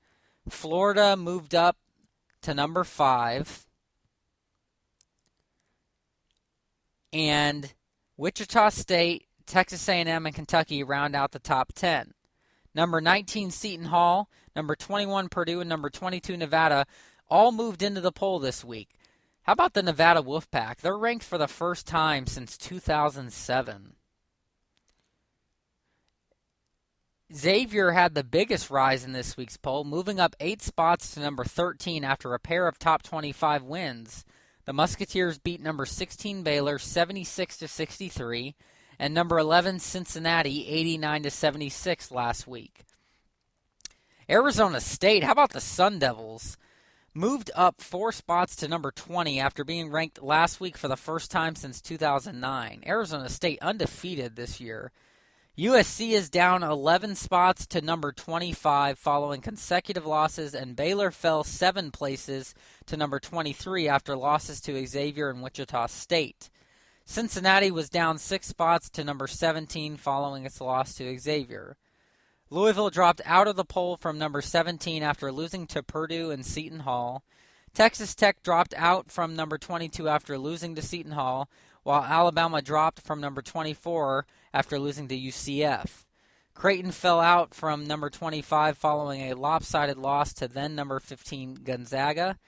Florida moved up to number 5. And Wichita State, Texas A&M, and Kentucky round out the top 10. Number 19, Seton Hall, number 21, Purdue, and number 22, Nevada, all moved into the poll this week. How about the Nevada Wolfpack? They're ranked for the first time since 2007. Xavier had the biggest rise in this week's poll, moving up 8 spots to number 13 after a pair of top 25 wins. The Musketeers beat number 16 Baylor 76-63 and number 11 Cincinnati 89-76 last week. Arizona State, how about the Sun Devils? Moved up 4 spots to number 20 after being ranked last week for the first time since 2009. Arizona State undefeated this year. USC is down 11 spots to number 25 following consecutive losses, and Baylor fell 7 places to number 23 after losses to Xavier and Wichita State. Cincinnati was down 6 spots to number 17 following its loss to Xavier. Louisville dropped out of the poll from number 17 after losing to Purdue and Seton Hall. Texas Tech dropped out from number 22 after losing to Seton Hall, while Alabama dropped from number 24 after losing to UCF. Creighton fell out from number 25 following a lopsided loss to then number 15 Gonzaga.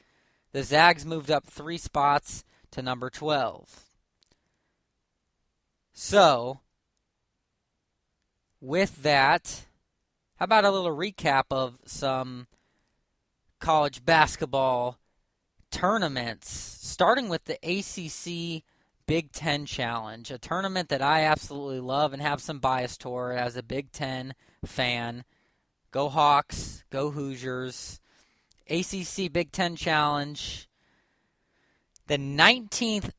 The Zags moved up 3 spots to number 12. So, with that, how about a little recap of some college basketball tournaments, starting with the ACC Big Ten Challenge, a tournament that I absolutely love and have some bias toward as a Big Ten fan. Go Hawks, go Hoosiers. ACC Big Ten Challenge, the 19th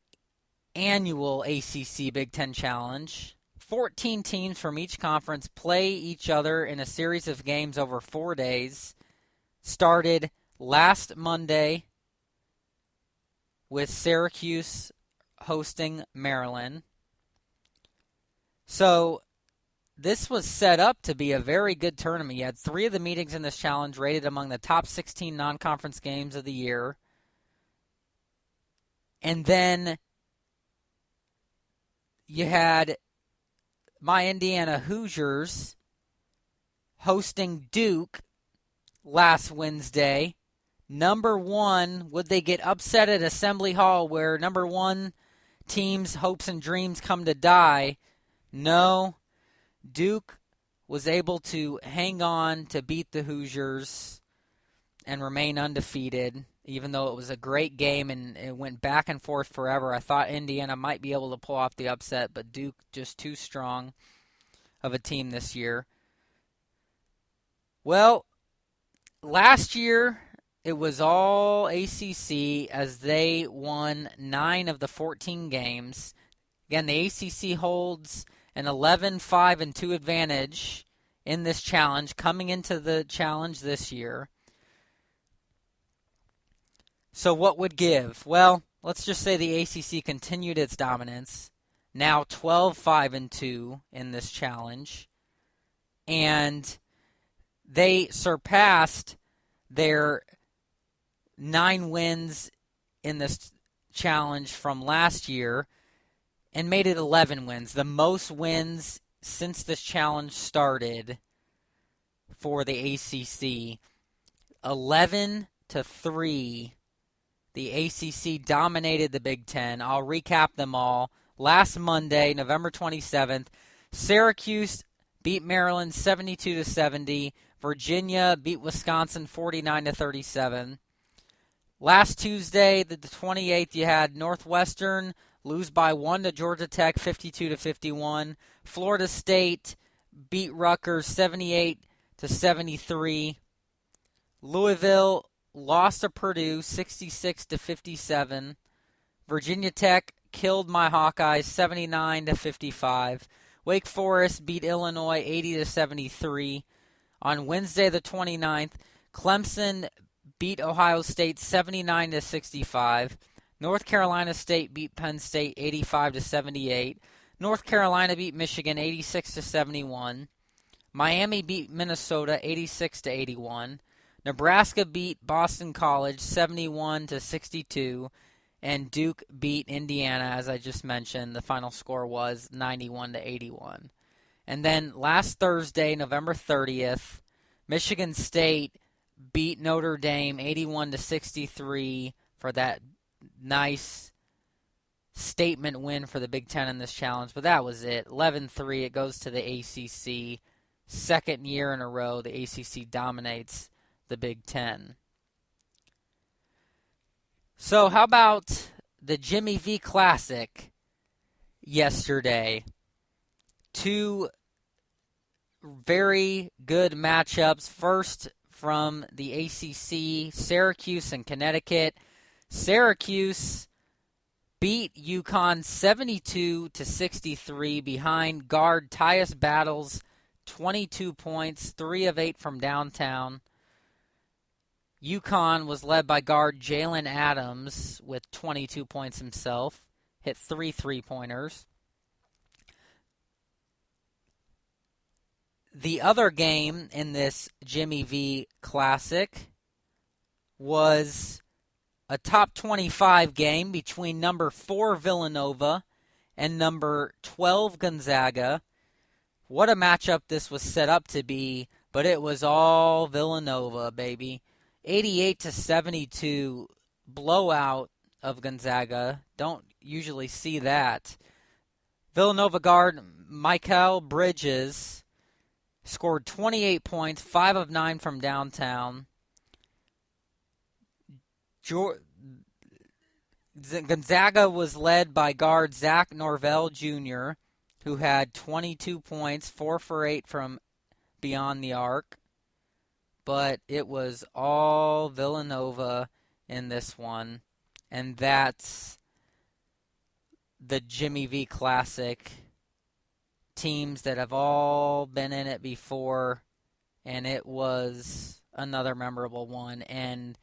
annual ACC Big Ten Challenge. 14 teams from each conference play each other in a series of games over 4 days. Started last Monday with Syracuse hosting Maryland. So this was set up to be a very good tournament. You had 3 of the meetings in this challenge rated among the top 16 non-conference games of the year. And then you had my Indiana Hoosiers hosting Duke last Wednesday. Number 1, would they get upset at Assembly Hall where number 1 team's hopes and dreams come to die? No. Duke was able to hang on to beat the Hoosiers and remain undefeated, even though it was a great game and it went back and forth forever. I thought Indiana might be able to pull off the upset, but Duke just too strong of a team this year. Well, last year it was all ACC as they won 9 of the 14 games. Again, the ACC holds an 11-5-2 advantage in this challenge coming into the challenge this year. So what would give? Well, let's just say the ACC continued its dominance, now 12-5-2 in this challenge, and they surpassed their 9 wins in this challenge from last year and made it 11 wins, the most wins since this challenge started for the ACC. 11-3. The ACC dominated the Big Ten. I'll recap them all. Last Monday, November 27th, Syracuse beat Maryland 72-70. Virginia beat Wisconsin 49-37. Last Tuesday, the 28th, you had Northwestern lose by 1 to Georgia Tech 52-51. Florida State beat Rutgers 78-73. Louisville lost to Purdue 66-57. Virginia Tech killed my Hawkeyes 79-55. Wake Forest beat Illinois 80-73. On Wednesday the 29th, Clemson beat Ohio State 79-65. North Carolina State beat Penn State 85-78. North Carolina beat Michigan 86-71. Miami beat Minnesota 86-81. Nebraska beat Boston College 71-62. And Duke beat Indiana, as I just mentioned. The final score was 91-81. And then last Thursday, November 30th, Michigan State beat Notre Dame 81-63 for that nice statement win for the Big Ten in this challenge. But that was it. 11-3, it goes to the ACC. Second year in a row, the ACC dominates the Big Ten. So how about the Jimmy V Classic yesterday? Two very good matchups. First from the ACC, Syracuse and Connecticut. Syracuse beat UConn 72-63 behind guard Tyus Battles, 22 points, 3 of 8 from downtown. UConn was led by guard Jalen Adams with 22 points himself, hit 3 3-pointers. The other game in this Jimmy V Classic was a top 25 game between number 4 Villanova and number 12 Gonzaga. What a matchup this was set up to be, but it was all Villanova, baby. 88-72 blowout of Gonzaga. Don't usually see that. Villanova guard Mikal Bridges scored 28 points, 5 of 9 from downtown. Gonzaga was led by guard Zach Norvell Jr., who had 22 points, 4 for 8 from beyond the arc. But it was all Villanova in this one. And that's the Jimmy V Classic. Teams that have all been in it before. And it was another memorable one. And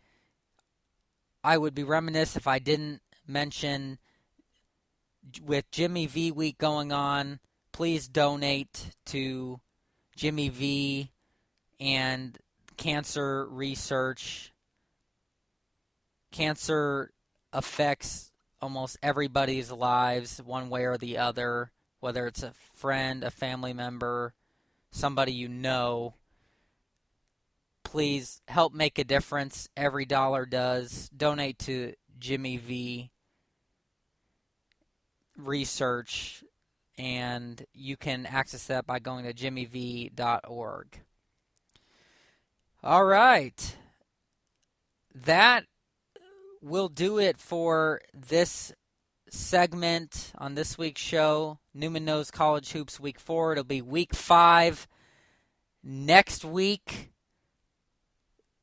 I would be remiss if I didn't mention, with Jimmy V Week going on, please donate to Jimmy V and cancer research. Cancer affects almost everybody's lives one way or the other, whether it's a friend, a family member, somebody you know. Please help make a difference. Every dollar does. Donate to Jimmy V research, and you can access that by going to jimmyv.org. All right. That will do it for this segment on this week's show. Neumann Knows College Hoops Week 4. It'll be Week 5 next week.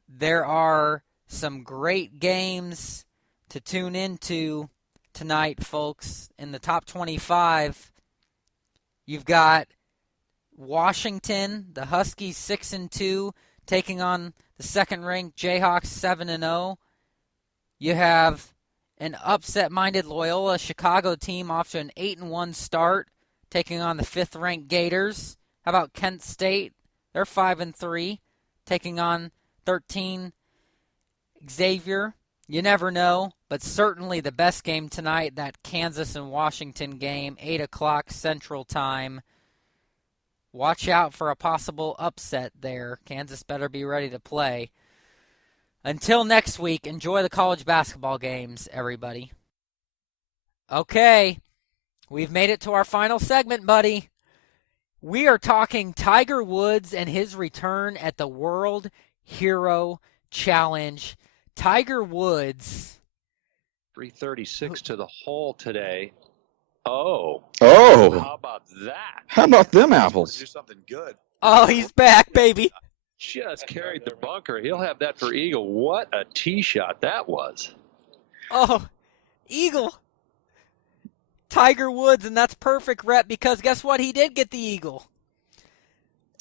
There are some great games to tune into tonight, folks. In the top 25, you've got Washington, the Huskies 6-2, taking on the second-ranked Jayhawks 7-0. You have an upset-minded Loyola Chicago team off to an 8-1 start, taking on the fifth-ranked Gators. How about Kent State? They're 5-3, taking on 13 Xavier. You never know, but certainly the best game tonight, that Kansas and Washington game, 8 o'clock Central Time. Watch out for a possible upset there. Kansas better be ready to play. Until next week, enjoy the college basketball games, everybody. Okay, we've made it to our final segment, buddy. We are talking Tiger Woods and his return at the World Hero Challenge. Tiger Woods. 336 to the hole today. Oh. How about that? How about them apples? Do something good. Oh, he's back, baby. Just carried the bunker. He'll have that for eagle. What a tee shot that was. Oh, eagle. Tiger Woods, and that's perfect, Rhett, because guess what? He did get the eagle.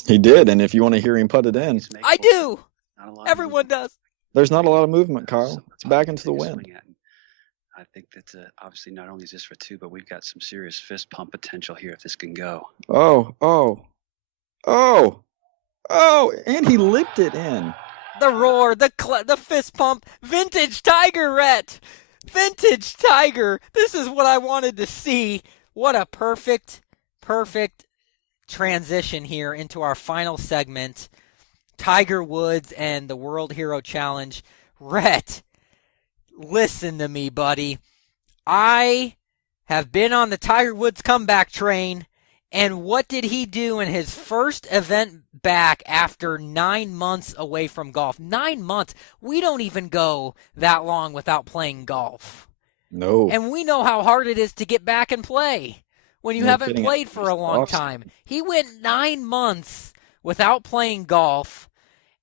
He did, and if you want to hear him put it in, I do. Everyone does. there's not a lot of movement, Kyle. It's back into the wind. I think that's obviously not only is this for two, but we've got some serious fist pump potential here if this can go. Oh, and he lipped it in. The roar, the fist pump, vintage Tiger, Rhett. Vintage Tiger. This is what I wanted to see. What a perfect transition here into our final segment. Tiger Woods and the World Hero Challenge. Rhett, listen to me, buddy. I have been on the Tiger Woods comeback train, and what did he do in his first event back after 9 months away from golf? 9 months. We don't even go that long without playing golf. No. And we know how hard it is to get back and play when you haven't played for a long time. He went 9 months without playing golf,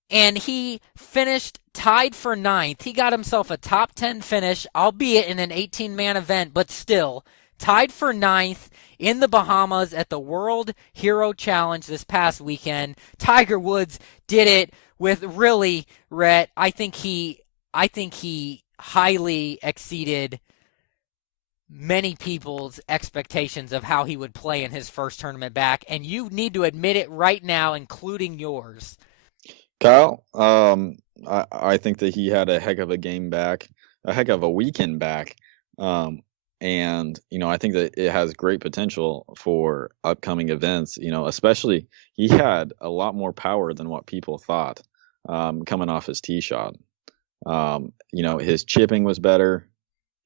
and he finished tied for 9th. He got himself a top 10 finish, albeit in an 18-man event, but still tied for 9th in the Bahamas at the World Hero Challenge this past weekend. Tiger Woods did it with really, Rhett, I think he highly exceeded many people's expectations of how he would play in his first tournament back, and you need to admit it right now, including yours. Kyle, I think that he had a heck of a game back, a heck of a weekend back. And, I think that it has great potential for upcoming events, especially he had a lot more power than what people thought coming off his tee shot. His chipping was better.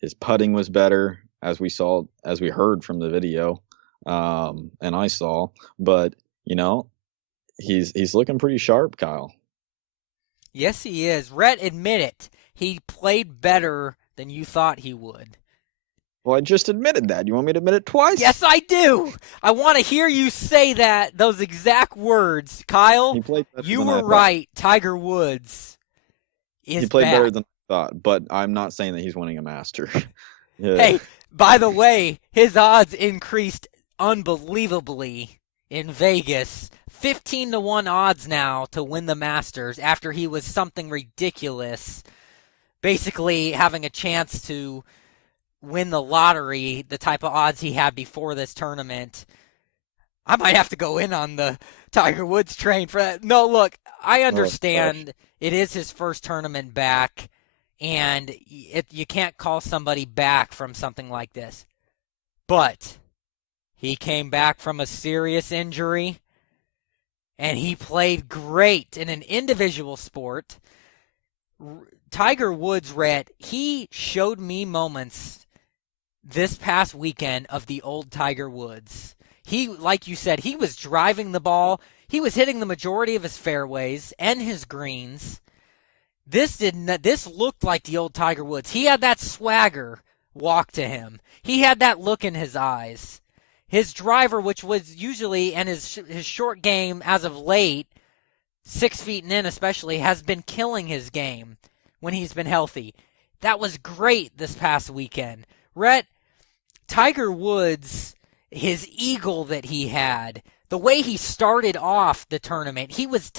His putting was better, as we heard from the video, and I saw. But, he's looking pretty sharp, Kyle. Yes, he is. Rhett, admit it. He played better than you thought he would. Well, I just admitted that. You want me to admit it twice? Yes, I do. I want to hear you say those exact words. Kyle, you were right. Tiger Woods is He played back. better than I thought, but I'm not saying that he's winning a Master. Yeah. Hey, by the way, his odds increased unbelievably in Vegas. 15-1 odds now to win the Masters after he was something ridiculous. Basically having a chance to win the lottery, the type of odds he had before this tournament. I might have to go in on the Tiger Woods train for that. No, look, I understand it is his first tournament back, and you can't call somebody back from something like this. But he came back from a serious injury, and he played great in an individual sport. Tiger Woods, Rhett, he showed me moments this past weekend of the old Tiger Woods. He, like you said, he was driving the ball. He was hitting the majority of his fairways and his greens. This looked like the old Tiger Woods. He had that swagger walk to him. He had that look in his eyes. His driver, which was usually, and his short game as of late, 6 feet and in especially, has been killing his game when he's been healthy. That was great this past weekend. Rhett, Tiger Woods, his eagle that he had, the way he started off the tournament, he was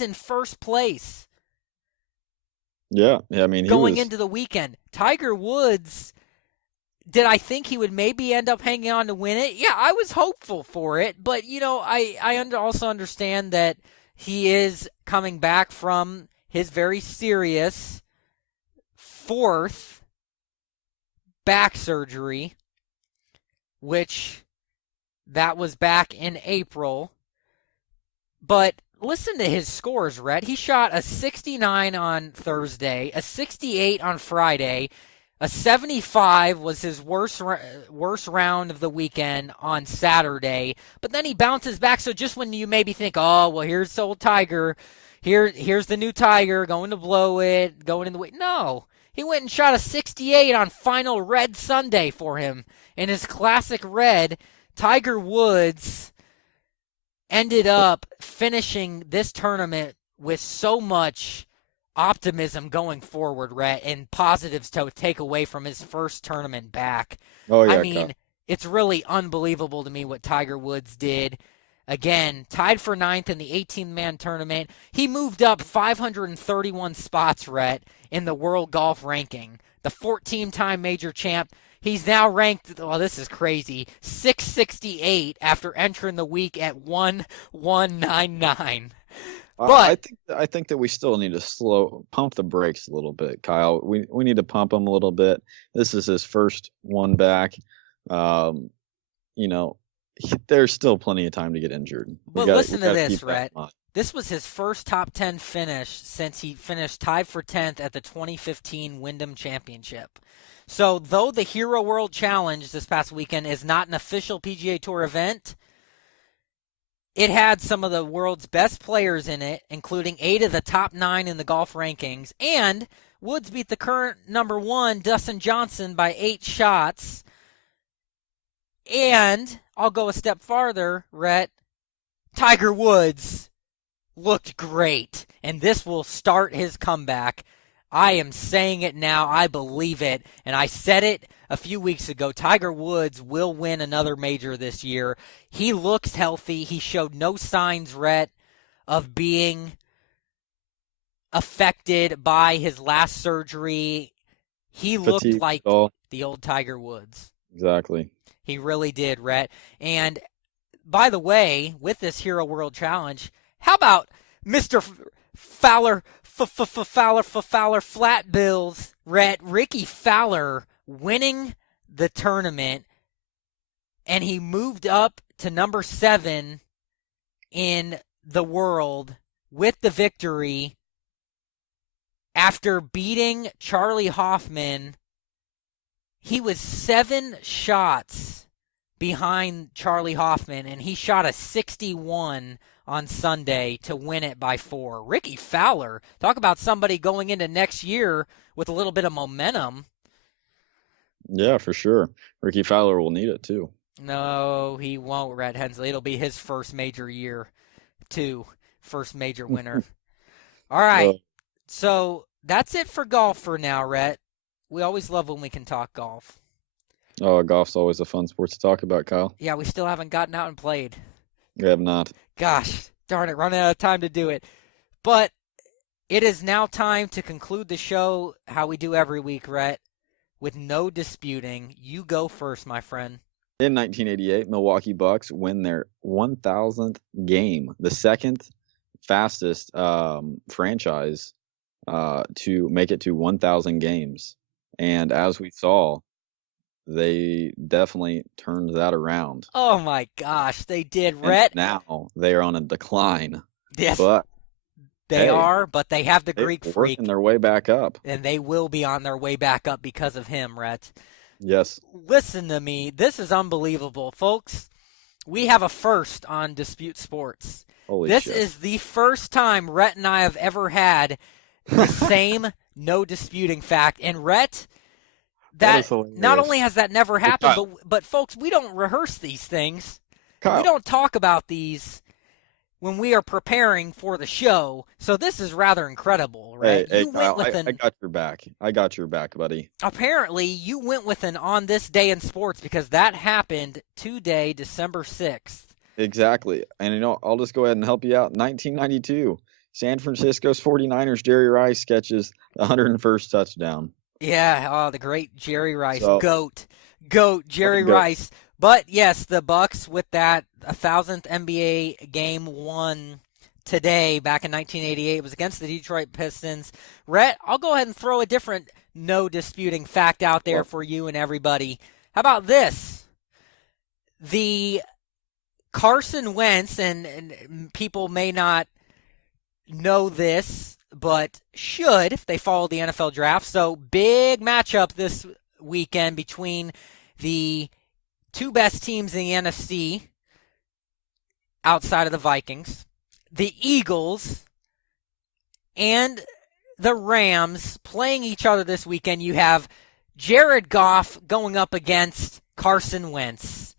in first place. Yeah, I mean, going into the weekend. Tiger Woods, did I think he would maybe end up hanging on to win it? Yeah, I was hopeful for it, but I also understand that he is coming back from his very serious 4th back surgery, which that was back in April. But listen to his scores, Rhett. He shot a 69 on Thursday, a 68 on Friday, a 75 was his worst round of the weekend on Saturday. But then he bounces back, so just when you maybe think, oh, well, here's old Tiger, here's the new Tiger going to blow it, going in the way. No, he went and shot a 68 on final red Sunday for him in his classic red. Tiger Woods ended up finishing this tournament with so much optimism going forward, Rhett, and positives to take away from his first tournament back. Oh, yeah, I mean, it's really unbelievable to me what Tiger Woods did. Again, tied for 9th in the 18-man tournament. He moved up 531 spots, Rhett, in the world golf ranking. The 14-time major champ. He's now ranked, this is crazy, 668 after entering the week at 1199. But I think that we still need to pump the brakes a little bit, Kyle. We need to pump him a little bit. This is his first one back. There's still plenty of time to get injured. But listen to this, Rhett. This was his first top 10 finish since he finished tied for 10th at the 2015 Wyndham Championship. So though the Hero World Challenge this past weekend is not an official PGA Tour event, it had some of the world's best players in it, including 8 of the top 9 in the golf rankings. And Woods beat the current number 1, Dustin Johnson, by 8 shots. And I'll go a step farther, Rhett. Tiger Woods looked great, and this will start his comeback. I am saying it now. I believe it, and I said it a few weeks ago. Tiger Woods will win another major this year. He looks healthy. He showed no signs, Rhett, of being affected by his last surgery. He looked like the old Tiger Woods. Exactly. He really did, Rhett. And by the way, with this Hero World Challenge, how about Mr. Fowler Flat Bills, Rhett, Ricky Fowler winning the tournament, and he moved up to number 7 in the world with the victory after beating Charlie Hoffman. He was 7 shots behind Charlie Hoffman, and he shot a 61 on Sunday to win it by 4. Ricky Fowler, talk about somebody going into next year with a little bit of momentum. Yeah, for sure. Ricky Fowler will need it too. No, he won't, Rhett Hensley. It'll be his first major year, too. First major winner. All right. So that's it for golf for now, Rhett. We always love when we can talk golf. Oh, golf's always a fun sport to talk about, Kyle. Yeah, we still haven't gotten out and played. We have not. Gosh, darn it, running out of time to do it. But it is now time to conclude the show how we do every week, Rhett, with no disputing. You go first, my friend. In 1988, Milwaukee Bucks win their 1,000th game, the second fastest franchise to make it to 1,000 games. And as we saw, they definitely turned that around. Oh, my gosh, they did, Rhett. And now they are on a decline. Yes, but they are, but they have the Greek freak. Working their way back up. And they will be on their way back up because of him, Rhett. Yes. Listen to me. This is unbelievable. Folks, we have a first on Dispute Sports. Holy shit. This is the first time Rhett and I have ever had the same no disputing fact. And Rhett, that not only has that never happened, but folks, we don't rehearse these things. Kyle. We don't talk about these when we are preparing for the show. So this is rather incredible, right? Hey, Kyle, I got your back. I got your back, buddy. Apparently, you went with an on this day in sports because that happened today, December 6th. Exactly. And, I'll just go ahead and help you out. 1992, San Francisco's 49ers, Jerry Rice catches the 101st touchdown. Yeah, the great Jerry Rice. Goat, Jerry Rice. But, yes, the Bucks with that 1,000th NBA game won today back in 1988. It was against the Detroit Pistons. Rhett, I'll go ahead and throw a different no disputing fact out there for you and everybody. How about this? The Carson Wentz, and people may not know this, but should if they follow the NFL draft. So big matchup this weekend between the two best teams in the NFC outside of the Vikings, the Eagles and the Rams playing each other this weekend. You have Jared Goff going up against Carson Wentz.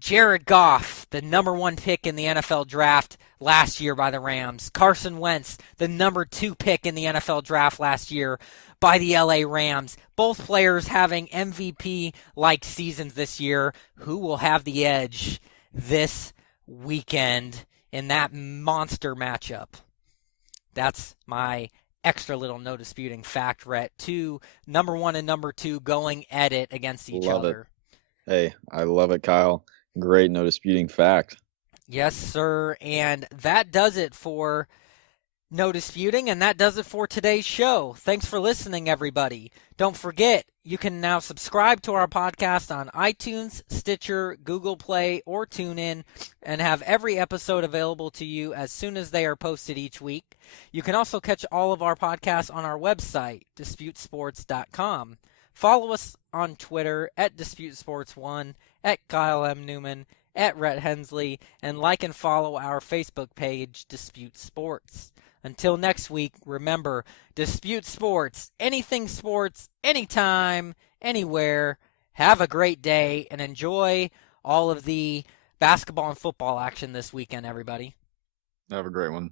Jared Goff, the number 1 pick in the NFL draft last year by the Rams. Carson Wentz, the number 2 pick in the NFL draft last year by the LA Rams. Both players having MVP-like seasons this year. Who will have the edge this weekend in that monster matchup? That's my extra little no disputing fact, Rhett. Two, number 1 and number 2 going at it against each Love it. other. Hey, I love it, Kyle. Great no disputing fact. Yes, sir. And that does it for No Disputing, and that does it for today's show. Thanks for listening, everybody. Don't forget, you can now subscribe to our podcast on iTunes, Stitcher, Google Play, or TuneIn, and have every episode available to you as soon as they are posted each week. You can also catch all of our podcasts on our website, DisputeSports.com. Follow us on Twitter at DisputeSports1, at Kyle M. Neumann, at Rhett Hensley, and like and follow our Facebook page, Dispute Sports. Until next week, remember, Dispute Sports, anything sports, anytime, anywhere. Have a great day and enjoy all of the basketball and football action this weekend, everybody. Have a great one.